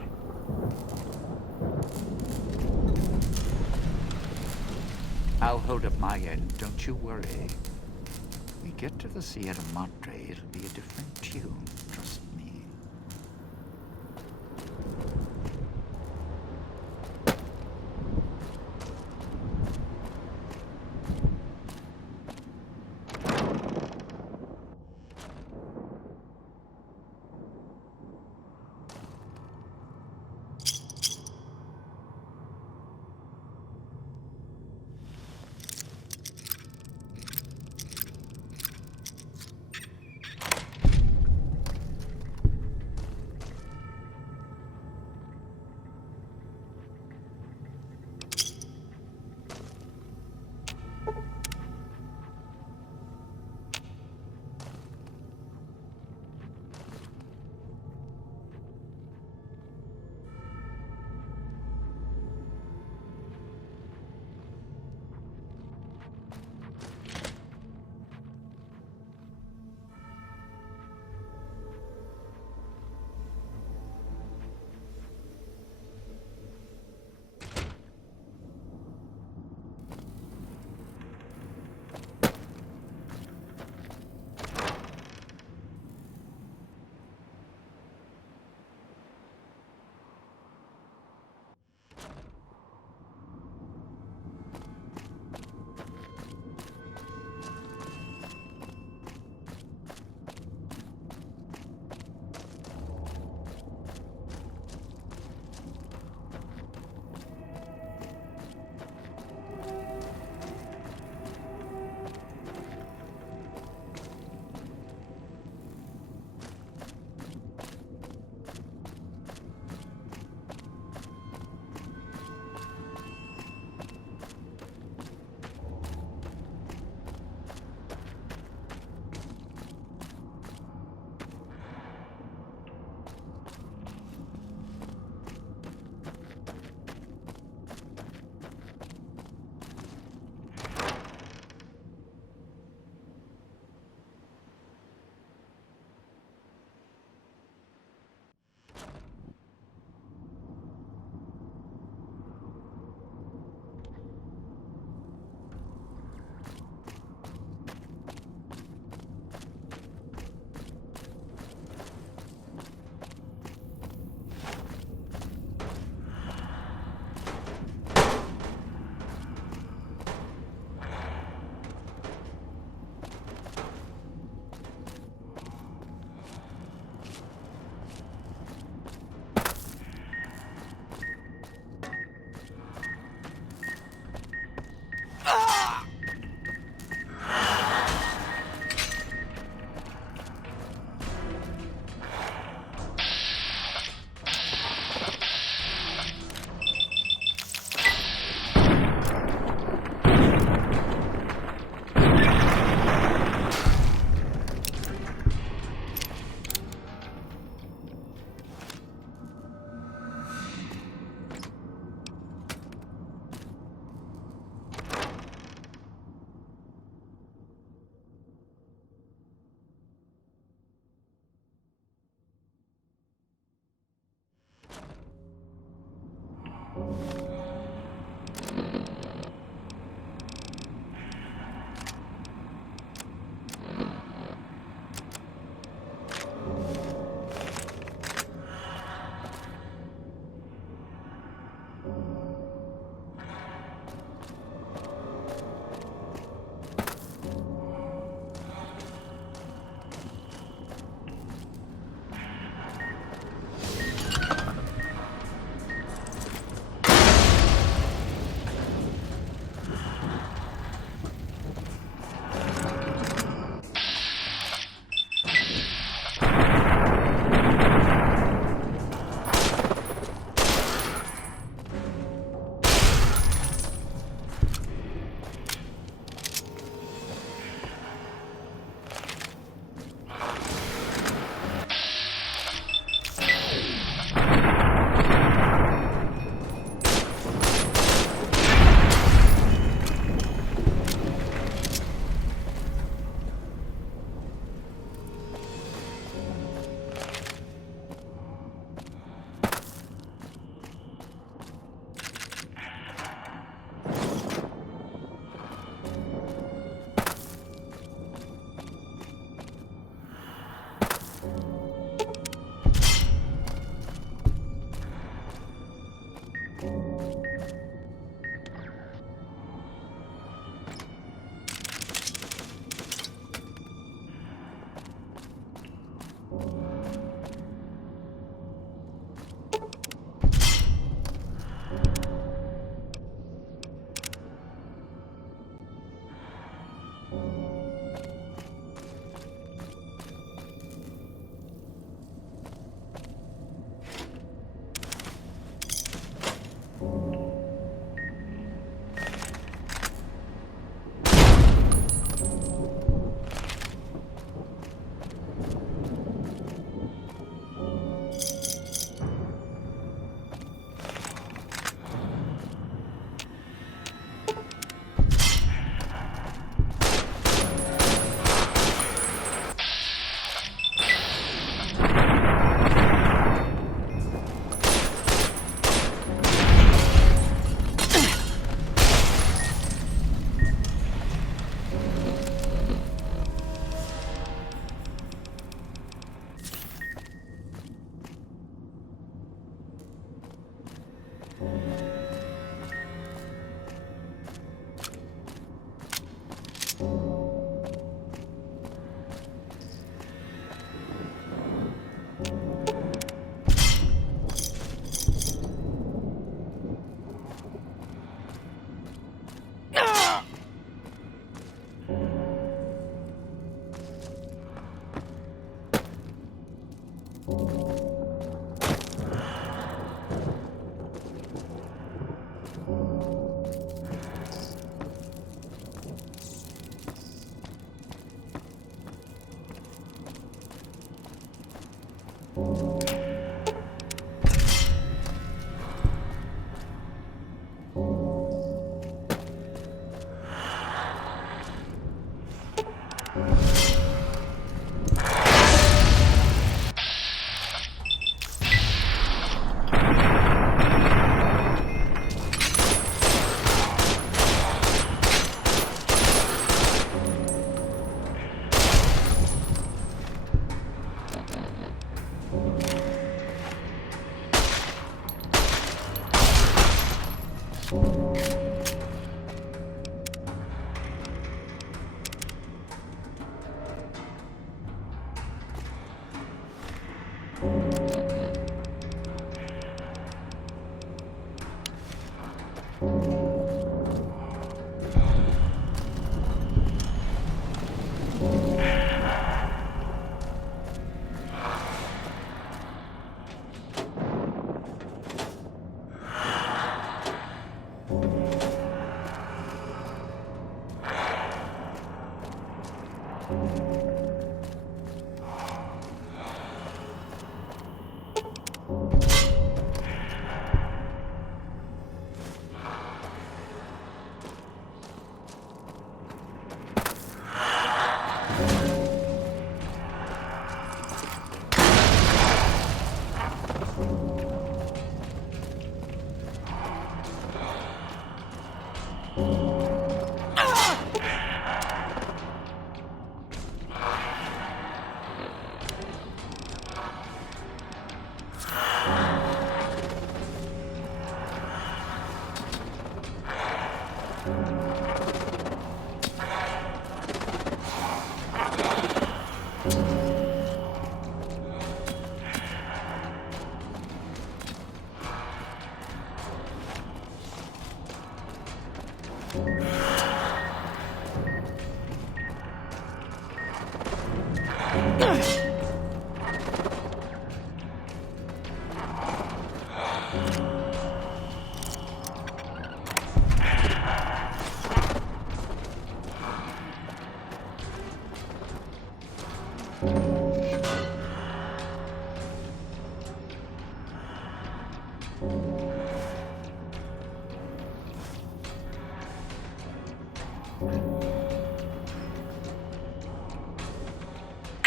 I'll hold up my end, don't you worry. We get to the Sierra Madre, it'll be a different tune, trust me.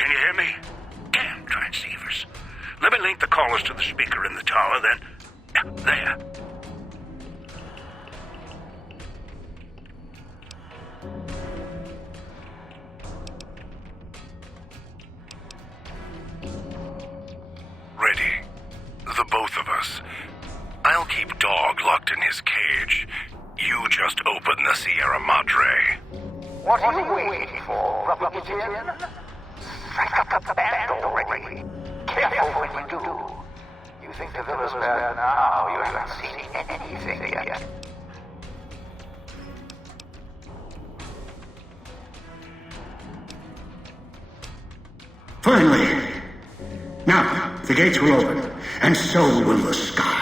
Can you hear me? Damn transceivers. Let me link the callers to the speaker in the tower, then... Yeah, there. Ready. The both of us. I'll keep Dog locked in his cage. You just open the Sierra Madre. What are you waiting for, Rubber Gin? Strike up the band already. Careful when you do. You think the villa's bad now, you haven't seen anything yet. Now, the gates will open, and so will the skies.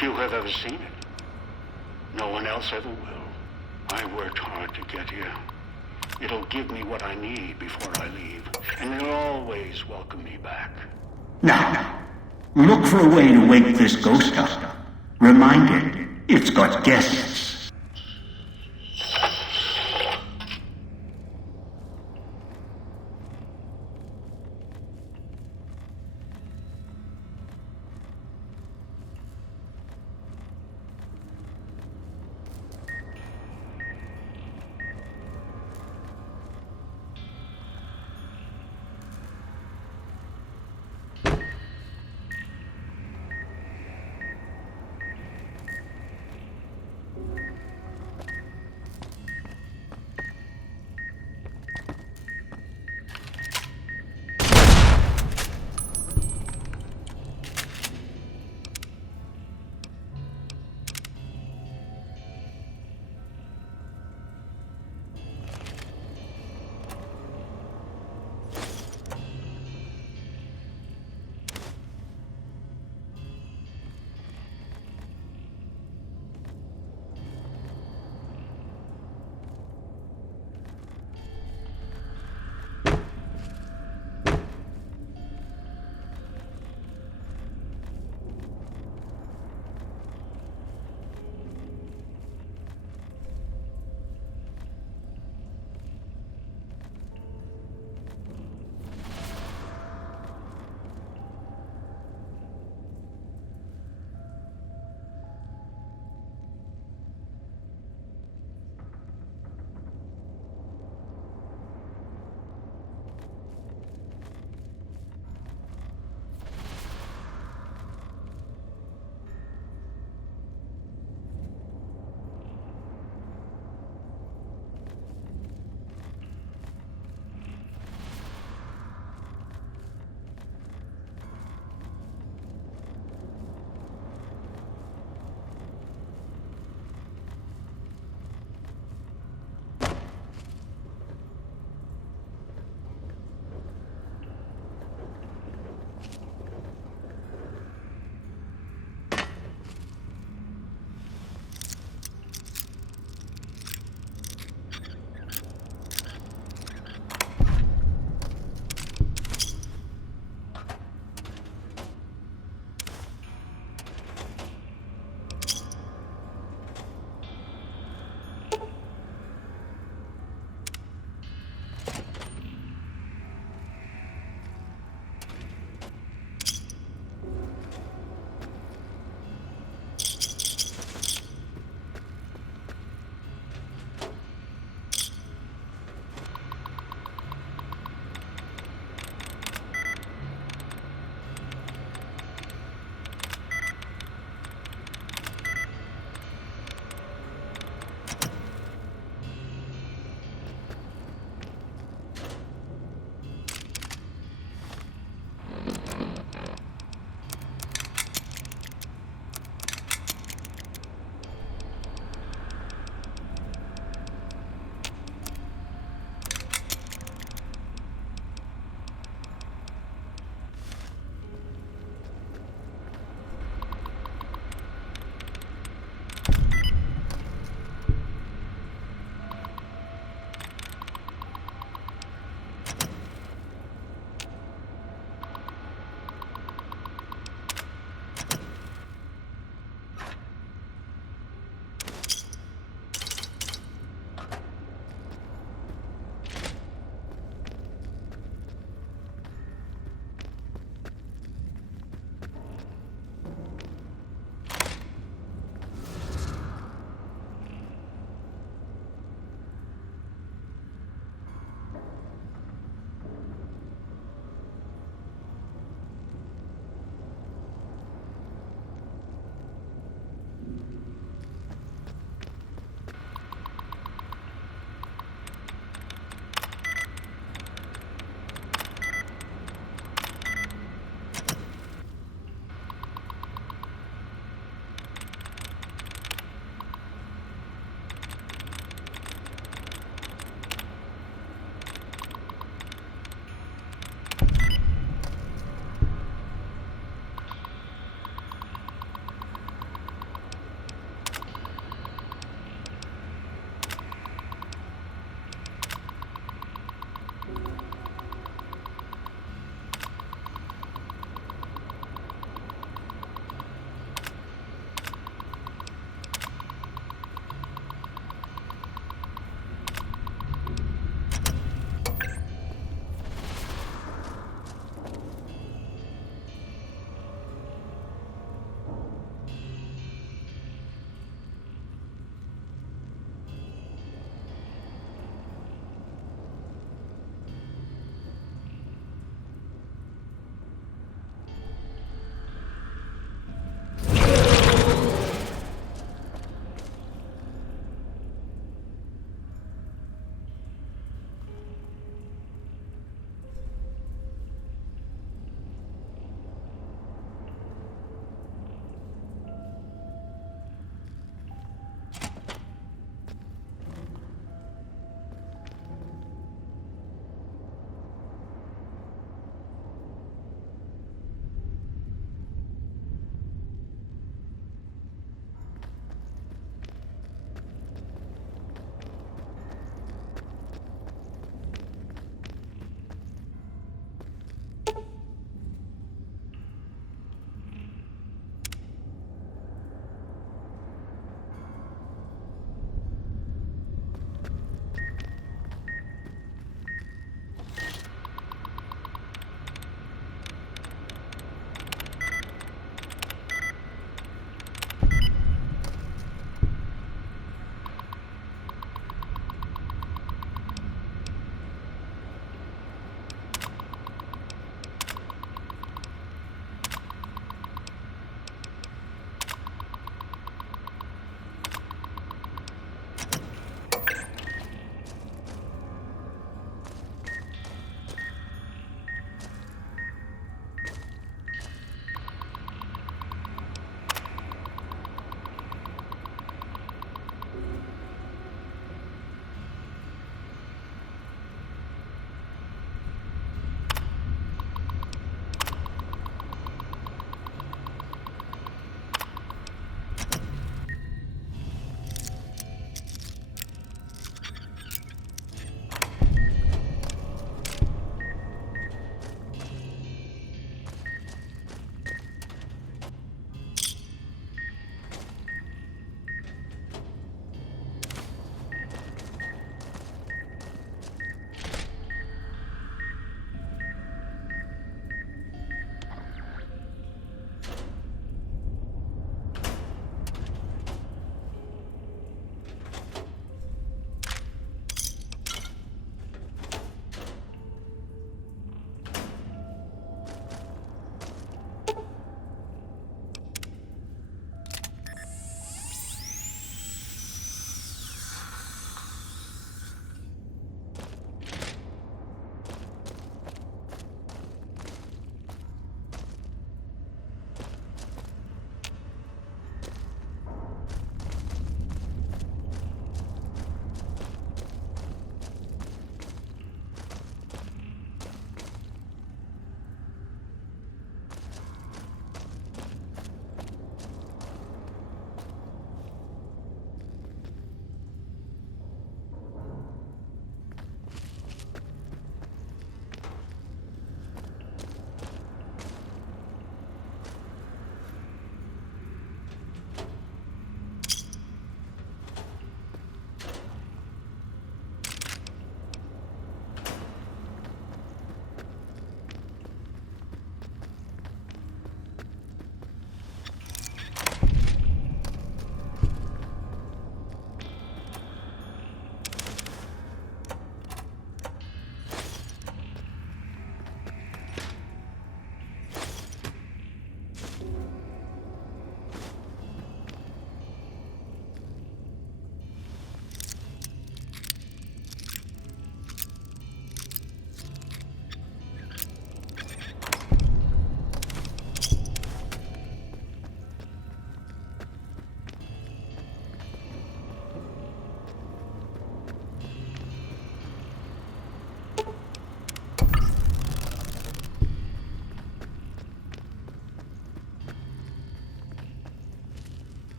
Few have ever seen it. No one else ever will. I worked hard to get here. It'll give me what I need before I leave, and they'll always welcome me back. Now, look for a way to wake this ghost up. Remind it, it's got guests.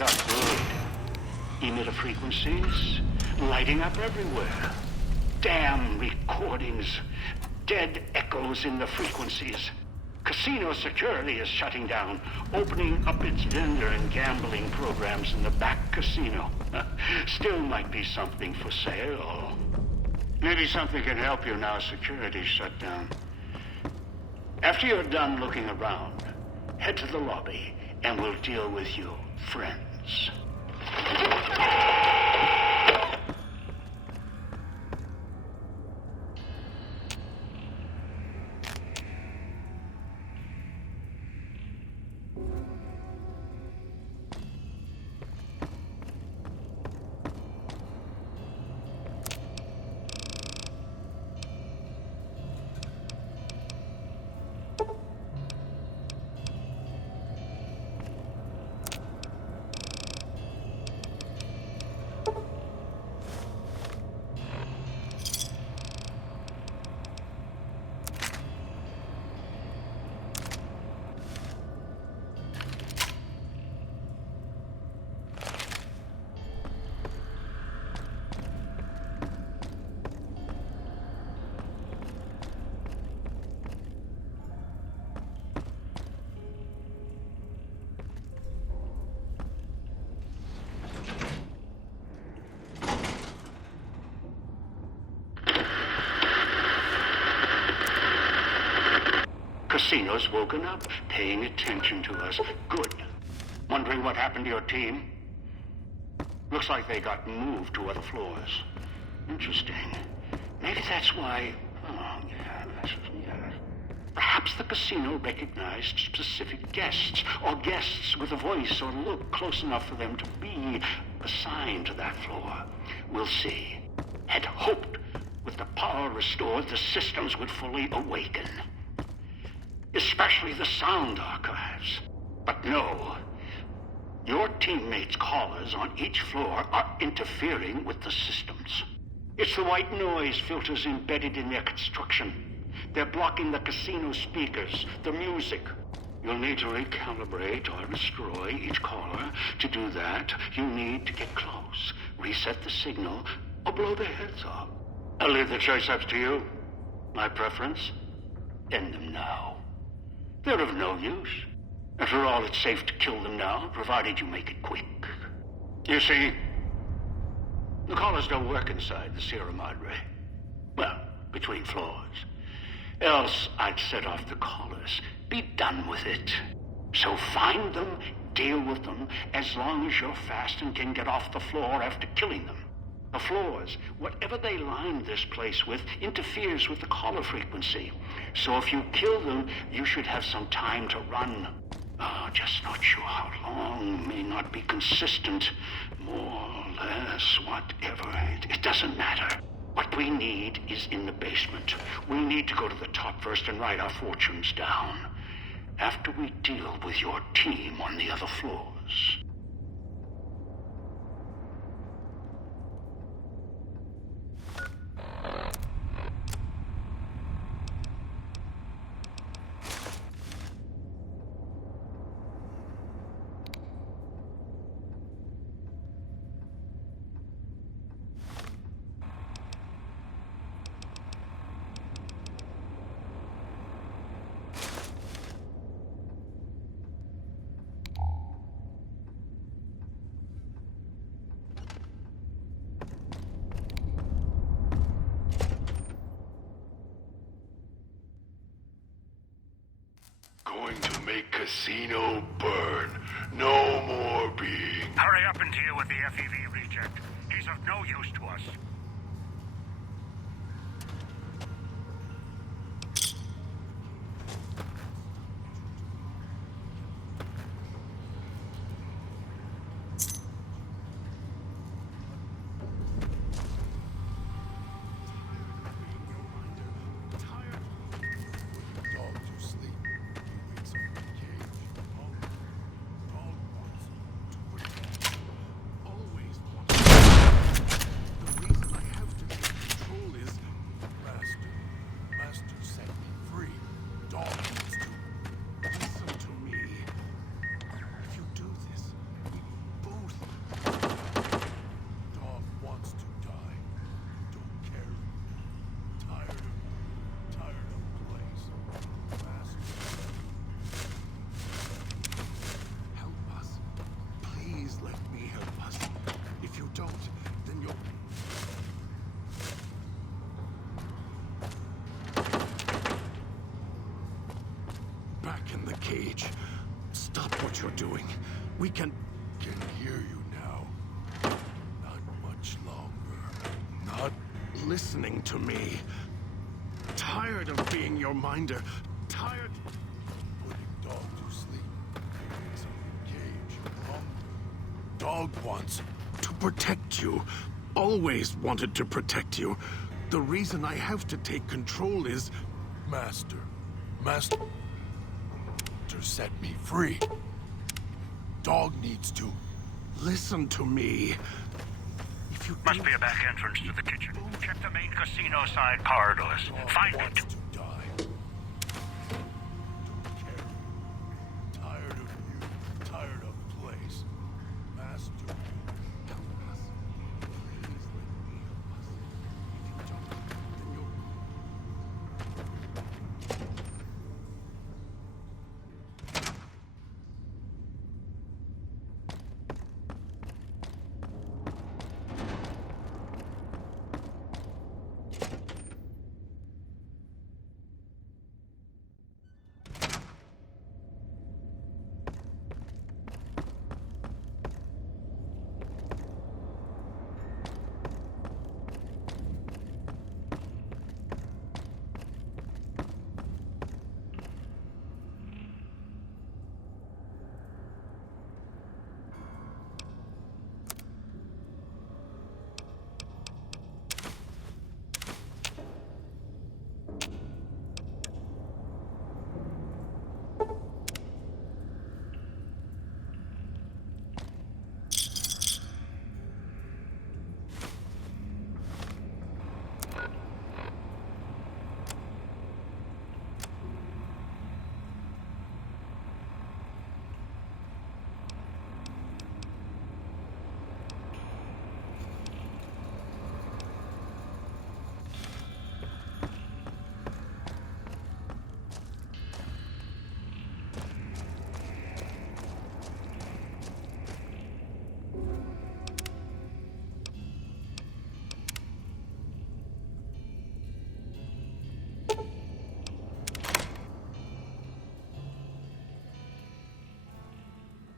set up good. Emitter frequencies lighting up everywhere. Damn recordings. Dead echoes in the frequencies. Casino security is shutting down, opening up its vendor and gambling programs in the back casino. Still might be something for sale. Maybe something can help you now security's shut down. After you're done looking around, head to the lobby and we'll deal with your friends. Casino's woken up, paying attention to us. Good. Wondering what happened to your team? Looks like they got moved to other floors. Interesting. Maybe that's why... Oh, yeah. Perhaps the casino recognized specific guests, or guests with a voice or look close enough for them to be assigned to that floor. We'll see. Had hoped with the power restored, the systems would fully awaken. Especially the sound archives. But no. Your teammates' callers on each floor are interfering with the systems. It's the white noise filters embedded in their construction. They're blocking the casino speakers, the music. You'll need to recalibrate or destroy each caller. To do that, you need to get close, reset the signal, or blow their heads off. I'll leave the choice up to you. My preference? End them now. They're of no use. After all, it's safe to kill them now, provided you make it quick. You see, the callers don't work inside the Sierra Madre. Well, between floors. Else, I'd set off the callers. Be done with it. So find them, deal with them, as long as you're fast and can get off the floor after killing them. The floors, whatever they line this place with, interferes with the caller frequency. So if you kill them, you should have some time to run. Oh, just not sure how long. May not be consistent. More or less, whatever. It doesn't matter. What we need is in the basement. We need to go to the top first and write our fortunes down. After we deal with your team on the other floors. Going to make Casino burn. No more being... Hurry up and deal with the FEV reject. He's of no use to us. cage. Stop what you're doing. We can hear you now. Not much longer. Not listening to me. Tired of being your minder. Tired. putting dog to sleep. It's a cage. Dog wants To protect you. Always wanted to protect you. The reason I have to take control is... Master. Master set me free. Dog needs to. Listen to me. If you Must be a back entrance to the kitchen. Check the main casino side corridors. Find Dog it. wants to die. Don't care. Tired of you. Tired of the place. Master. help us, please let me help us. If you don't, then you'll...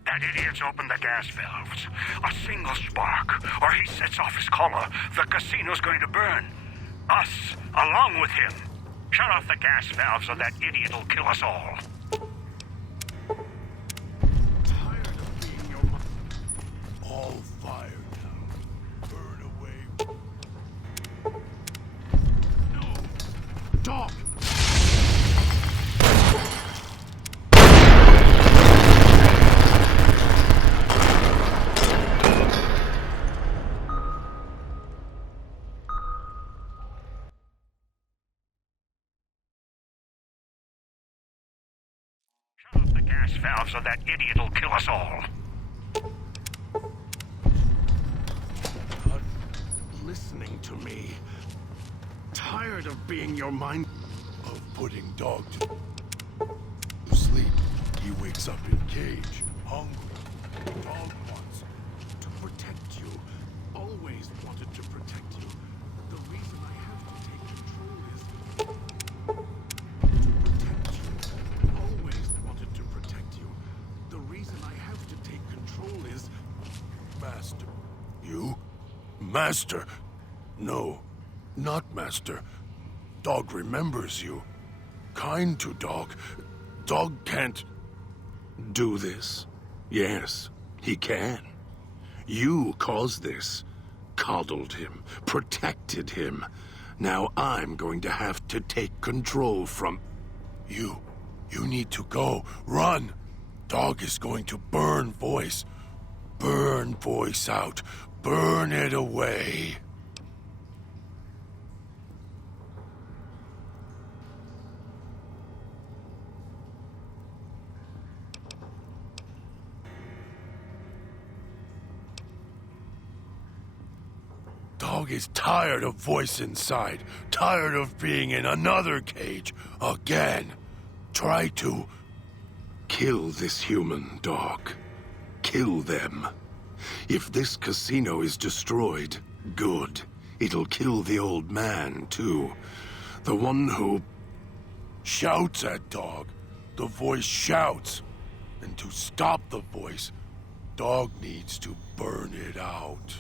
That idiot's opened the gas valves. A single spark, or he sets off his collar. The casino's going to burn. Us, along with him. Shut off the gas valves or that idiot will kill us all. Tired of being your All fire now. Burn away. No! Dog! Shut off the gas valves or that idiot will kill us all. Not listening to me. Tired of being your mind... Of putting dog to sleep. He wakes up in cage. Hungry. Dog wants. To protect you. Always wanted to protect you. The reason I have to take control is... To protect you. Always wanted to protect you. The reason I have to take control is... Master. You? Master. No. Not Master. Dog remembers you. Kind to dog. Dog can't... Do this? Yes, he can. You caused this. Coddled him. Protected him. Now I'm going to have to take control from... You need to go. Run. Dog is going to burn voice. Burn voice out. Burn it away. Dog is tired of voice inside. Tired of being in another cage. Again. Try to... Kill this human, Dog. Kill them. If this casino is destroyed, good. It'll kill the old man, too. The one who... Shouts at Dog. the voice shouts. And to stop the voice, dog needs to burn it out.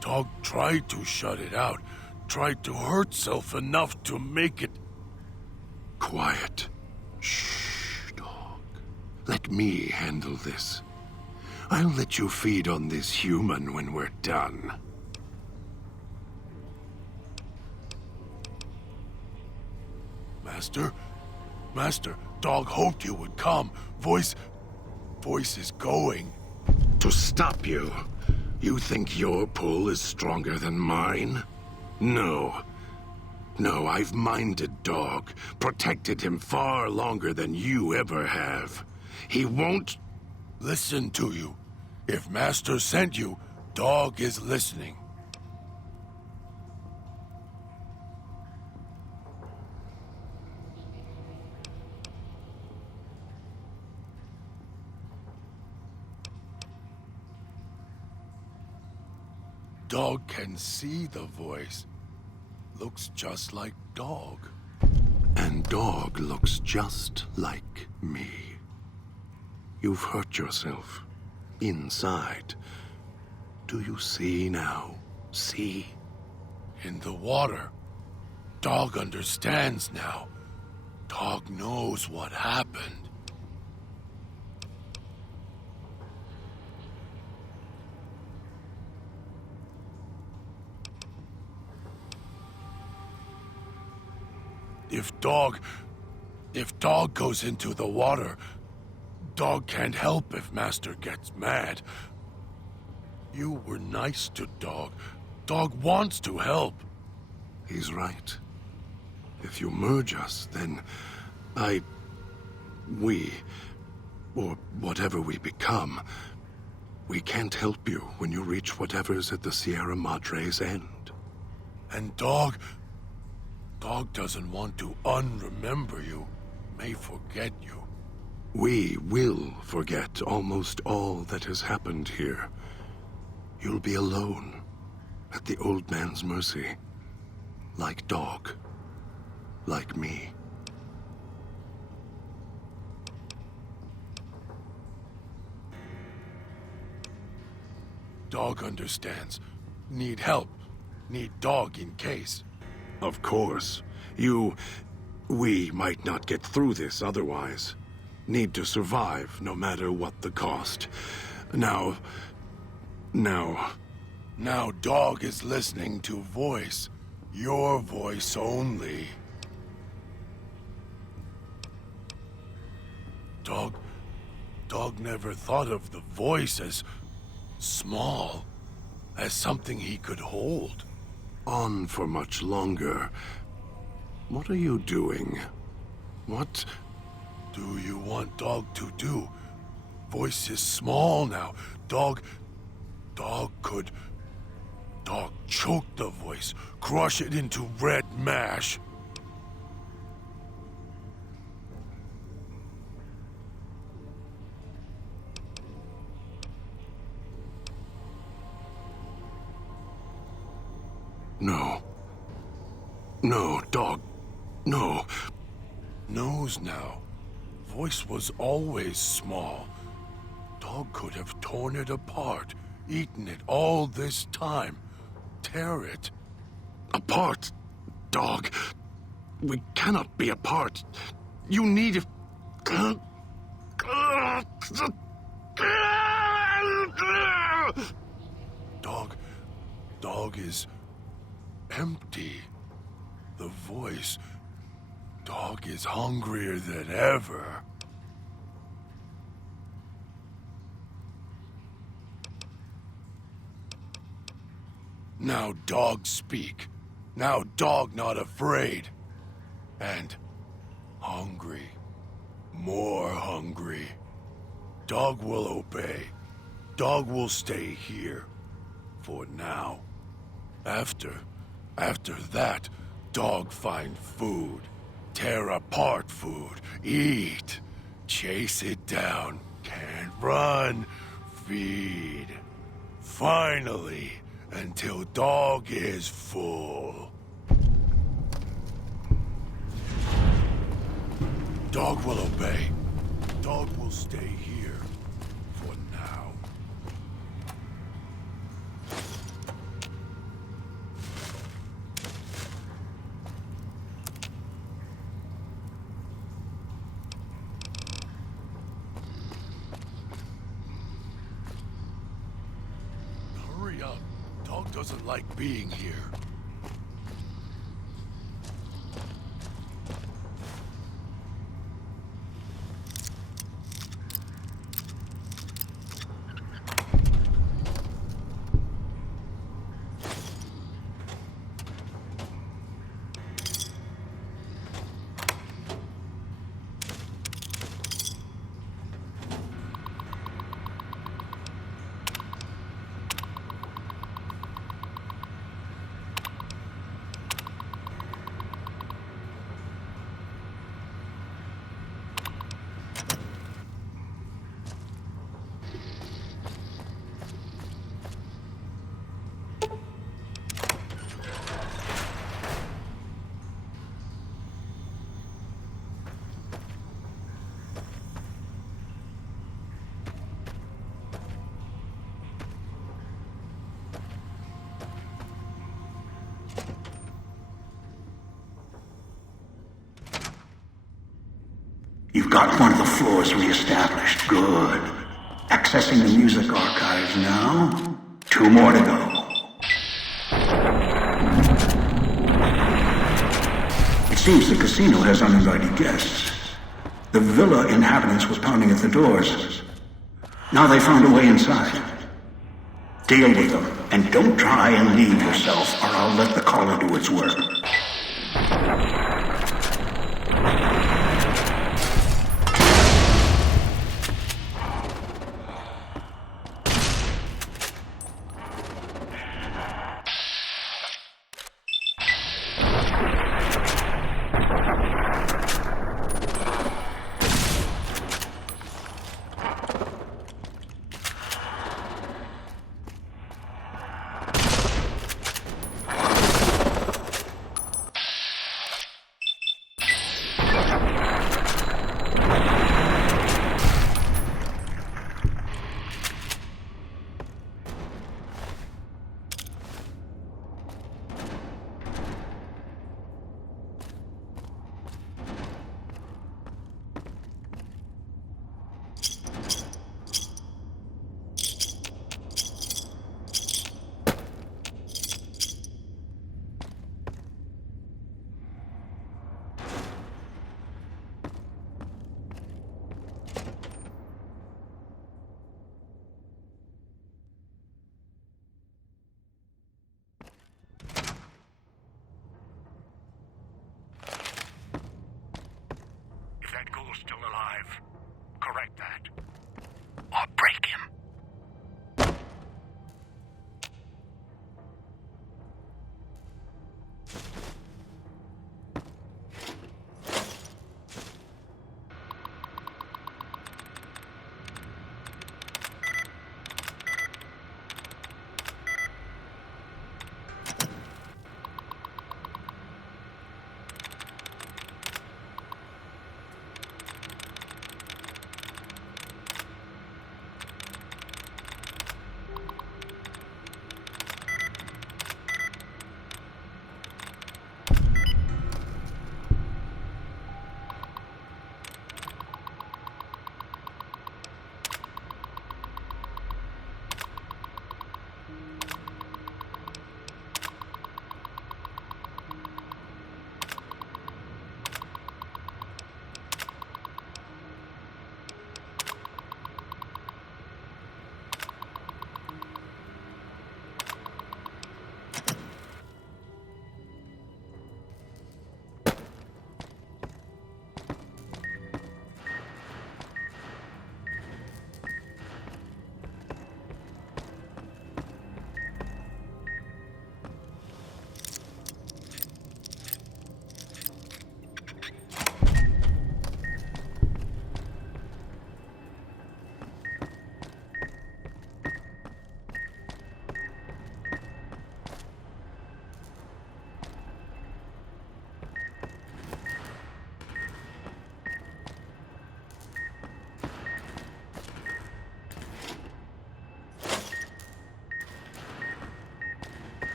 Dog tried to shut it out, tried to hurt self enough to make it... Quiet. Shh, dog. Let me handle this. I'll let you feed on this human when we're done. Master, dog hoped you would come. Voice is going. To stop you? You think your pull is stronger than mine? No. No, I've minded Dog, protected him far longer than you ever have. He won't... Listen to you. If Master sent you, Dog is listening. Dog can see the voice. Looks just like Dog. And Dog looks just like me. You've hurt yourself. Inside. Do you see now? See? In the water. Dog understands now. Dog knows what happened. If Dog goes into the water, Dog can't help if Master gets mad. You were nice to Dog. Dog wants to help. He's right. If you merge us, then we, or whatever we become, we can't help you when you reach whatever's at the Sierra Madre's end. And Dog doesn't want to unremember you, may forget you. We will forget almost all that has happened here. You'll be alone, at the old man's mercy. Like Dog. Like me. Dog understands. Need help. Need Dog in case. Of course. We might not get through this otherwise. Need to survive, no matter what the cost. Now Dog is listening to voice. Your voice only. Dog never thought of the voice as small, as something he could hold. On for much longer. What are you doing? What do you want Dog to do? Voice is small now. Dog could choke the voice, crush it into red mash. No. No, Dog. No. Knows now. Voice was always small. Dog could have torn it apart, eaten it all this time. Tear it. Apart? Dog. We cannot be apart. You need... Dog is empty. The voice. Dog is hungrier than ever. Now Dog speak. Now Dog not afraid. And hungry. More hungry. Dog will obey. Dog will stay here. For now. After that, Dog find food. Tear apart food. Eat. Chase it down. Can't run. Feed. Finally, until Dog is full. Dog will obey. Dog will stay here for now. Hurry up. Dog doesn't like being here. You've got one of the floors reestablished. Good. Accessing the music archives now. 2 more to go. It seems the casino has uninvited guests. The villa inhabitants were pounding at the doors. Now they found a way inside. Deal with them, and don't try and leave yourself, or I'll let the collar do its work.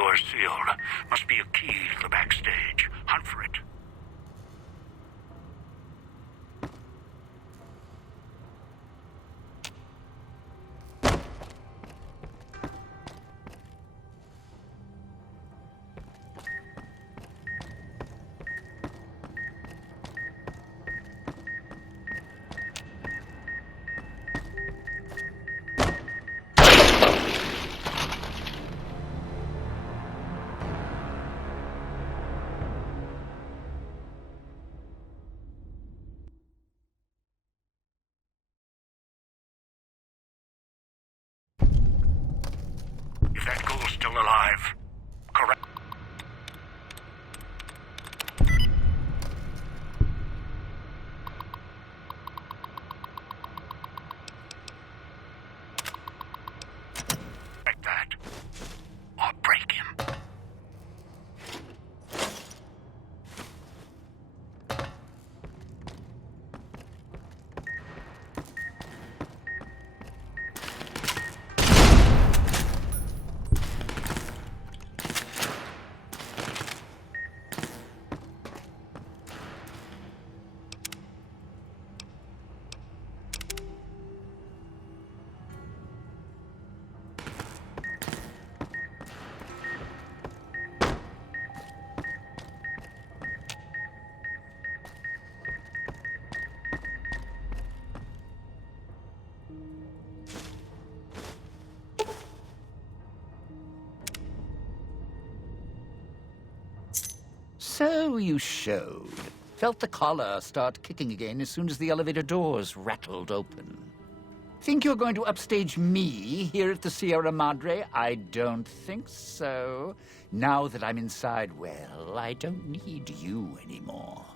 door's sealed. Must be a key to the backstage. Hunt for it. If that ghoul's still alive, correct. Like that. Or break him. So you showed. Felt the collar start kicking again as soon as the elevator doors rattled open. Think you're going to upstage me here at the Sierra Madre? I don't think so. Now that I'm inside, well, I don't need you anymore.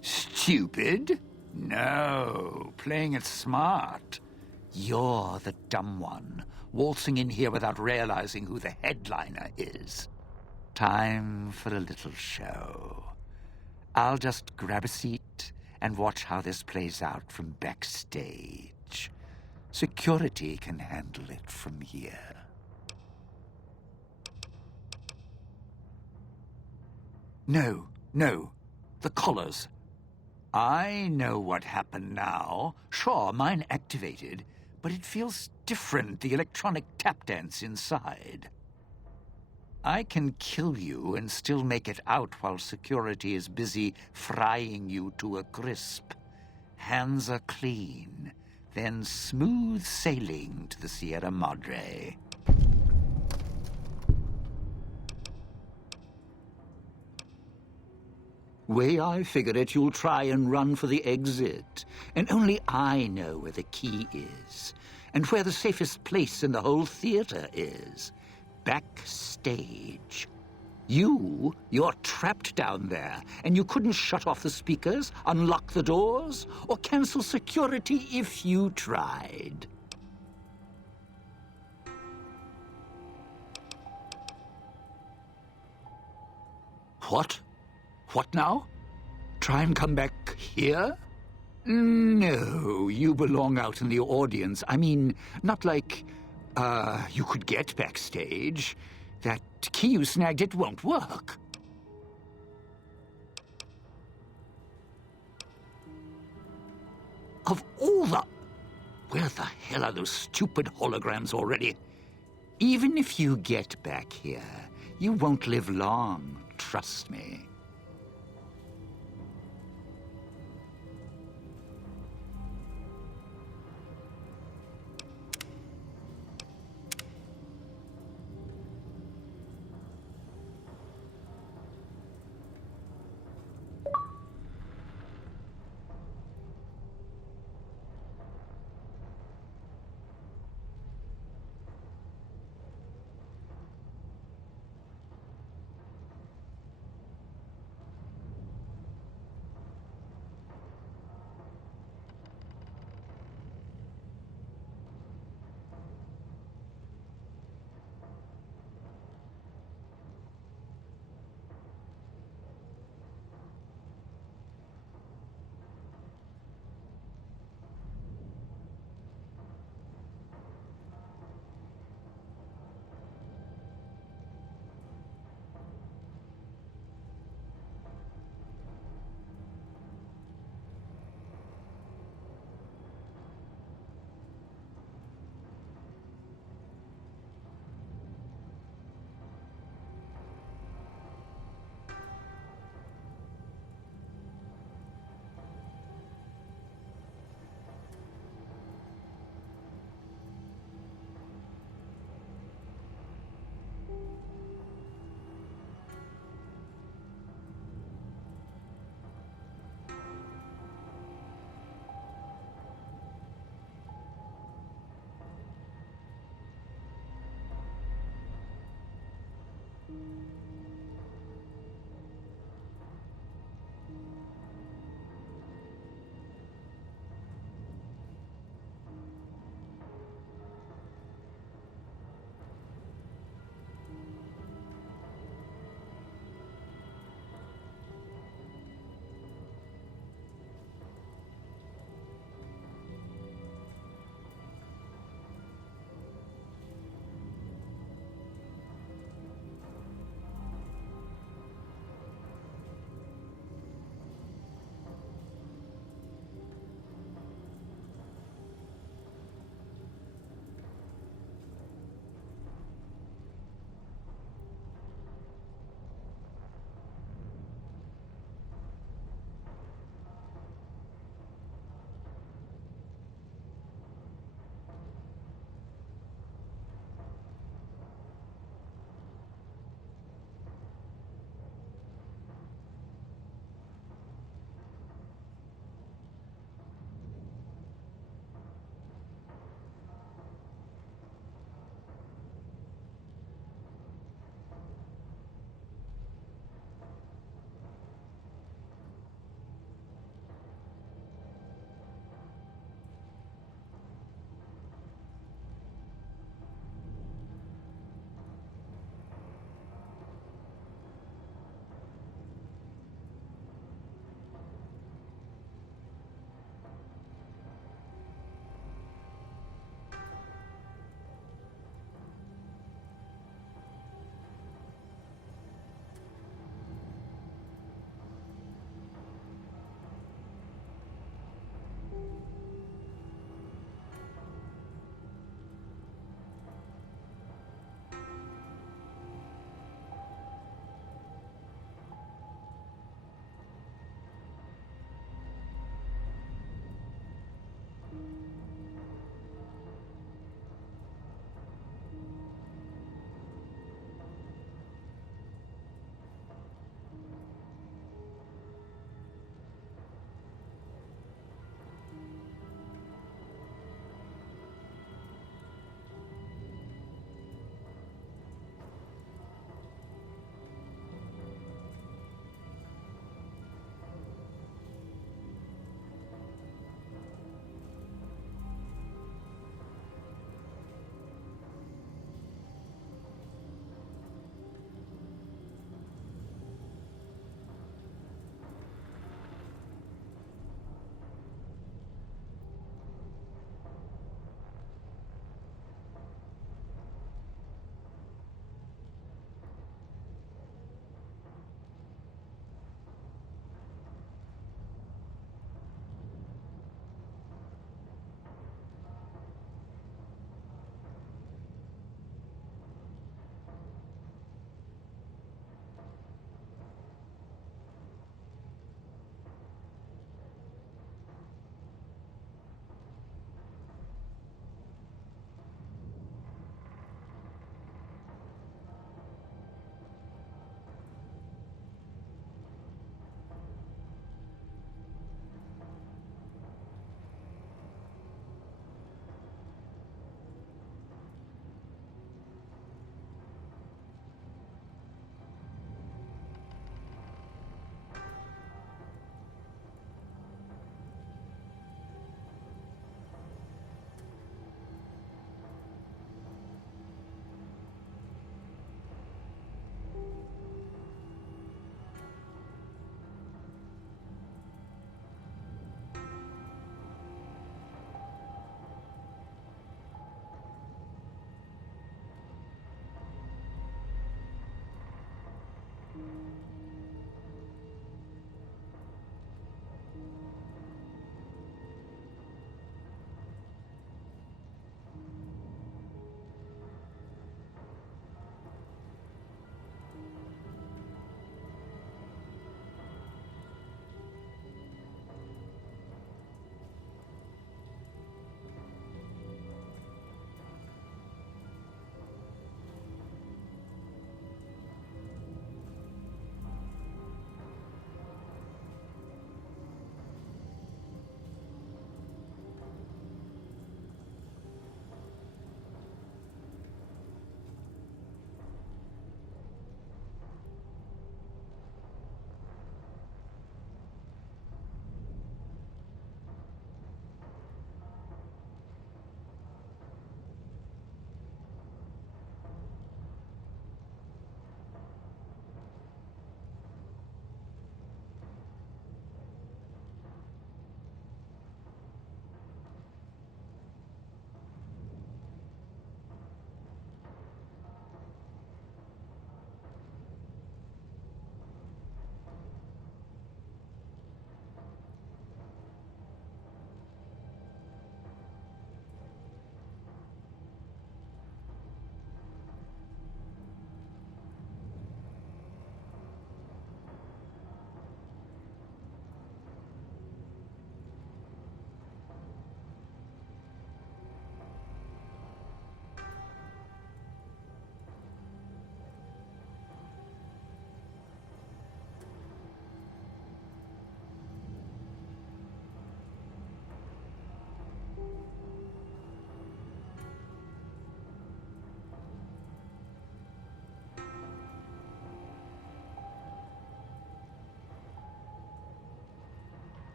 Stupid? No, playing it smart. You're the dumb one, waltzing in here without realizing who the headliner is. Time for a little show. I'll just grab a seat and watch how this plays out from backstage. Security can handle it from here. No, the collars. I know what happened now. Sure, mine activated, but it feels different, the electronic tap dance inside. I can kill you and still make it out while security is busy frying you to a crisp. Hands are clean, then smooth sailing to the Sierra Madre. Way I figure it, you'll try and run for the exit. And only I know where the key is, and where the safest place in the whole theater is. Backstage. You're trapped down there, and you couldn't shut off the speakers, unlock the doors, or cancel security if you tried. What? What now? Try and come back here? No, you belong out in the audience. I mean, not like, you could get backstage. That key you snagged, it won't work. Of all the... Where the hell are those stupid holograms already? Even if you get back here, you won't live long, trust me.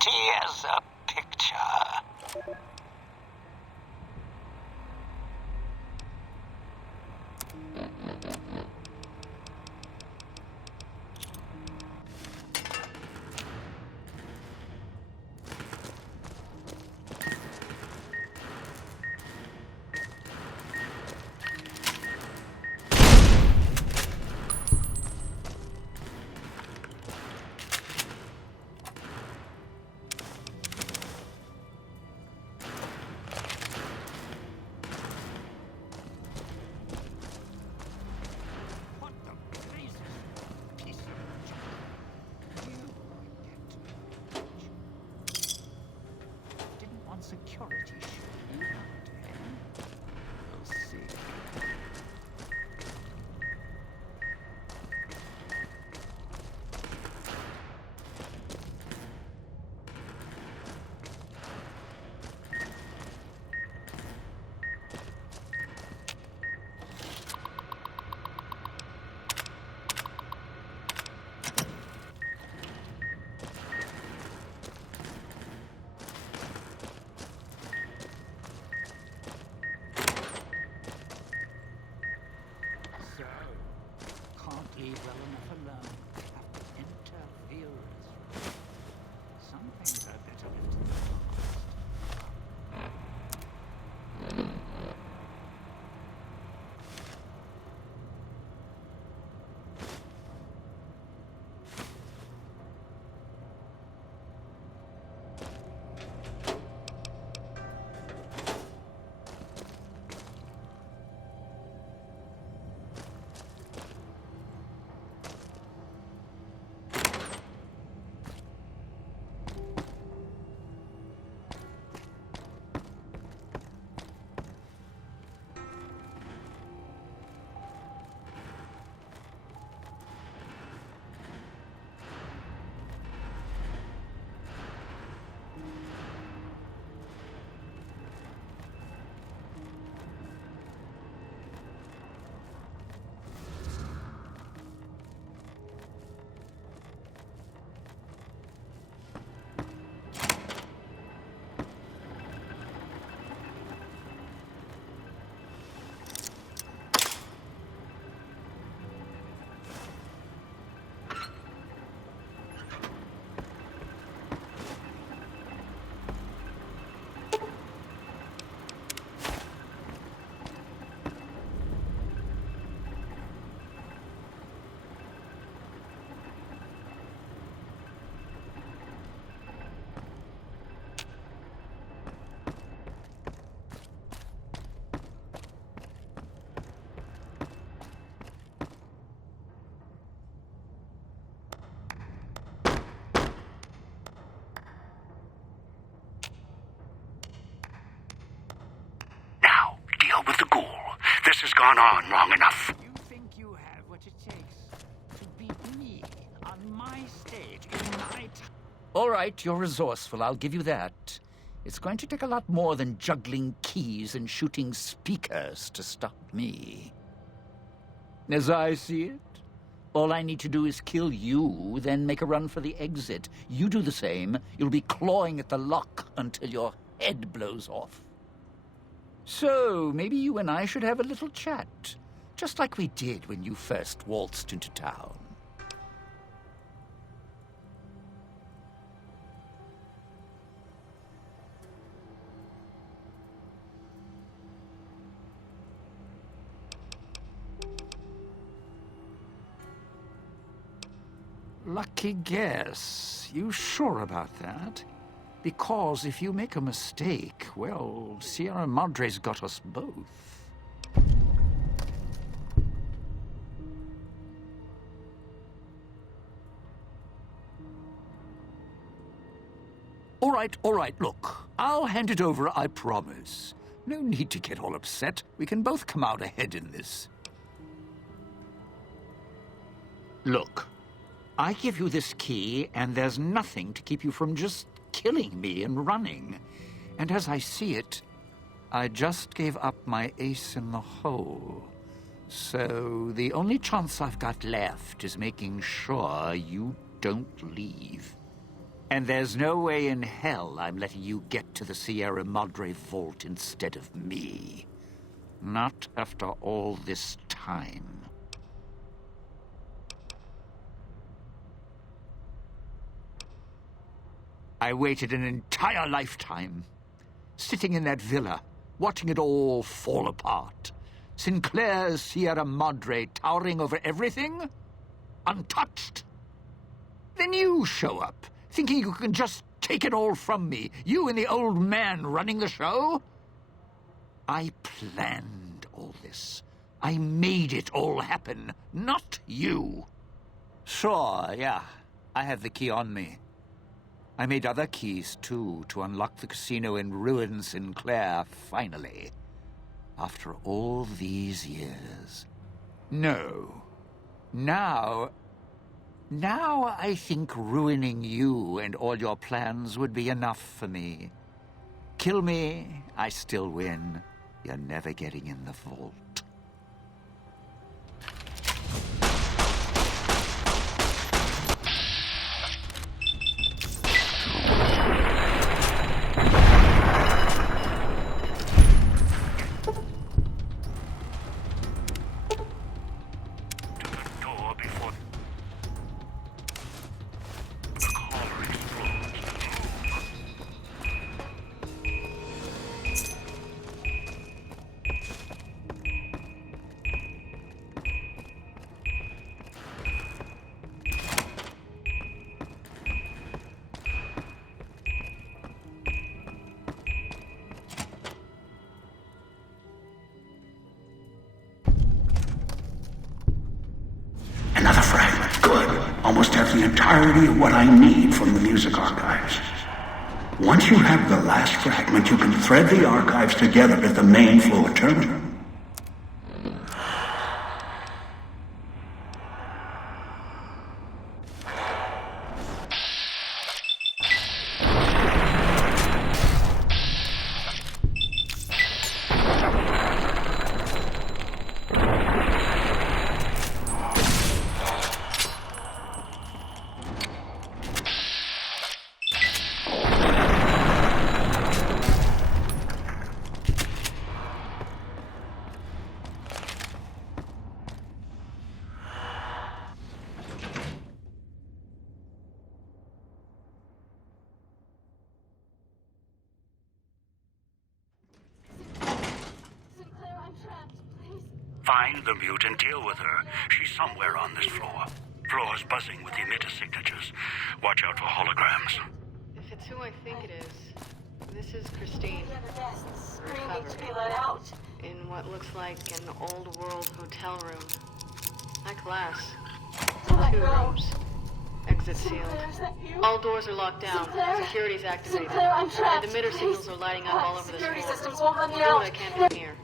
pretty as a picture. Security should be out, eh? We'll see. Leave well enough alone. Have to interfere with us. Some things are better left in the past. With the ghoul. This has gone on long enough. You think you have what it takes to beat me on my stage in my time? All right, you're resourceful. I'll give you that. It's going to take a lot more than juggling keys and shooting speakers to stop me. As I see it, all I need to do is kill you, then make a run for the exit. You do the same. You'll be clawing at the lock until your head blows off. So, maybe you and I should have a little chat, just like we did when you first waltzed into town. Lucky guess. You sure about that? Because if you make a mistake, well, Sierra Madre's got us both. All right, look. I'll hand it over, I promise. No need to get all upset. We can both come out ahead in this. Look, I give you this key, and there's nothing to keep you from just killing me and running. And as I see it, I just gave up my ace in the hole. So the only chance I've got left is making sure you don't leave. And there's no way in hell I'm letting you get to the Sierra Madre vault instead of me. Not after all this time. I waited an entire lifetime, sitting in that villa, watching it all fall apart. Sinclair's Sierra Madre towering over everything, untouched. Then you show up, thinking you can just take it all from me. You and the old man running the show? I planned all this. I made it all happen, not you. Sure, yeah, I have the key on me. I made other keys, too, to unlock the casino in ruin Sinclair, finally. After all these years. No. Now I think ruining you and all your plans would be enough for me. Kill me, I still win. You're never getting in the vault. Another fragment. Good. Almost have the entirety of what I need from the music archives. Once you have the last fragment, you can thread the archives together at the main floor terminal. Find the mute and deal with her. She's somewhere on this floor. Floor's buzzing with emitter signatures. Watch out for holograms. If it's who I think it is, this is Christine. Out. In what looks like an old world hotel room. High class. 2 rooms. Exit sealed. All doors are locked down. Security's activated. And emitter signals are lighting up all over the Security floor. systems won't let me Do out. what I can from here.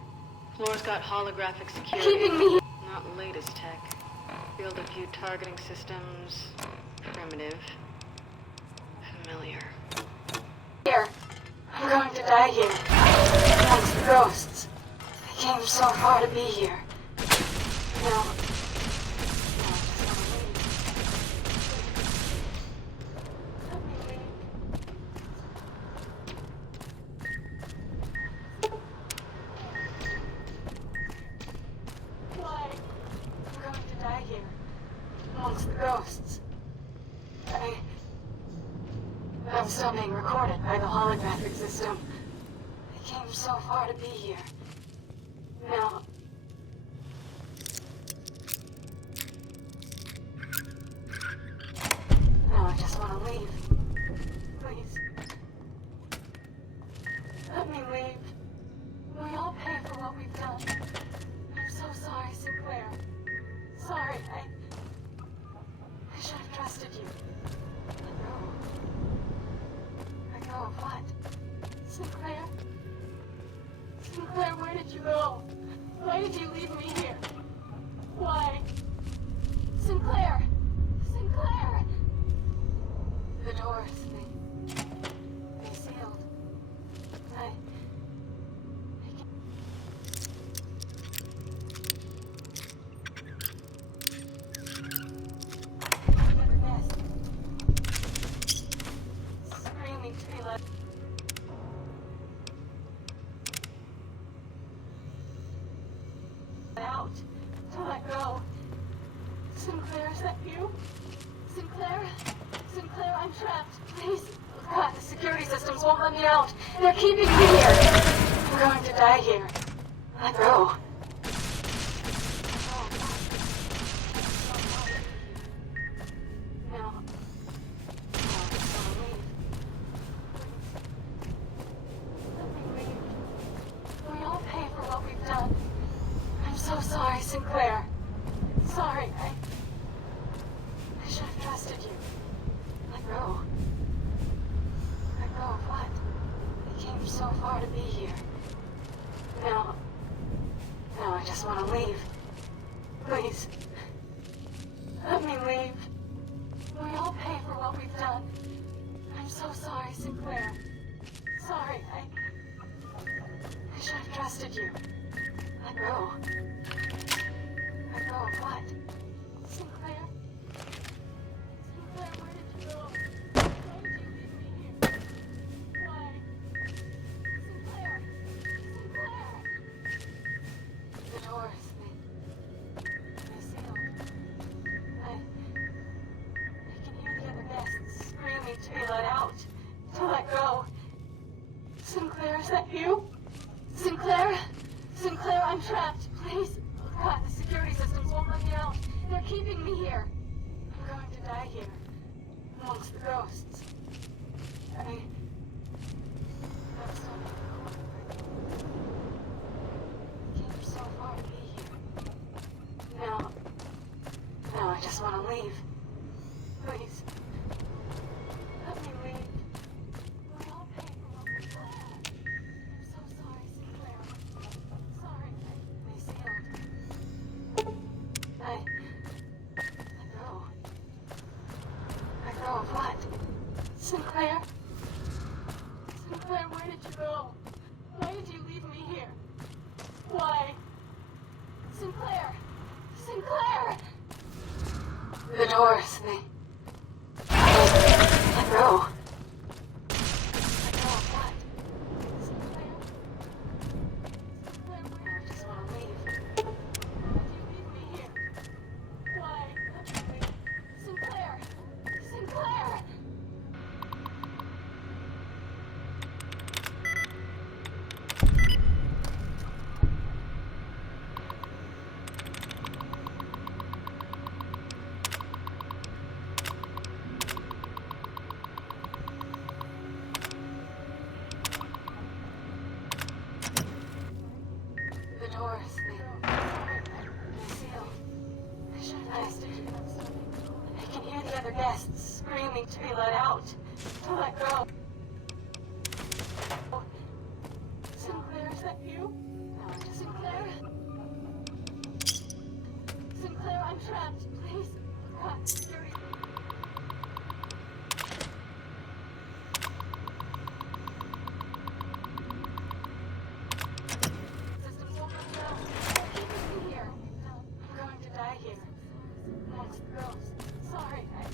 Floor's got holographic security. Keeping me. Not latest tech. Field of view targeting systems. Primitive. Familiar. Here. I'm going to die here. Amongst the ghosts. I came so far to be here. No. I'm still being recorded by the holographic system. I came so far to be here. Now... Now I just want to leave. Please. Let me leave. We all pay for what we've done. I'm so sorry, Sinclair. Sorry, I should have trusted you. Oh, what? Sinclair? Sinclair, where did you go? Why did you leave me here? Why? Sinclair! Sinclair! The doors, they sealed. I out. To let go. Sinclair, is that you? Sinclair? Sinclair, I'm trapped. Please. God, the security systems won't let me out. They're keeping me here. I'm going to die here. Let go. Sinclair. Sorry, I should have trusted you. Let go. Let go of what? I came so far to be here. Now I just want to leave. Please. Let me leave. We all pay for what we've done. I'm so sorry, Sinclair. Sorry, I should have trusted you. Let go. Let go of what? Sinclair? Sinclair, where did you go? Why did you leave me here? Why? Sinclair! Sinclair! The doors, they sealed. I can hear the other guests screaming to be let out. To let go. Sinclair, is that you? Sinclair? Sinclair, I'm trapped. Please. God, the security systems won't let me out. They're keeping me here. I'm going to die here. Amongst the ghosts. I'm so came so far to be here. Now I just want to leave. Please. Let me leave. We all pay for what we've done. I'm so sorry, Sinclair. Sorry, they sealed. Let go. Let go of what? Sinclair? Sinclair, where did you go? Why did you leave me here? Why? Sinclair! Sinclair! The doors, they... Let go. Let go of what? Sinclair? Sinclair, where? I just want to leave. Why did you leave me here? Why? Let me leave. Sinclair! Sinclair! The doors, they sealed. I should have trusted you. I can hear the other guests screaming to be let out. To let go. Sinclair, is that you? No, Sinclair? Sinclair, I'm trapped. Please. God, security. Systems won't let me out. They're keeping me here. I'm going to die here. Amongst the ghosts. Sorry, I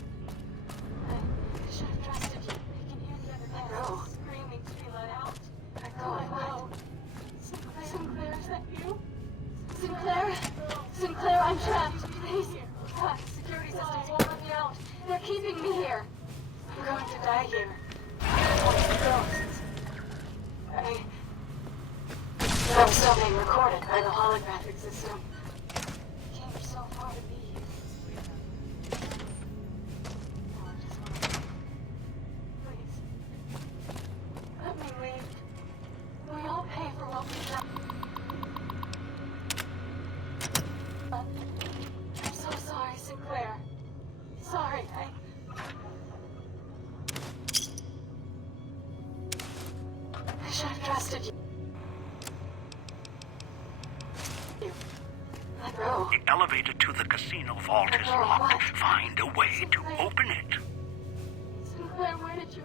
should have trusted you. I can hear the other guests screaming to be let out. Let go of what? Sinclair, is that you? Sinclair? Sinclair, I'm trapped. Please. God, the security systems won't let me out. They're keeping me here. I'm going to die here. Amongst the ghosts. I'm still being recorded by the holographic system. I came so far to be here. Now I just want to leave. Please. Let me leave. We all pay for what we've done. I'm so sorry, Sinclair. Sorry, I should have trusted you. Let go. The elevator to the casino vault is locked. Find a way to open it. Sinclair, where did you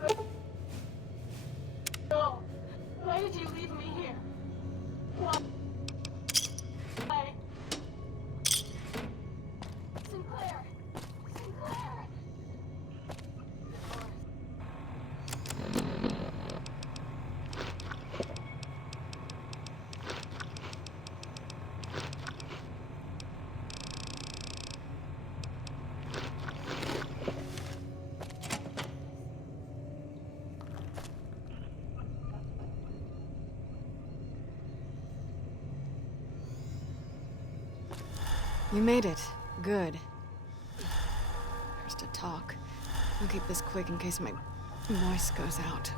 go? Why did you leave me here? Why? Sinclair! Sinclair! We made it. Good. There's to talk. I'll keep this quick in case my voice goes out.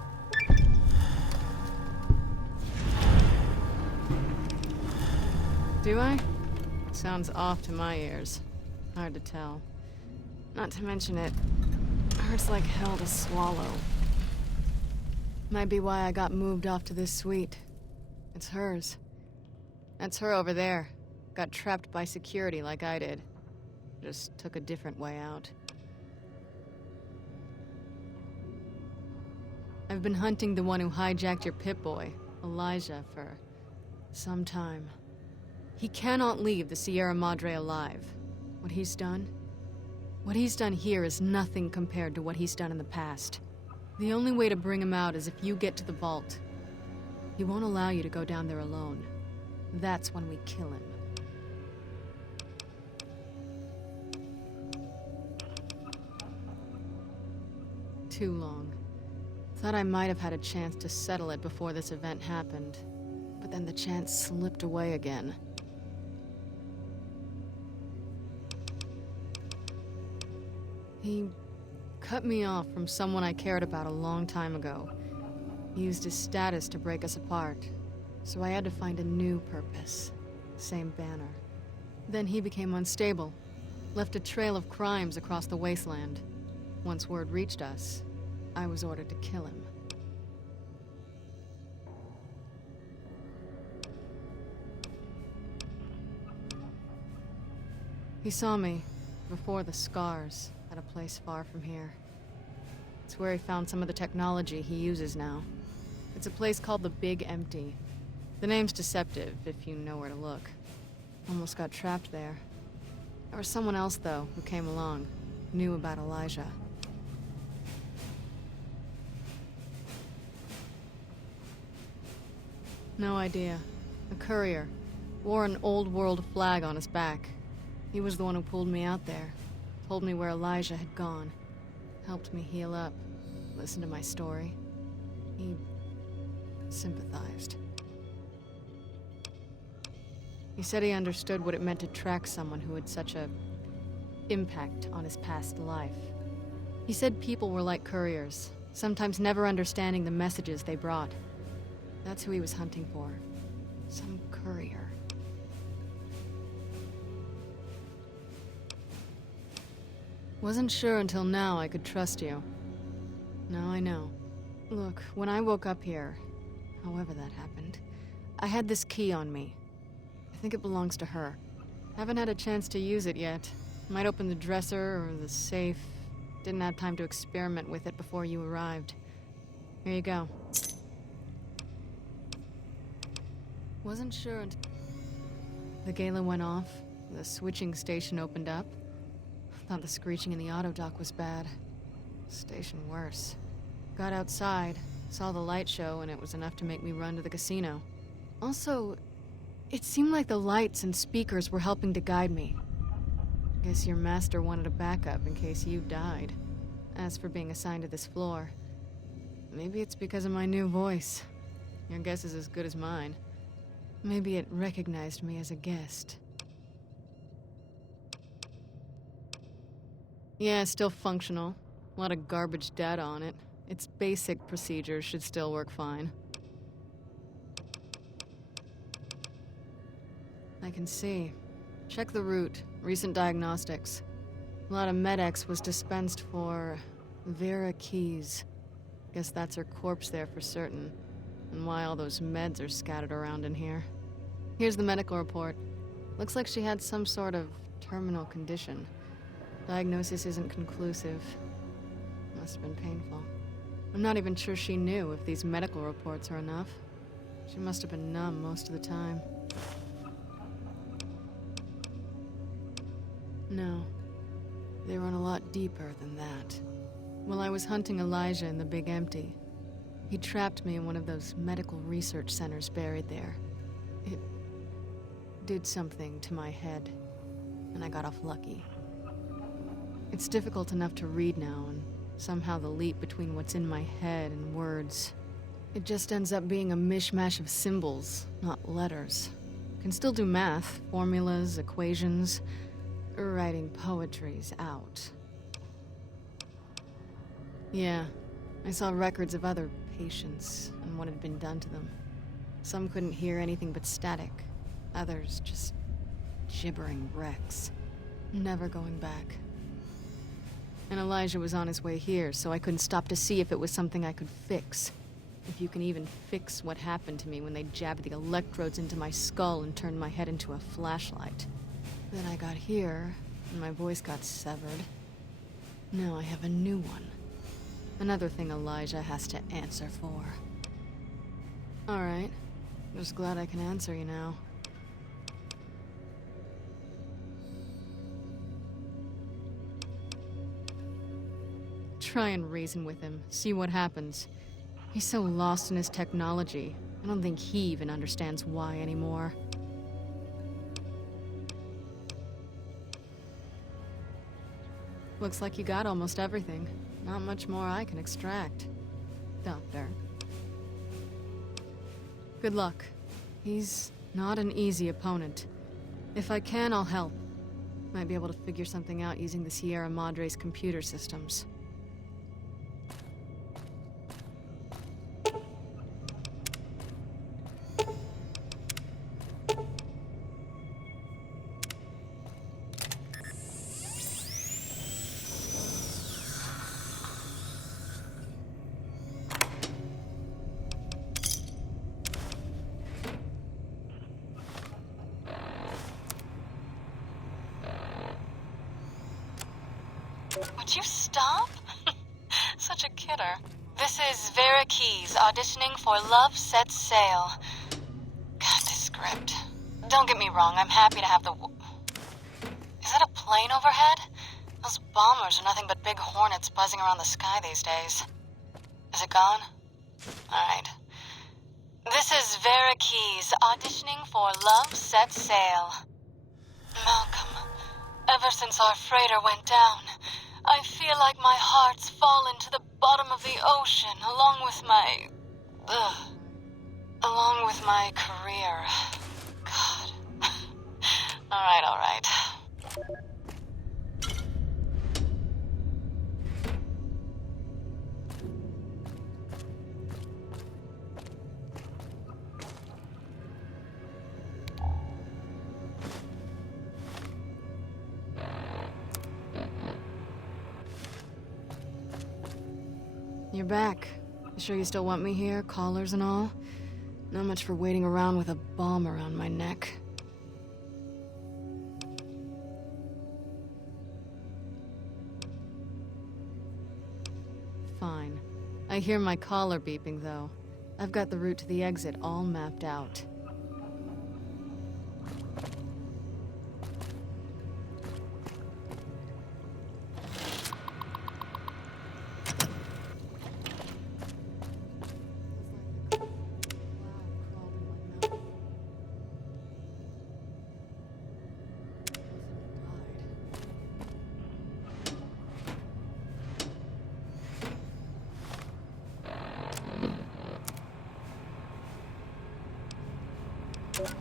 Do I? Sounds off to my ears. Hard to tell. Not to mention it hurts like hell to swallow. Might be why I got moved off to this suite. It's hers. That's her over there. Got trapped by security like I did. Just took a different way out. I've been hunting the one who hijacked your Pip-Boy, Elijah, for some time. He cannot leave the Sierra Madre alive. What he's done here is nothing compared to what he's done in the past. The only way to bring him out is if you get to the vault. He won't allow you to go down there alone. That's when we kill him. Too long. Thought I might have had a chance to settle it before this event happened, but then the chance slipped away again. He cut me off from someone I cared about a long time ago. He used his status to break us apart, so I had to find a new purpose. Same banner. Then he became unstable, left a trail of crimes across the wasteland. Once word reached us, I was ordered to kill him. He saw me before the scars at a place far from here. It's where he found some of the technology he uses now. It's a place called the Big Empty. The name's deceptive, if you know where to look. Almost got trapped there. There was someone else, though, who came along, knew about Elijah. No idea. A courier. Wore an old world flag on his back. He was the one who pulled me out there. Told me where Elijah had gone. Helped me heal up. Listened to my story. He sympathized. He said he understood what it meant to track someone who had such a impact on his past life. He said people were like couriers, sometimes never understanding the messages they brought. That's who he was hunting for. Some courier. Wasn't sure until now I could trust you. Now I know. Look, when I woke up here, however that happened, I had this key on me. I think it belongs to her. Haven't had a chance to use it yet. Might open the dresser or the safe. Didn't have time to experiment with it before you arrived. Here you go. Wasn't sure until the gala went off, the switching station opened up. Thought the screeching in the auto dock was bad. Station worse. Got outside, saw the light show, and it was enough to make me run to the casino. Also, it seemed like the lights and speakers were helping to guide me. Guess your master wanted a backup in case you died. As for being assigned to this floor, maybe it's because of my new voice. Your guess is as good as mine. Maybe it recognized me as a guest. Yeah, still functional. A lot of garbage data on it. Its basic procedures should still work fine. I can see. Check the route. Recent diagnostics. A lot of Med-X was dispensed for Vera Keys. Guess that's her corpse there for certain. And why all those meds are scattered around in here. Here's the medical report. Looks like she had some sort of terminal condition. Diagnosis isn't conclusive. Must have been painful. I'm not even sure she knew if these medical reports are enough. She must have been numb most of the time. No. They run a lot deeper than that. While I was hunting Elijah in the Big Empty, he trapped me in one of those medical research centers buried there. It did something to my head, and I got off lucky. It's difficult enough to read now, and somehow the leap between what's in my head and words, it just ends up being a mishmash of symbols, not letters. Can still do math, formulas, equations, Writing poetry's out. Yeah, I saw records of other patients and what had been done to them. Some couldn't hear anything but static. Others just gibbering wrecks. Never going back. And Elijah was on his way here, so I couldn't stop to see if it was something I could fix. If you can even fix what happened to me when they jabbed the electrodes into my skull and turned my head into a flashlight. Then I got here, and my voice got severed. Now I have a new one. Another thing Elijah has to answer for. Alright. Just glad I can answer you now. Try and reason with him, see what happens. He's so lost in his technology, I don't think he even understands why anymore. Looks like you got almost everything. Not much more I can extract. Doctor. Good luck. He's not an easy opponent. If I can, I'll help. Might be able to figure something out using the Sierra Madre's computer systems. Would you stop? Such a kidder. This is Vera Keys auditioning for Love Sets Sail. God, this script. Don't get me wrong, I'm happy to have the... Is that a plane overhead? Those bombers are nothing but big hornets buzzing around the sky these days. Is it gone? Alright. This is Vera Keys auditioning for Love Sets Sail. Malcolm, ever since our freighter went down, I feel like my heart's fallen to the bottom of the ocean along with my career. God. Alright. You're back. You sure you still want me here, collars and all? Not much for waiting around with a bomb around my neck. Fine. I hear my collar beeping, though. I've got the route to the exit all mapped out.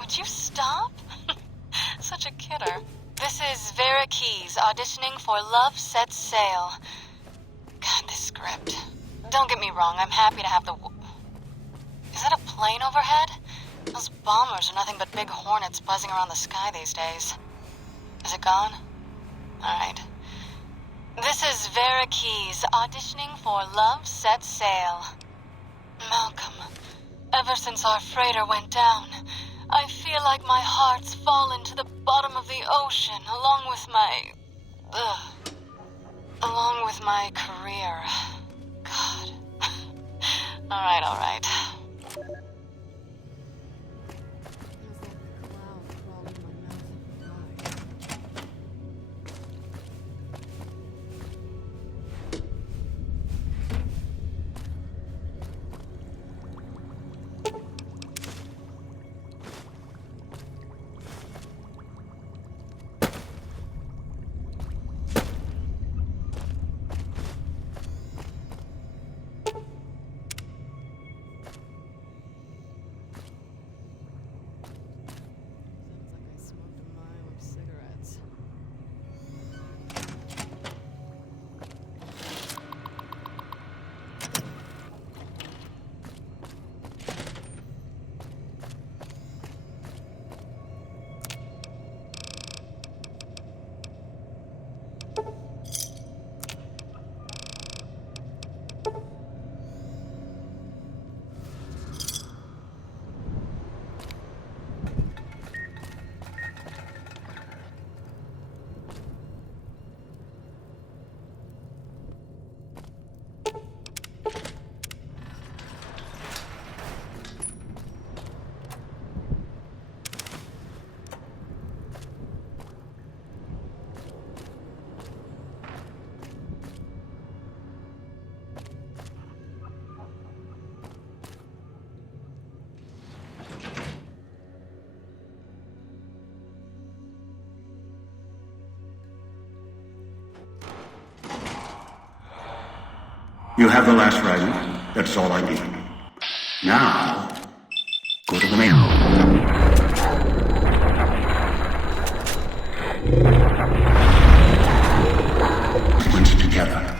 Would you stop? Such a kidder. This is Vera Keys auditioning for Love Sets Sail. God, this script. Don't get me wrong, I'm happy to have the... Is that a plane overhead? Those bombers are nothing but big hornets buzzing around the sky these days. Is it gone? Alright. This is Vera Keys auditioning for Love Sets Sail. Malcolm, ever since our freighter went down, I feel like my heart's fallen to the bottom of the ocean along with my career. God. Alright. You have the last fragment. That's all I need. Now, go to the main hall. Sequence together.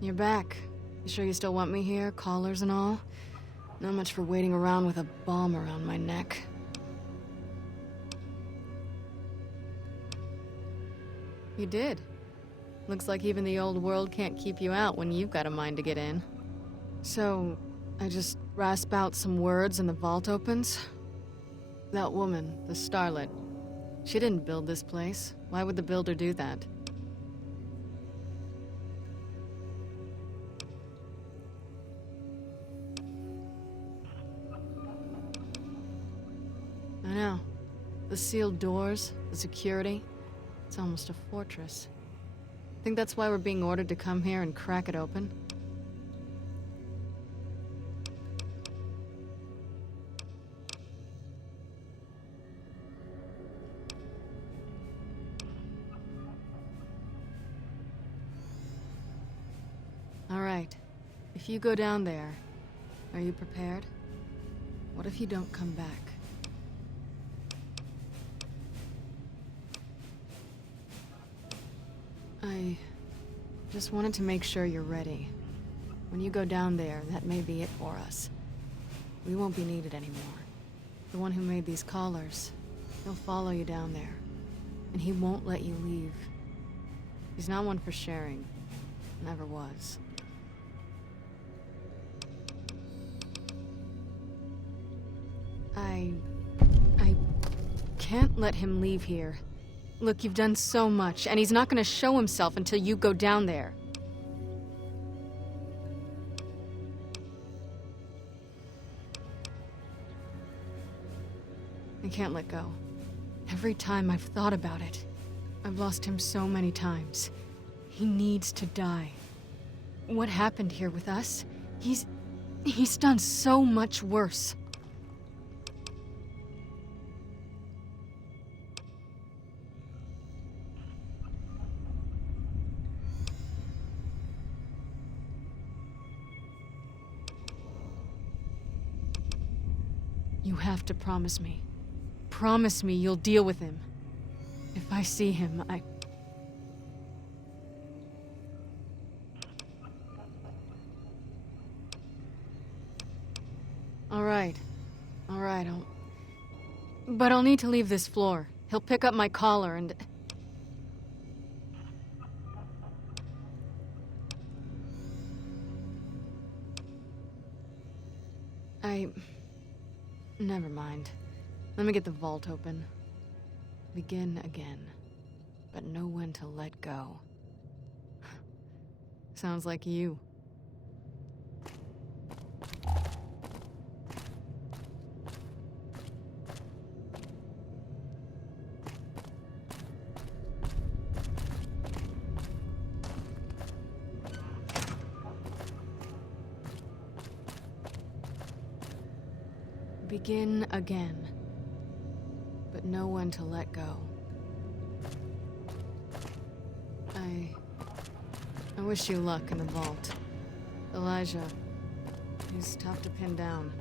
You're back. You sure you still want me here, collars and all? Not much for waiting around with a bomb around my neck. You did. Looks like even the old world can't keep you out when you've got a mind to get in. So, I just rasp out some words and the vault opens? That woman, the starlet, she didn't build this place. Why would the builder do that? I know. The sealed doors, the security. It's almost a fortress. Think that's why we're being ordered to come here and crack it open? All right. If you go down there, are you prepared? What if you don't come back? I just wanted to make sure you're ready. When you go down there, that may be it for us. We won't be needed anymore. The one who made these collars, he'll follow you down there. And he won't let you leave. He's not one for sharing. Never was. I can't let him leave here. Look, you've done so much, and he's not gonna show himself until you go down there. I can't let go. Every time I've thought about it, I've lost him so many times. He needs to die. What happened here with us? He's done so much worse. You have to promise me. Promise me you'll deal with him. If I see him, All right, But I'll need to leave this floor. He'll pick up my collar and... Never mind. Let me get the vault open. Begin again. But know when to let go. Sounds like you. Begin again, but know when to let go. I wish you luck in the vault. Elijah, he's tough to pin down.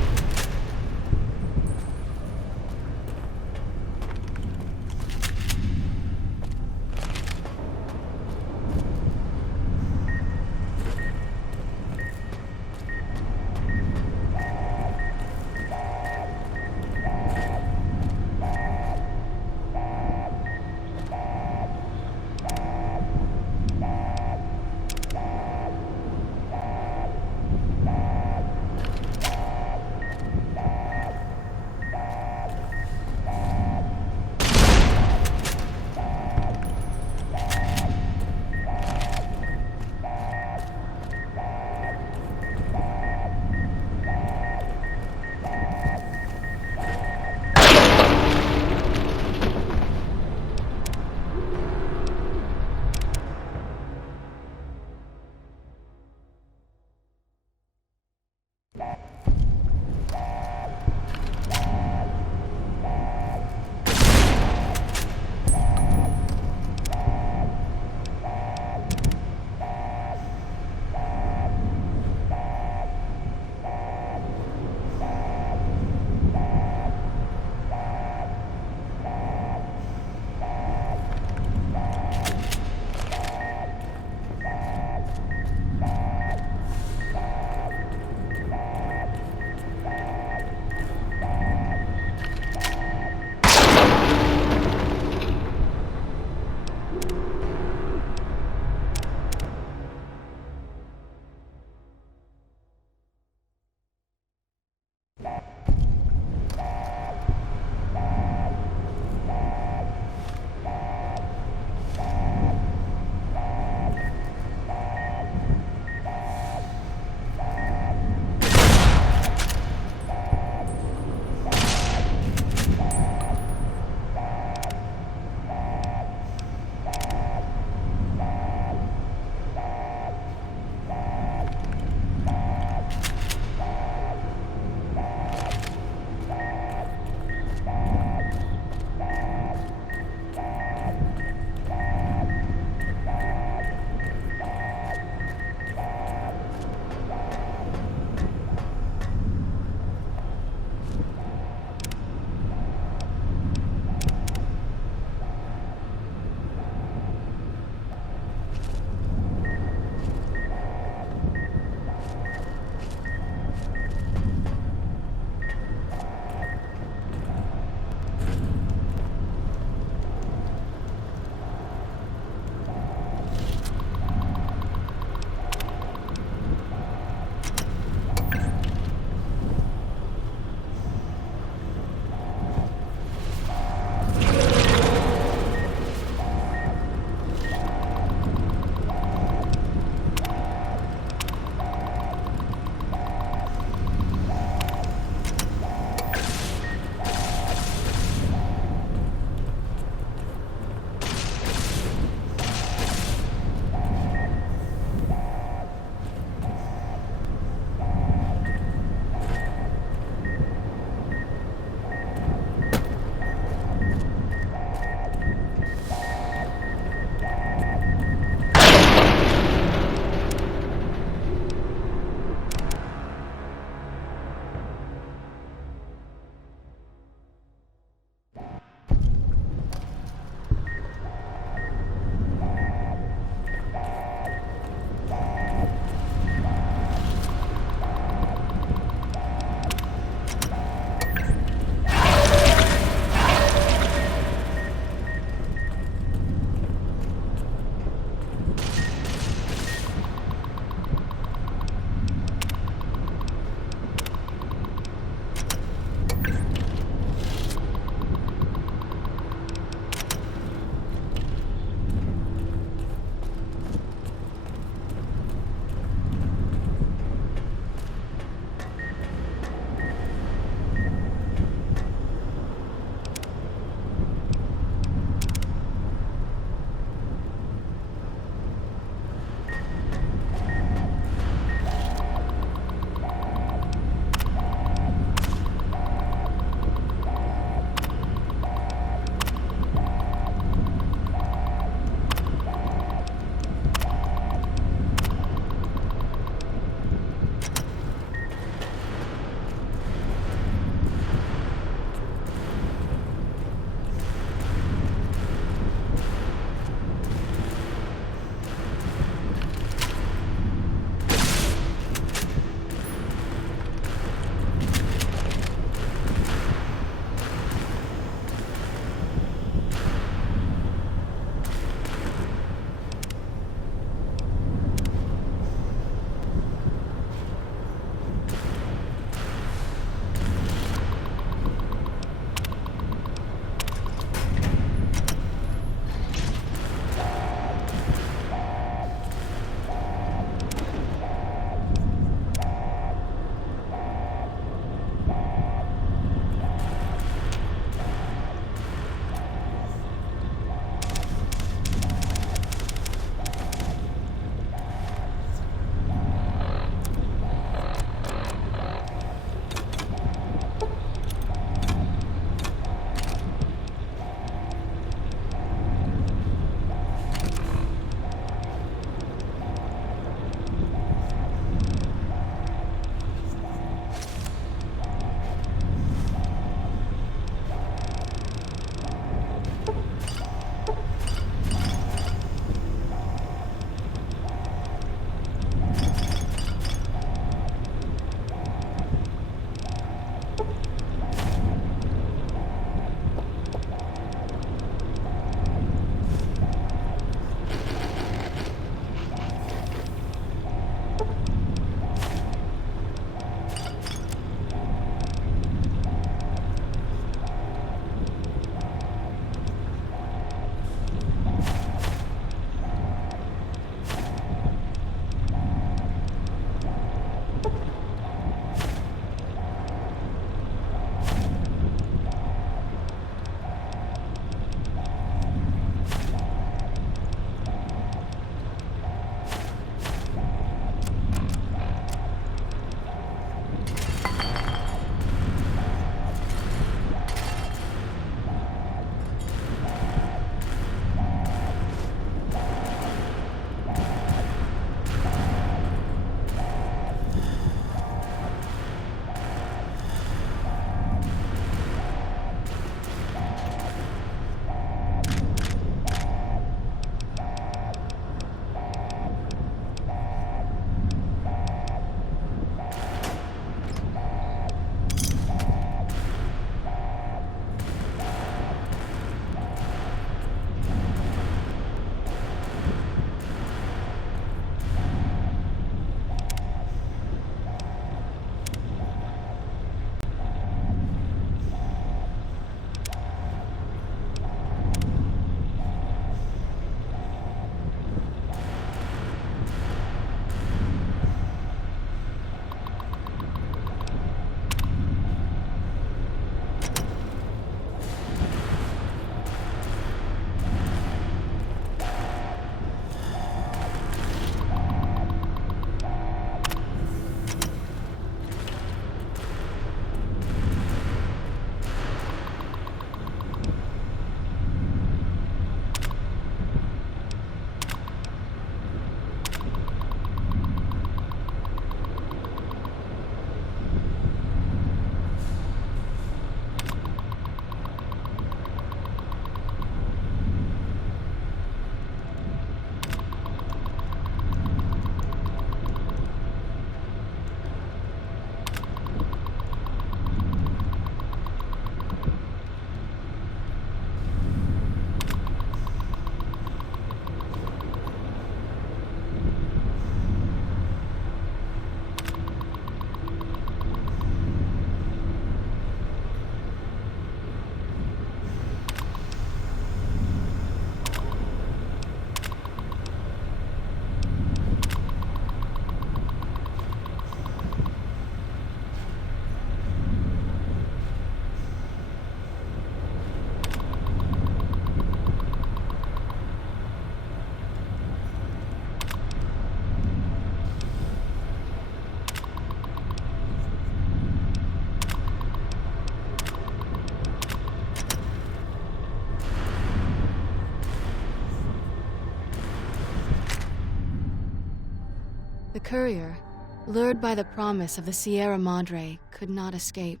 The courier, lured by the promise of the Sierra Madre, could not escape.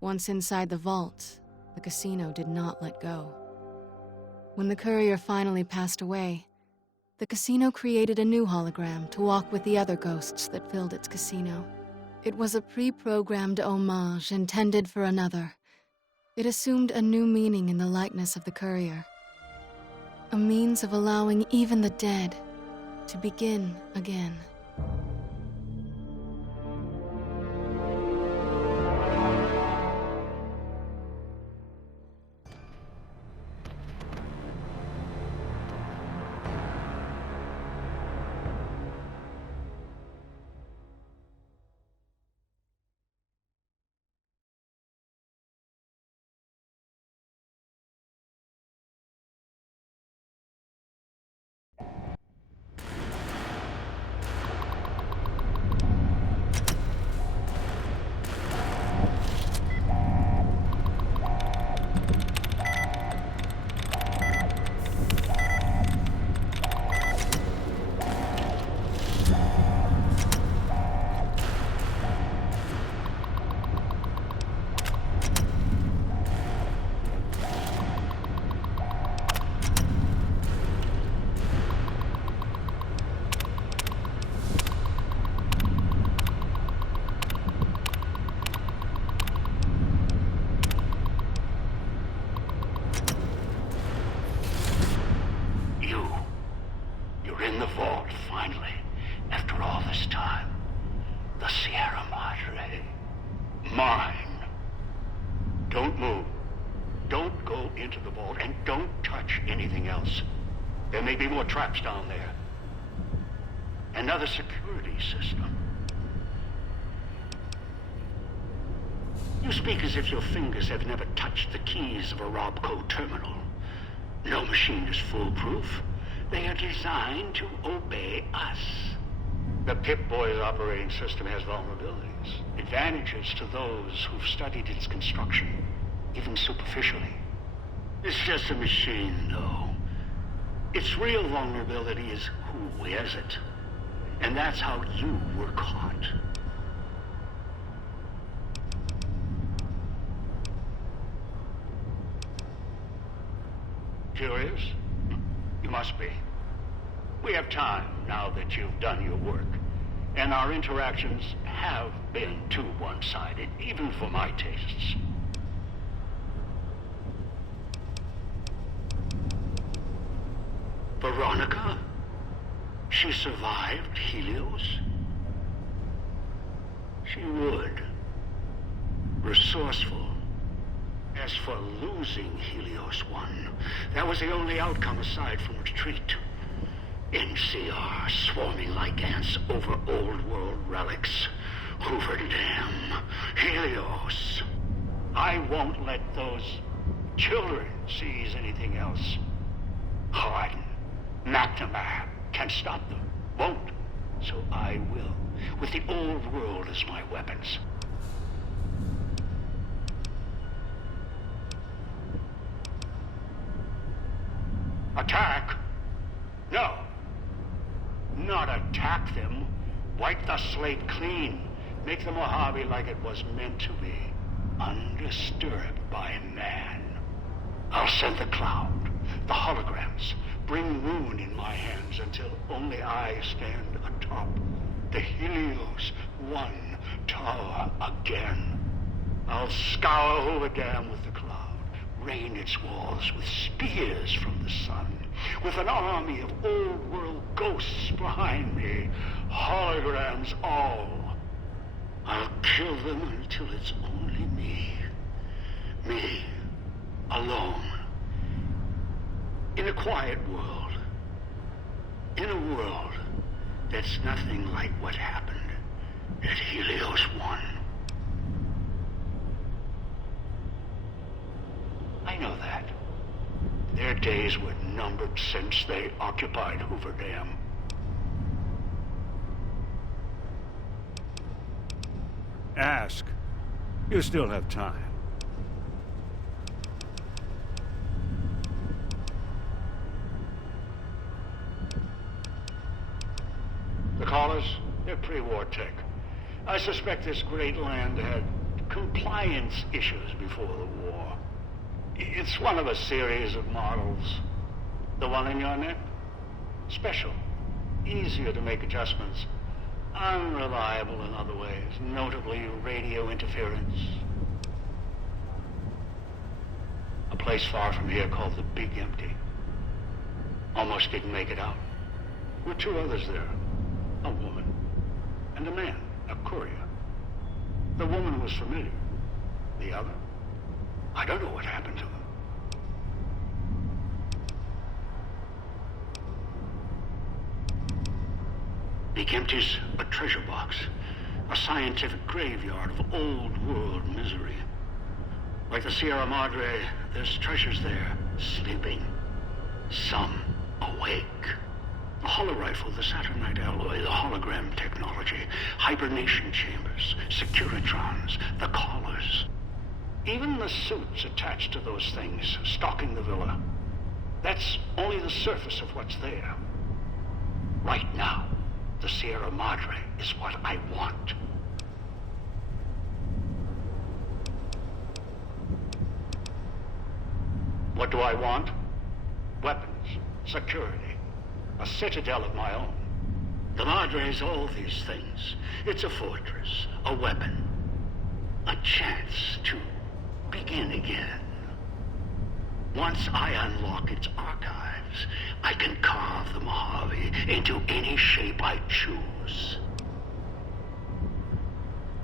Once inside the vault, the casino did not let go. When the courier finally passed away, the casino created a new hologram to walk with the other ghosts that filled its casino. It was a pre-programmed homage intended for another. It assumed a new meaning in the likeness of the courier. A means of allowing even the dead to begin again. You're in the vault, finally, after all this time. The Sierra Madre. Mine. Don't move. Don't go into the vault, and don't touch anything else. There may be more traps down there. Another security system. You speak as if your fingers have never touched the keys of a Robco terminal. No machine is foolproof. They are designed to obey us. The Pip-Boy's operating system has vulnerabilities, advantages to those who've studied its construction, even superficially. It's just a machine, though. Its real vulnerability is who wears it. And that's how you were caught. Curious? You must be. We have time now that you've done your work. And our interactions have been too one-sided, even for my tastes. Veronica? She survived Helios? She would. Resourceful. As for losing Helios 1, that was the only outcome aside from retreat. NCR swarming like ants over old world relics. Hoover Dam. Helios. I won't let those children seize anything else. Harden. McNamara can stop them. Won't. So I will. With the old world as my weapons. Attack? No. Not attack them. Wipe the slate clean. Make the Mojave like it was meant to be. Undisturbed by man. I'll send the cloud, the holograms, bring ruin in my hands until only I stand atop the Helios 1 tower again. I'll scour Hoover Dam with the cloud, rain its walls with spears from the sun, with an army of old-world ghosts behind me, holograms all. I'll kill them until it's only me. Me, alone. In a quiet world. In a world that's nothing like what happened at Helios 1. I know that. Their days were numbered since they occupied Hoover Dam. Ask. You still have time. The callers? They're pre-war tech. I suspect this great land had compliance issues before the war. It's one of a series of models. The one in your neck? Special. Easier to make adjustments. Unreliable in other ways, notably radio interference. A place far from here called the Big Empty. Almost didn't make it out. With two others there. A woman and a man, a courier. The woman was familiar. The other? I don't know what happened to him. Big Empty's a treasure box. A scientific graveyard of old world misery. Like the Sierra Madre, there's treasures there, sleeping. Some awake. The holorifle, the Saturnite alloy, the hologram technology, hibernation chambers, securitrons, the collars. Even the suits attached to those things, stalking the villa. That's only the surface of what's there. Right now, the Sierra Madre is what I want. What do I want? Weapons, security, a citadel of my own. The Madre's all these things. It's a fortress, a weapon, a chance to begin again. Once I unlock its archives, I can carve the Mojave into any shape I choose.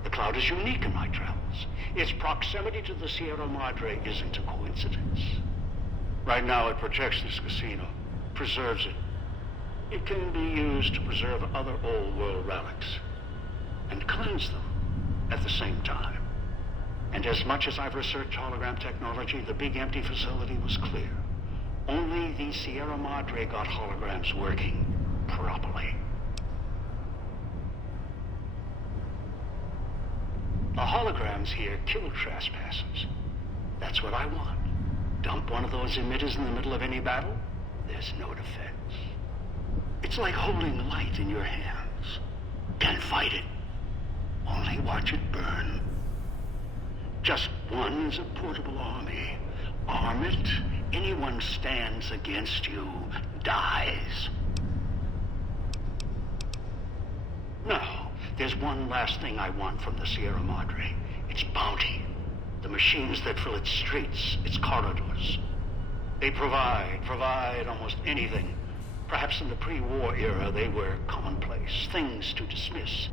The cloud is unique in my travels. Its proximity to the Sierra Madre isn't a coincidence. Right now it protects this casino, preserves it. It can be used to preserve other old world relics and cleanse them at the same time. And as much as I've researched hologram technology, the Big Empty facility was clear. Only the Sierra Madre got holograms working properly. The holograms here kill trespassers. That's what I want. Dump one of those emitters in the middle of any battle, there's no defense. It's like holding light in your hands. Can't fight it. Only watch it burn. Just one is a portable army. Arm it, anyone stands against you dies. No, there's one last thing I want from the Sierra Madre. It's bounty. The machines that fill its streets, its corridors. They provide almost anything. Perhaps in the pre-war era they were commonplace, things to dismiss.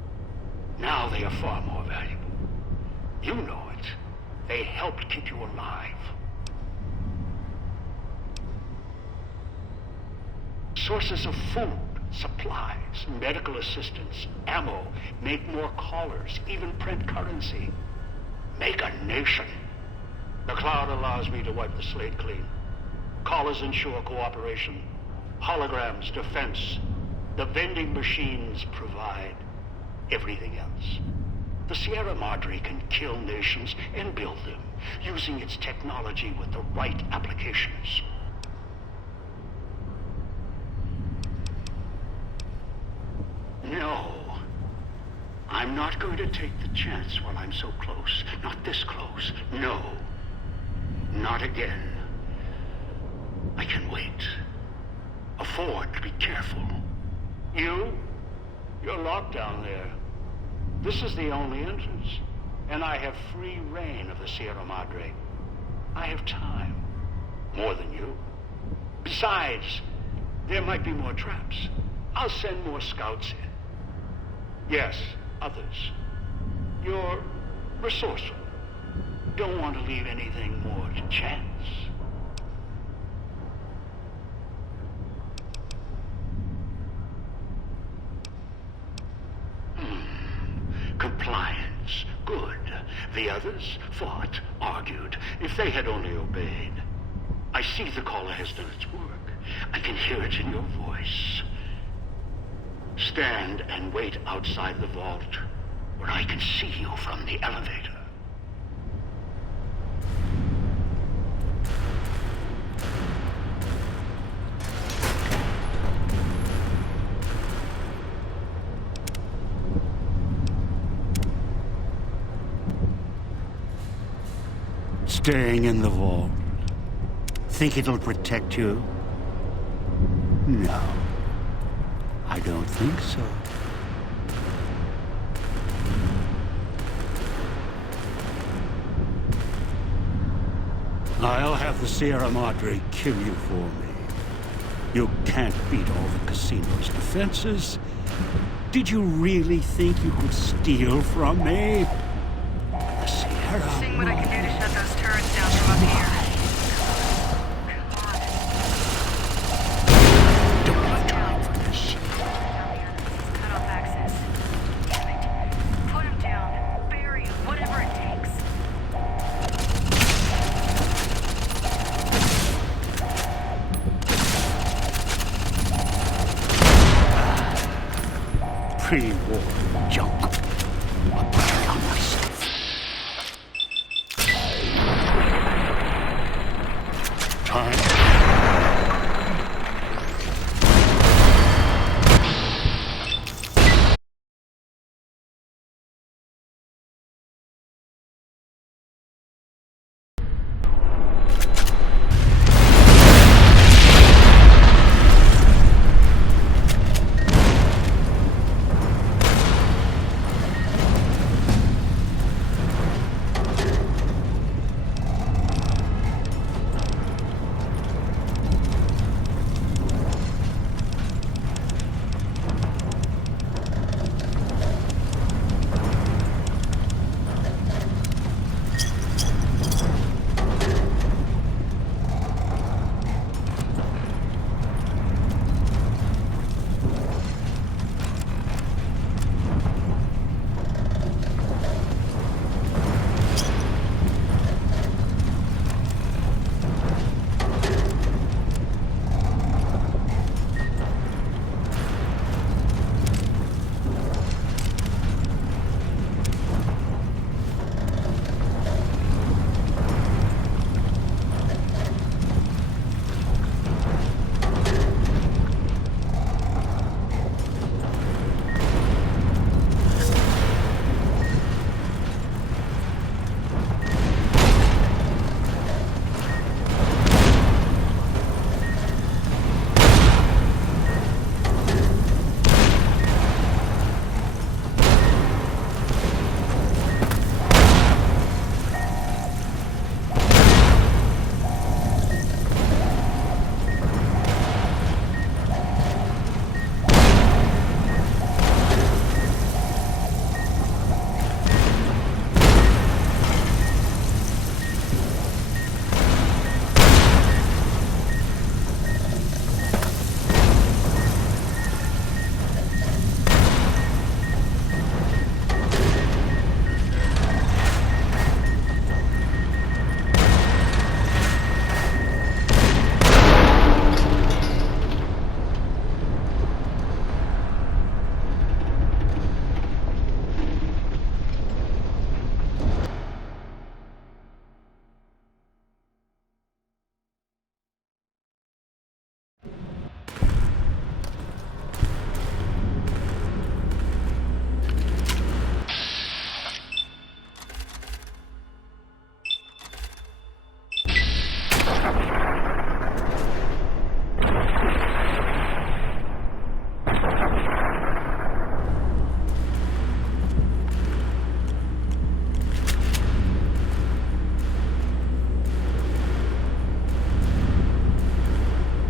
Now they are far more valuable. You know it. They helped keep you alive. Sources of food, supplies, medical assistance, ammo, make more callers, even print currency. Make a nation. The cloud allows me to wipe the slate clean. Callers ensure cooperation. Holograms, defense. The vending machines provide everything else. The Sierra Madre can kill nations and build them, using its technology with the right applications. No. I'm not going to take the chance while I'm so close. Not this close. No. Not again. I can wait. Afford to be careful. You're locked down there. This is the only entrance. And I have free reign of the Sierra Madre. I have time. More than you. Besides, there might be more traps. I'll send more scouts in. Yes, others. You're resourceful. Don't want to leave anything more to chance. Compliance. Good. The others fought, argued. If they had only obeyed. I see the caller has done its work. I can hear it in your voice. Stand and wait outside the vault, where I can see you from the elevator. Staying in the vault. Think it'll protect you? No. I don't think so. I'll have the Sierra Madre kill you for me. You can't beat all the casino's defenses. Did you really think you could steal from me? The Sierra Seeing what I can do to shut those turrets down from up here. Don't have time for this. Cut off access. Damn it. Put him down. Bury him. Whatever it takes. Pre-war junk. I'll put it on myself. Time.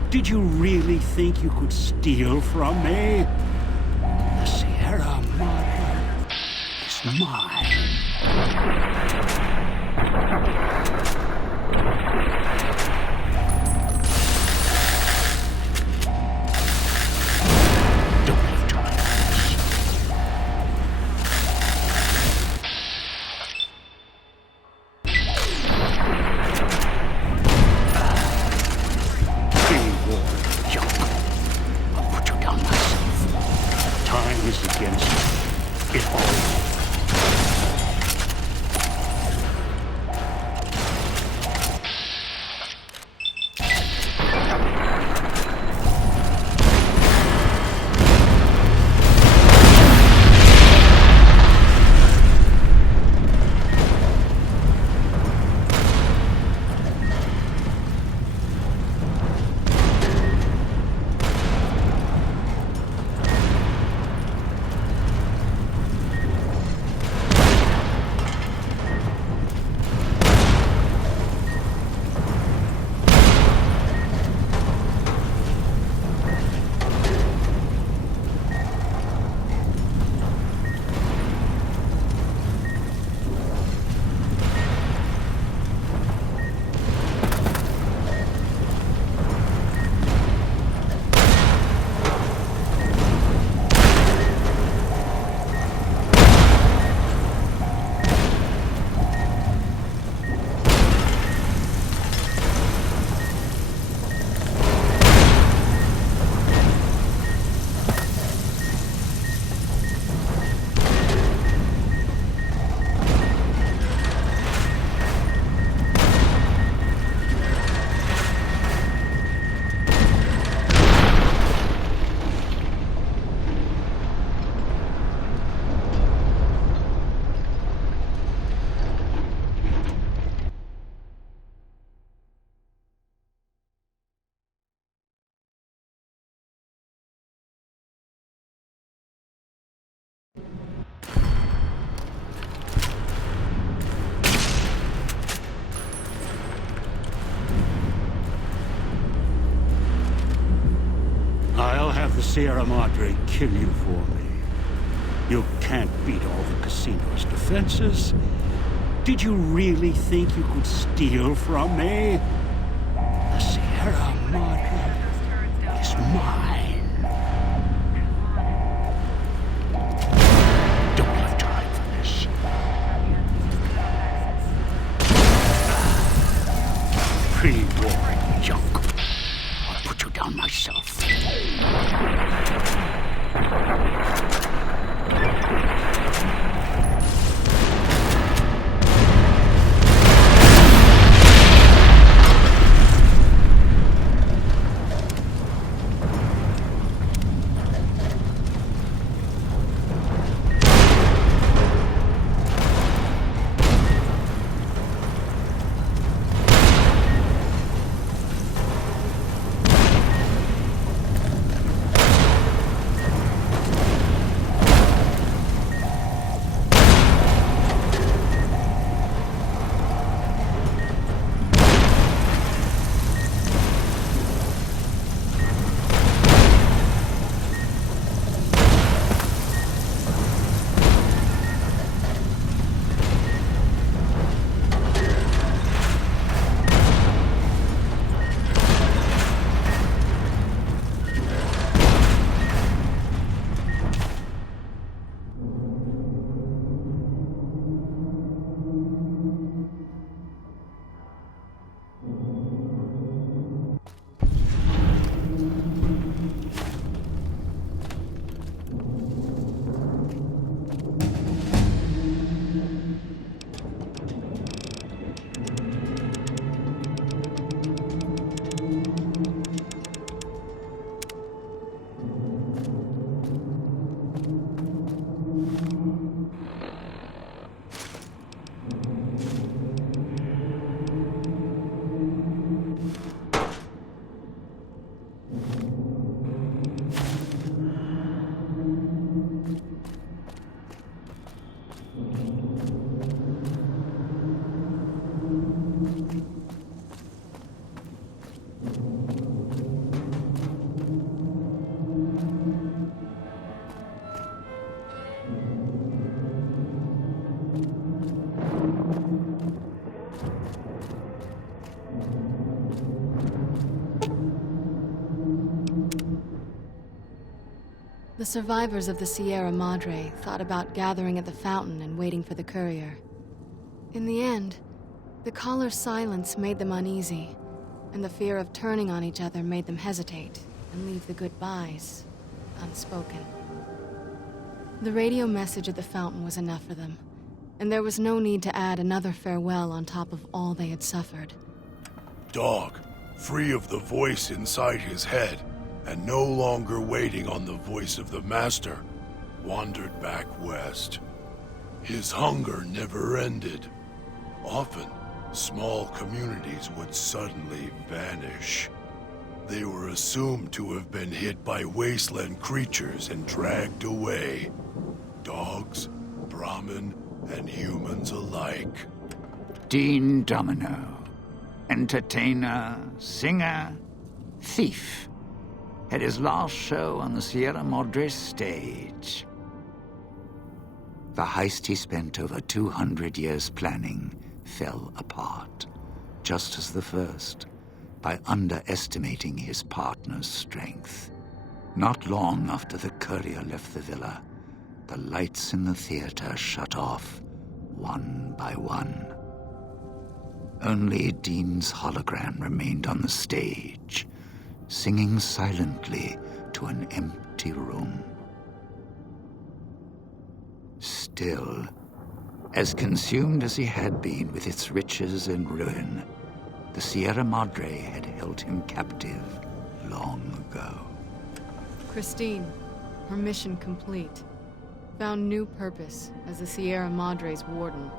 Did you really think you could steal from me? The Sierra Madre is mine. Sierra Madre kill you for me. You can't beat all the casino's defenses. Did you really think you could steal from me? The Sierra Madre is mine. Don't have time for this. Pre-war junk. I'll put you down myself. The survivors of the Sierra Madre thought about gathering at the fountain and waiting for the courier. In the end, the caller's silence made them uneasy, and the fear of turning on each other made them hesitate and leave the goodbyes unspoken. The radio message at the fountain was enough for them, and there was no need to add another farewell on top of all they had suffered. Dog, free of the voice inside his head, and no longer waiting on the voice of the master, wandered back west. His hunger never ended. Often, small communities would suddenly vanish. They were assumed to have been hit by wasteland creatures and dragged away. Dogs, Brahmin, and humans alike. Dean Domino. Entertainer, singer, thief. Had his last show on the Sierra Madre stage. The heist he spent over 200 years planning fell apart, just as the first, by underestimating his partner's strength. Not long after the courier left the villa, the lights in the theater shut off, one by one. Only Dean's hologram remained on the stage, singing silently to an empty room. Still, as consumed as he had been with its riches and ruin, the Sierra Madre had held him captive long ago. Christine, her mission complete, found new purpose as the Sierra Madre's warden.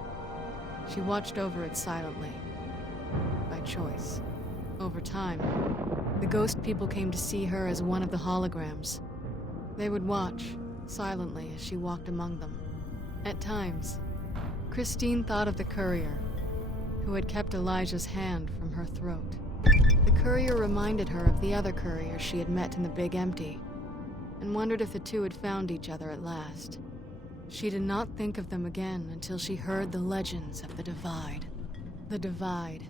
She watched over it silently, by choice. Over time, the ghost people came to see her as one of the holograms. They would watch, silently, as she walked among them. At times, Christine thought of the courier, who had kept Elijah's hand from her throat. The courier reminded her of the other courier she had met in the Big Empty. and wondered if the two had found each other at last. She did not think of them again until she heard the legends of the Divide. The Divide,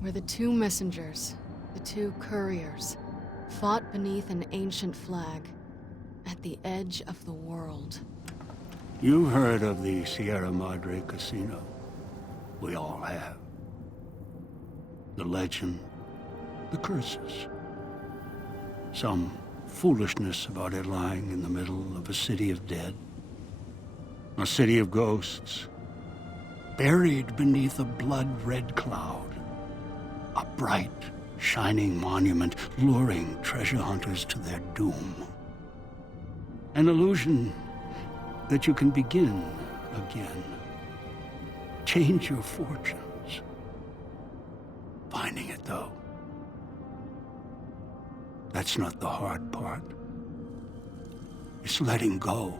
where the two messengers, the two couriers, fought beneath an ancient flag at the edge of the world. You've heard of the Sierra Madre Casino. We all have. The legend, the curses. Some foolishness about it lying in the middle of a city of dead. A city of ghosts. Buried beneath a blood-red cloud. A bright, shining monument luring treasure hunters to their doom. An illusion that you can begin again. Change your fortunes. Finding it, though, that's not the hard part. It's letting go.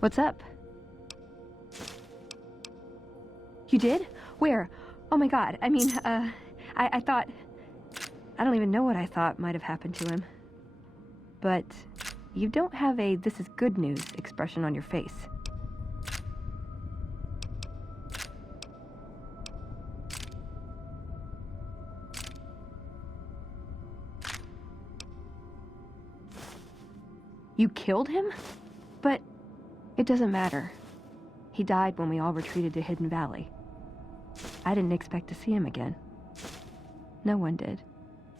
What's up? You did? Where? Oh my god, I mean, I thought... I don't even know what I thought might have happened to him. But you don't have a "this is good news" expression on your face. You killed him? But it doesn't matter. He died when we all retreated to Hidden Valley. I didn't expect to see him again. No one did.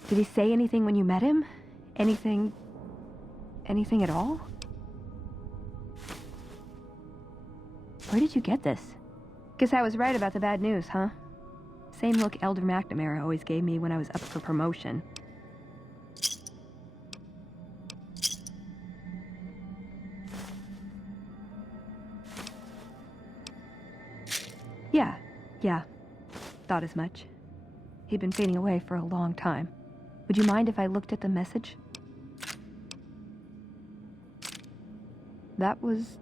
Did he say anything when you met him? Anything at all? Where did you get this? Guess I was right about the bad news, huh? Same look Elder McNamara always gave me when I was up for promotion. Yeah. Thought as much. He'd been fading away for a long time. Would you mind if I looked at the message? That was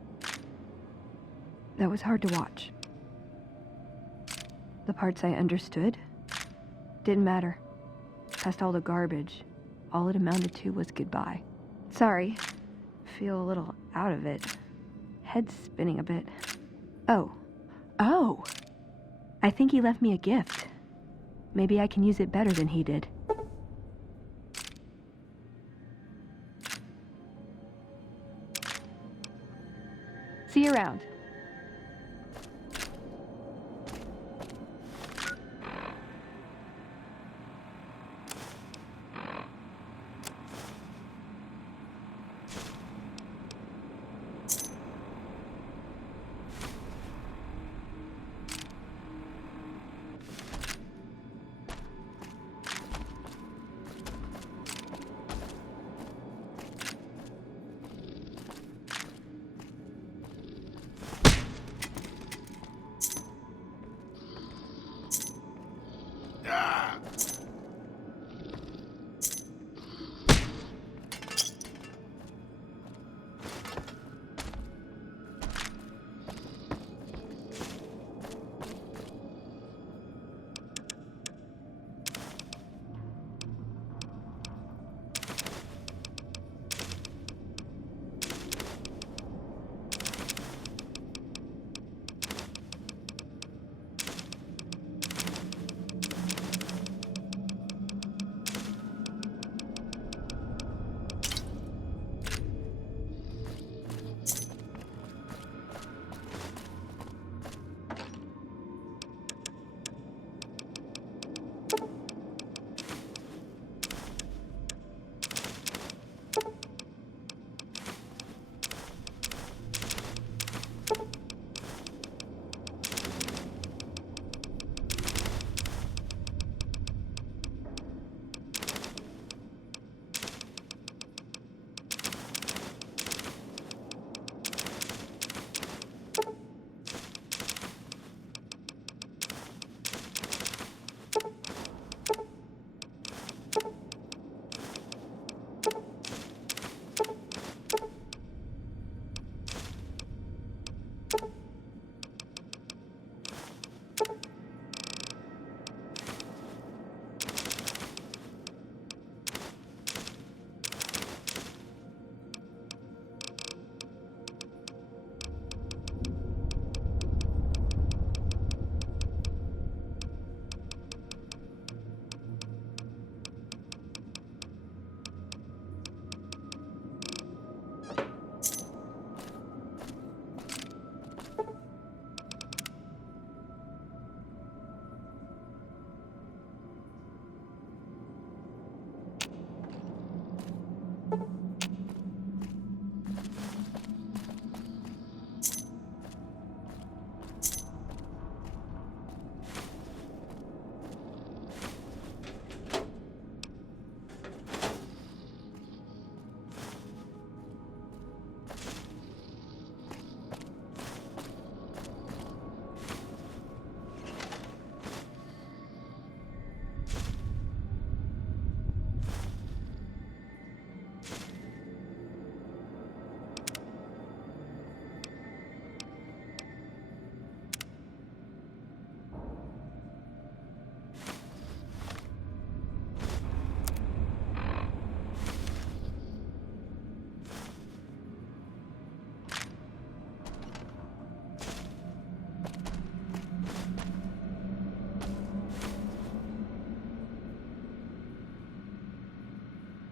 hard to watch. The parts I understood didn't matter. Past all the garbage, all it amounted to was goodbye. Sorry. Feel a little out of it. Head spinning a bit. Oh. I think he left me a gift. Maybe I can use it better than he did. See you around.